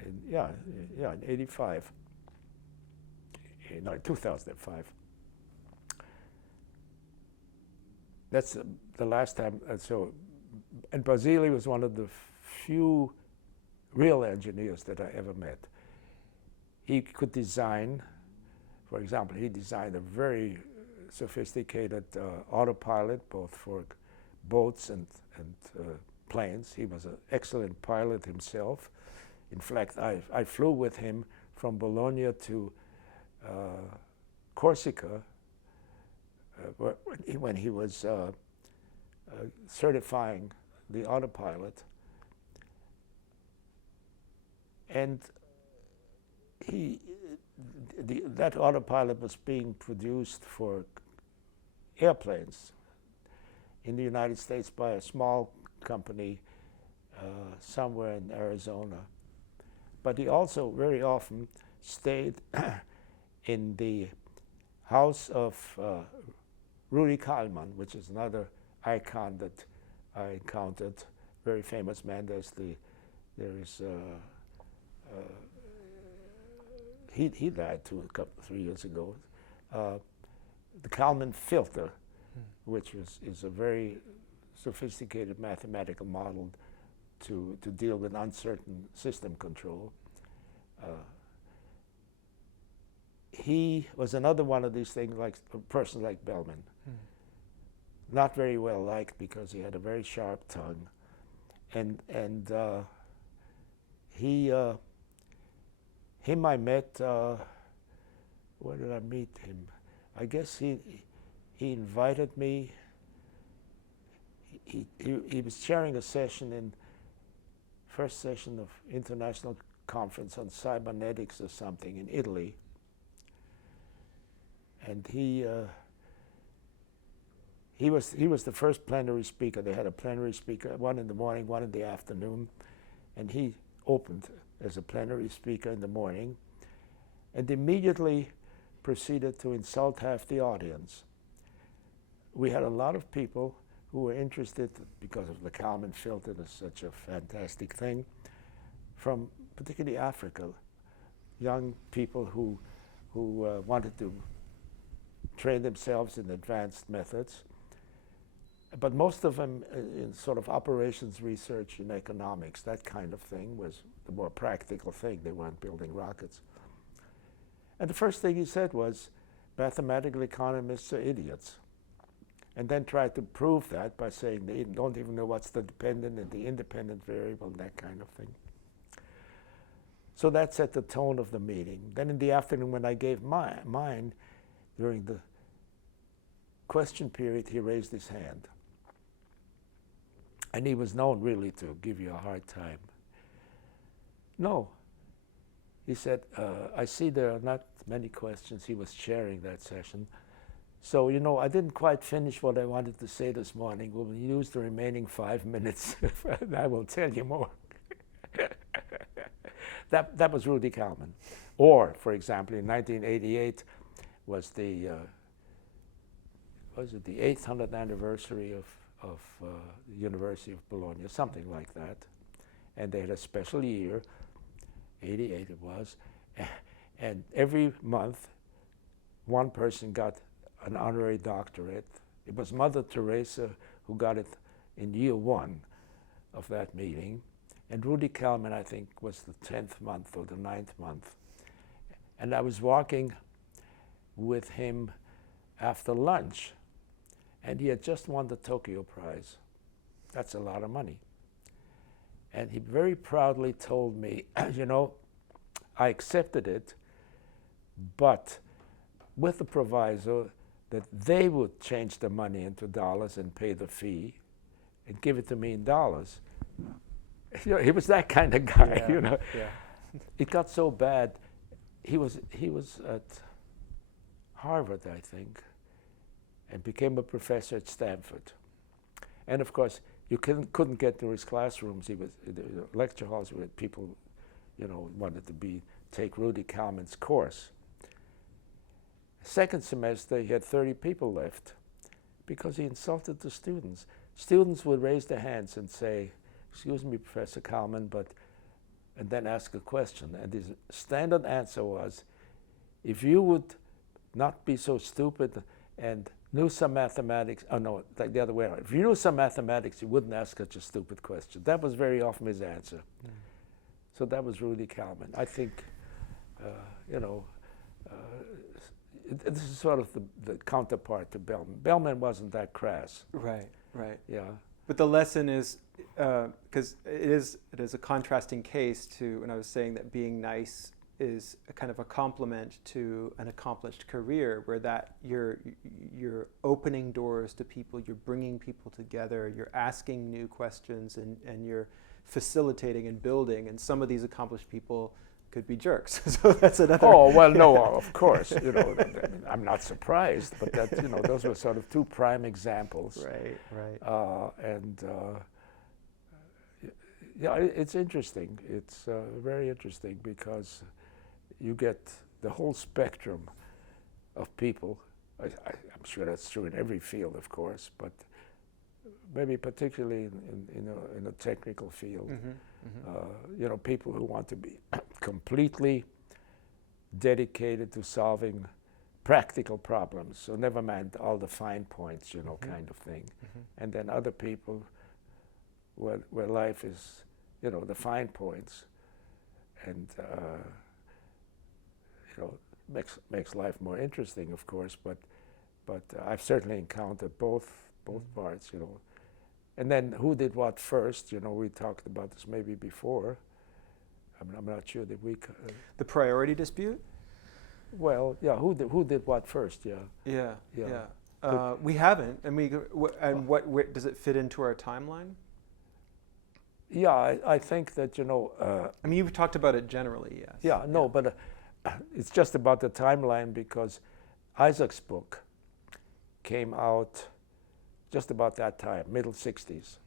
And in 85, no, 2005. That's the last time. And Basile was one of the few real engineers that I ever met. He could design, for example, he designed a very sophisticated autopilot, both for boats and planes. He was an excellent pilot himself. In fact, I flew with him from Bologna to Corsica when he was certifying the autopilot. And that autopilot was being produced for airplanes in the United States by a small company somewhere in Arizona. But he also very often stayed in the house of Rudi Kallmann, which is another icon that I encountered, very famous man. He died 3 years ago. The Kalman filter, which is a very sophisticated mathematical model to deal with uncertain system control. He was another one of these things, like a person like Bellman. Not very well liked because he had a very sharp tongue. And him I met, where did I meet him? I guess he invited me. He was chairing a session first session of International Conference on Cybernetics or something in Italy. And he was the first plenary speaker. They had a plenary speaker, one in the morning, one in the afternoon, and he opened as a plenary speaker in the morning, and immediately proceeded to insult half the audience. We had a lot of people who were interested, because of the Kalman filter, that's such a fantastic thing, from particularly Africa, young people who wanted to train themselves in advanced methods, but most of them in sort of operations research in economics. That kind of thing was the more practical thing. They weren't building rockets. And the first thing he said was, mathematical economists are idiots. And then tried to prove that by saying they don't even know what's the dependent and the independent variable and that kind of thing. So that set the tone of the meeting. Then in the afternoon, when I gave mine, during the question period, he raised his hand. And he was known really to give you a hard time. No, he said, I see there are not many questions. He was chairing that session. So, you know, I didn't quite finish what I wanted to say this morning. We'll use the remaining 5 minutes, and I will tell you more. That was Rudi Kallman. Or, for example, in 1988 was the 800th anniversary of the University of Bologna, something like that. And they had a special year, 88 it was, and every month one person got an honorary doctorate. It was Mother Teresa who got it in year 1 of that meeting. And Rudi Kallman, I think, was the 10th month or the 9th month. And I was walking with him after lunch, and he had just won the Tokyo Prize. That's a lot of money. And he very proudly told me, you know, I accepted it, but with the proviso that they would change the money into dollars and pay the fee and give it to me in dollars. You know, he was that kind of guy, yeah, you know. Yeah. It got so bad. He was at Harvard, I think, and became a professor at Stanford. And of course, you couldn't get to his classrooms. The lecture halls where people, wanted to take Rudy Kalman's course. Second semester, he had 30 people left because he insulted the students. Students would raise their hands and say, "Excuse me, Professor Kalman," and then ask a question. And his standard answer was, "If you would not be so stupid and knew some mathematics," like the other way around. "If you knew some mathematics, you wouldn't ask such a stupid question." That was very often his answer. Mm. So that was Rudy Kalman. I think, this is sort of the counterpart to Bellman. Bellman wasn't that crass. Right. Yeah. But the lesson is, because it is a contrasting case to, when I was saying that being nice is a kind of a complement to an accomplished career, where that you're opening doors to people, you're bringing people together, you're asking new questions, and you're facilitating and building. And some of these accomplished people could be jerks. So that's another. Oh well, no, of course. I'm not surprised, but that those were sort of two prime examples. Right. Yeah, it's interesting. It's very interesting because you get the whole spectrum of people. I'm sure that's true in every field, of course, but maybe particularly in a technical field. Mm-hmm. People who want to be completely dedicated to solving practical problems, so never mind all the fine points, mm-hmm. kind of thing. Mm-hmm. And then other people where life is, the fine points, and makes life more interesting, of course. But I've certainly encountered both mm-hmm. parts, And then who did what first? We talked about this maybe before. I'm not sure that we. The priority dispute. Well, yeah. Who did what first? Yeah. Yeah. We haven't, and what does it fit into our timeline? Yeah, I think that you've talked about it generally, yes. Yeah, no, but it's just about the timeline because Isaac's book came out just about that time, middle 60s.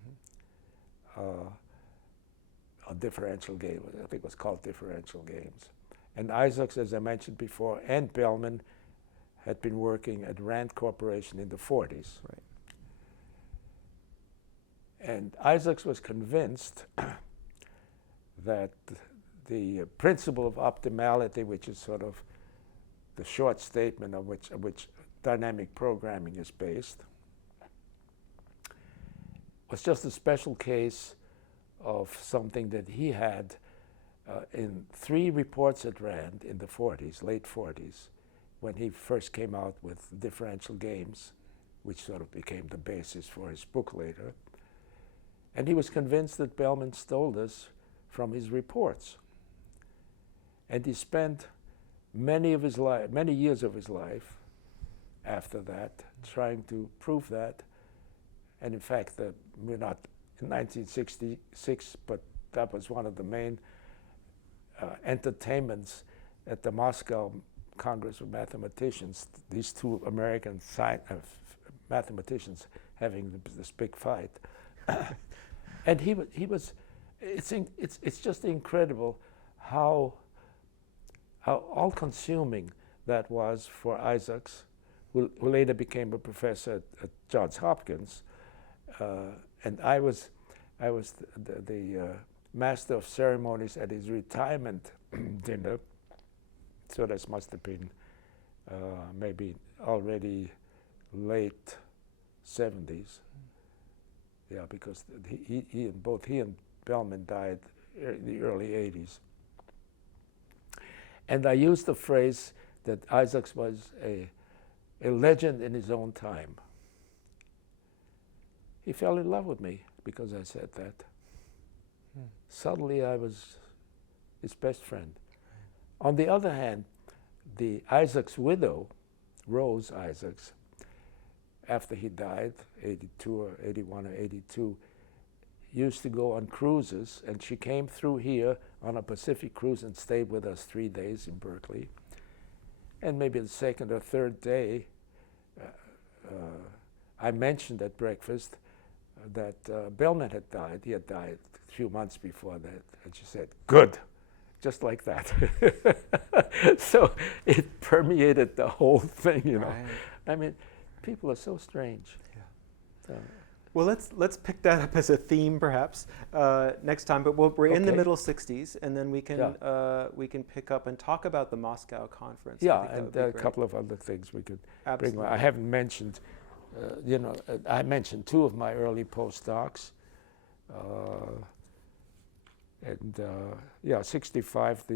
Mm-hmm. A differential game, I think it was called Differential Games. And Isaacs, as I mentioned before, and Bellman had been working at Rand Corporation in the 40s. Right. And Isaacs was convinced that the principle of optimality, which is sort of the short statement on which dynamic programming is based, was just a special case of something that he had in 3 reports at Rand in the 40s, late 40s, when he first came out with differential games, which sort of became the basis for his book later. And he was convinced that Bellman stole this from his reports. And he spent many years of his life after that trying to prove that. And in fact, we're not in 1966, but that was one of the main entertainments at the Moscow Congress of Mathematicians, these 2 American mathematicians having this big fight. And he was, it's just incredible how all-consuming that was for Isaacs, who later became a professor at Johns Hopkins. And I was the master of ceremonies at his retirement dinner. So this must have been maybe already late 70s. Yeah, because both he and Bellman died in the early 80s. And I used the phrase that Isaacs was a legend in his own time. He fell in love with me because I said that. Suddenly I was his best friend. On the other hand, the Isaacs' widow, Rose Isaacs, after he died, 82 or 81 or 82, used to go on cruises, and she came through here on a Pacific cruise and stayed with us 3 days in Berkeley. And maybe the second or third day, I mentioned at breakfast that Bellman had died. He had died a few months before that. And she said, "Good," just like that. So it permeated the whole thing, you know. Right. I mean, people are so strange. Yeah. Well, let's pick that up as a theme perhaps next time. But we're in the middle '60s, and then we can pick up and talk about the Moscow conference. Yeah, and a couple of other things we could bring. I haven't mentioned, I mentioned two of my early postdocs, and 65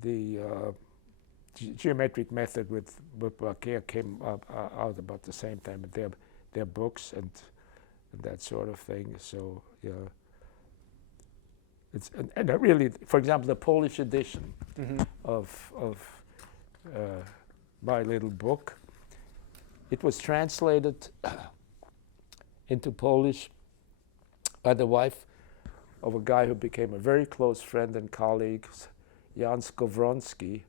the geometric method with Barker came out about the same time. Their books and that sort of thing. So yeah, it's and really, for example, the Polish edition of my little book. It was translated into Polish by the wife of a guy who became a very close friend and colleague, Jan Skowronski,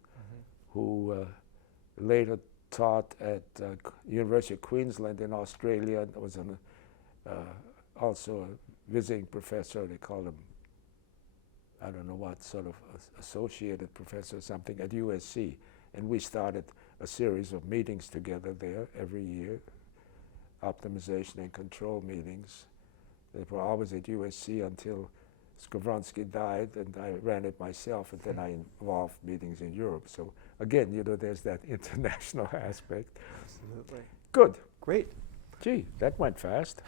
who later taught at University of Queensland in Australia, and was also a visiting professor. They called him, I don't know what, sort of associated professor or something at USC. And we started a series of meetings together there every year, optimization and control meetings. They were always at USC until Skowronski died, and I ran it myself, and then I involved meetings in Europe. So again, there's that international aspect. Absolutely. Good. Great. Gee, that went fast.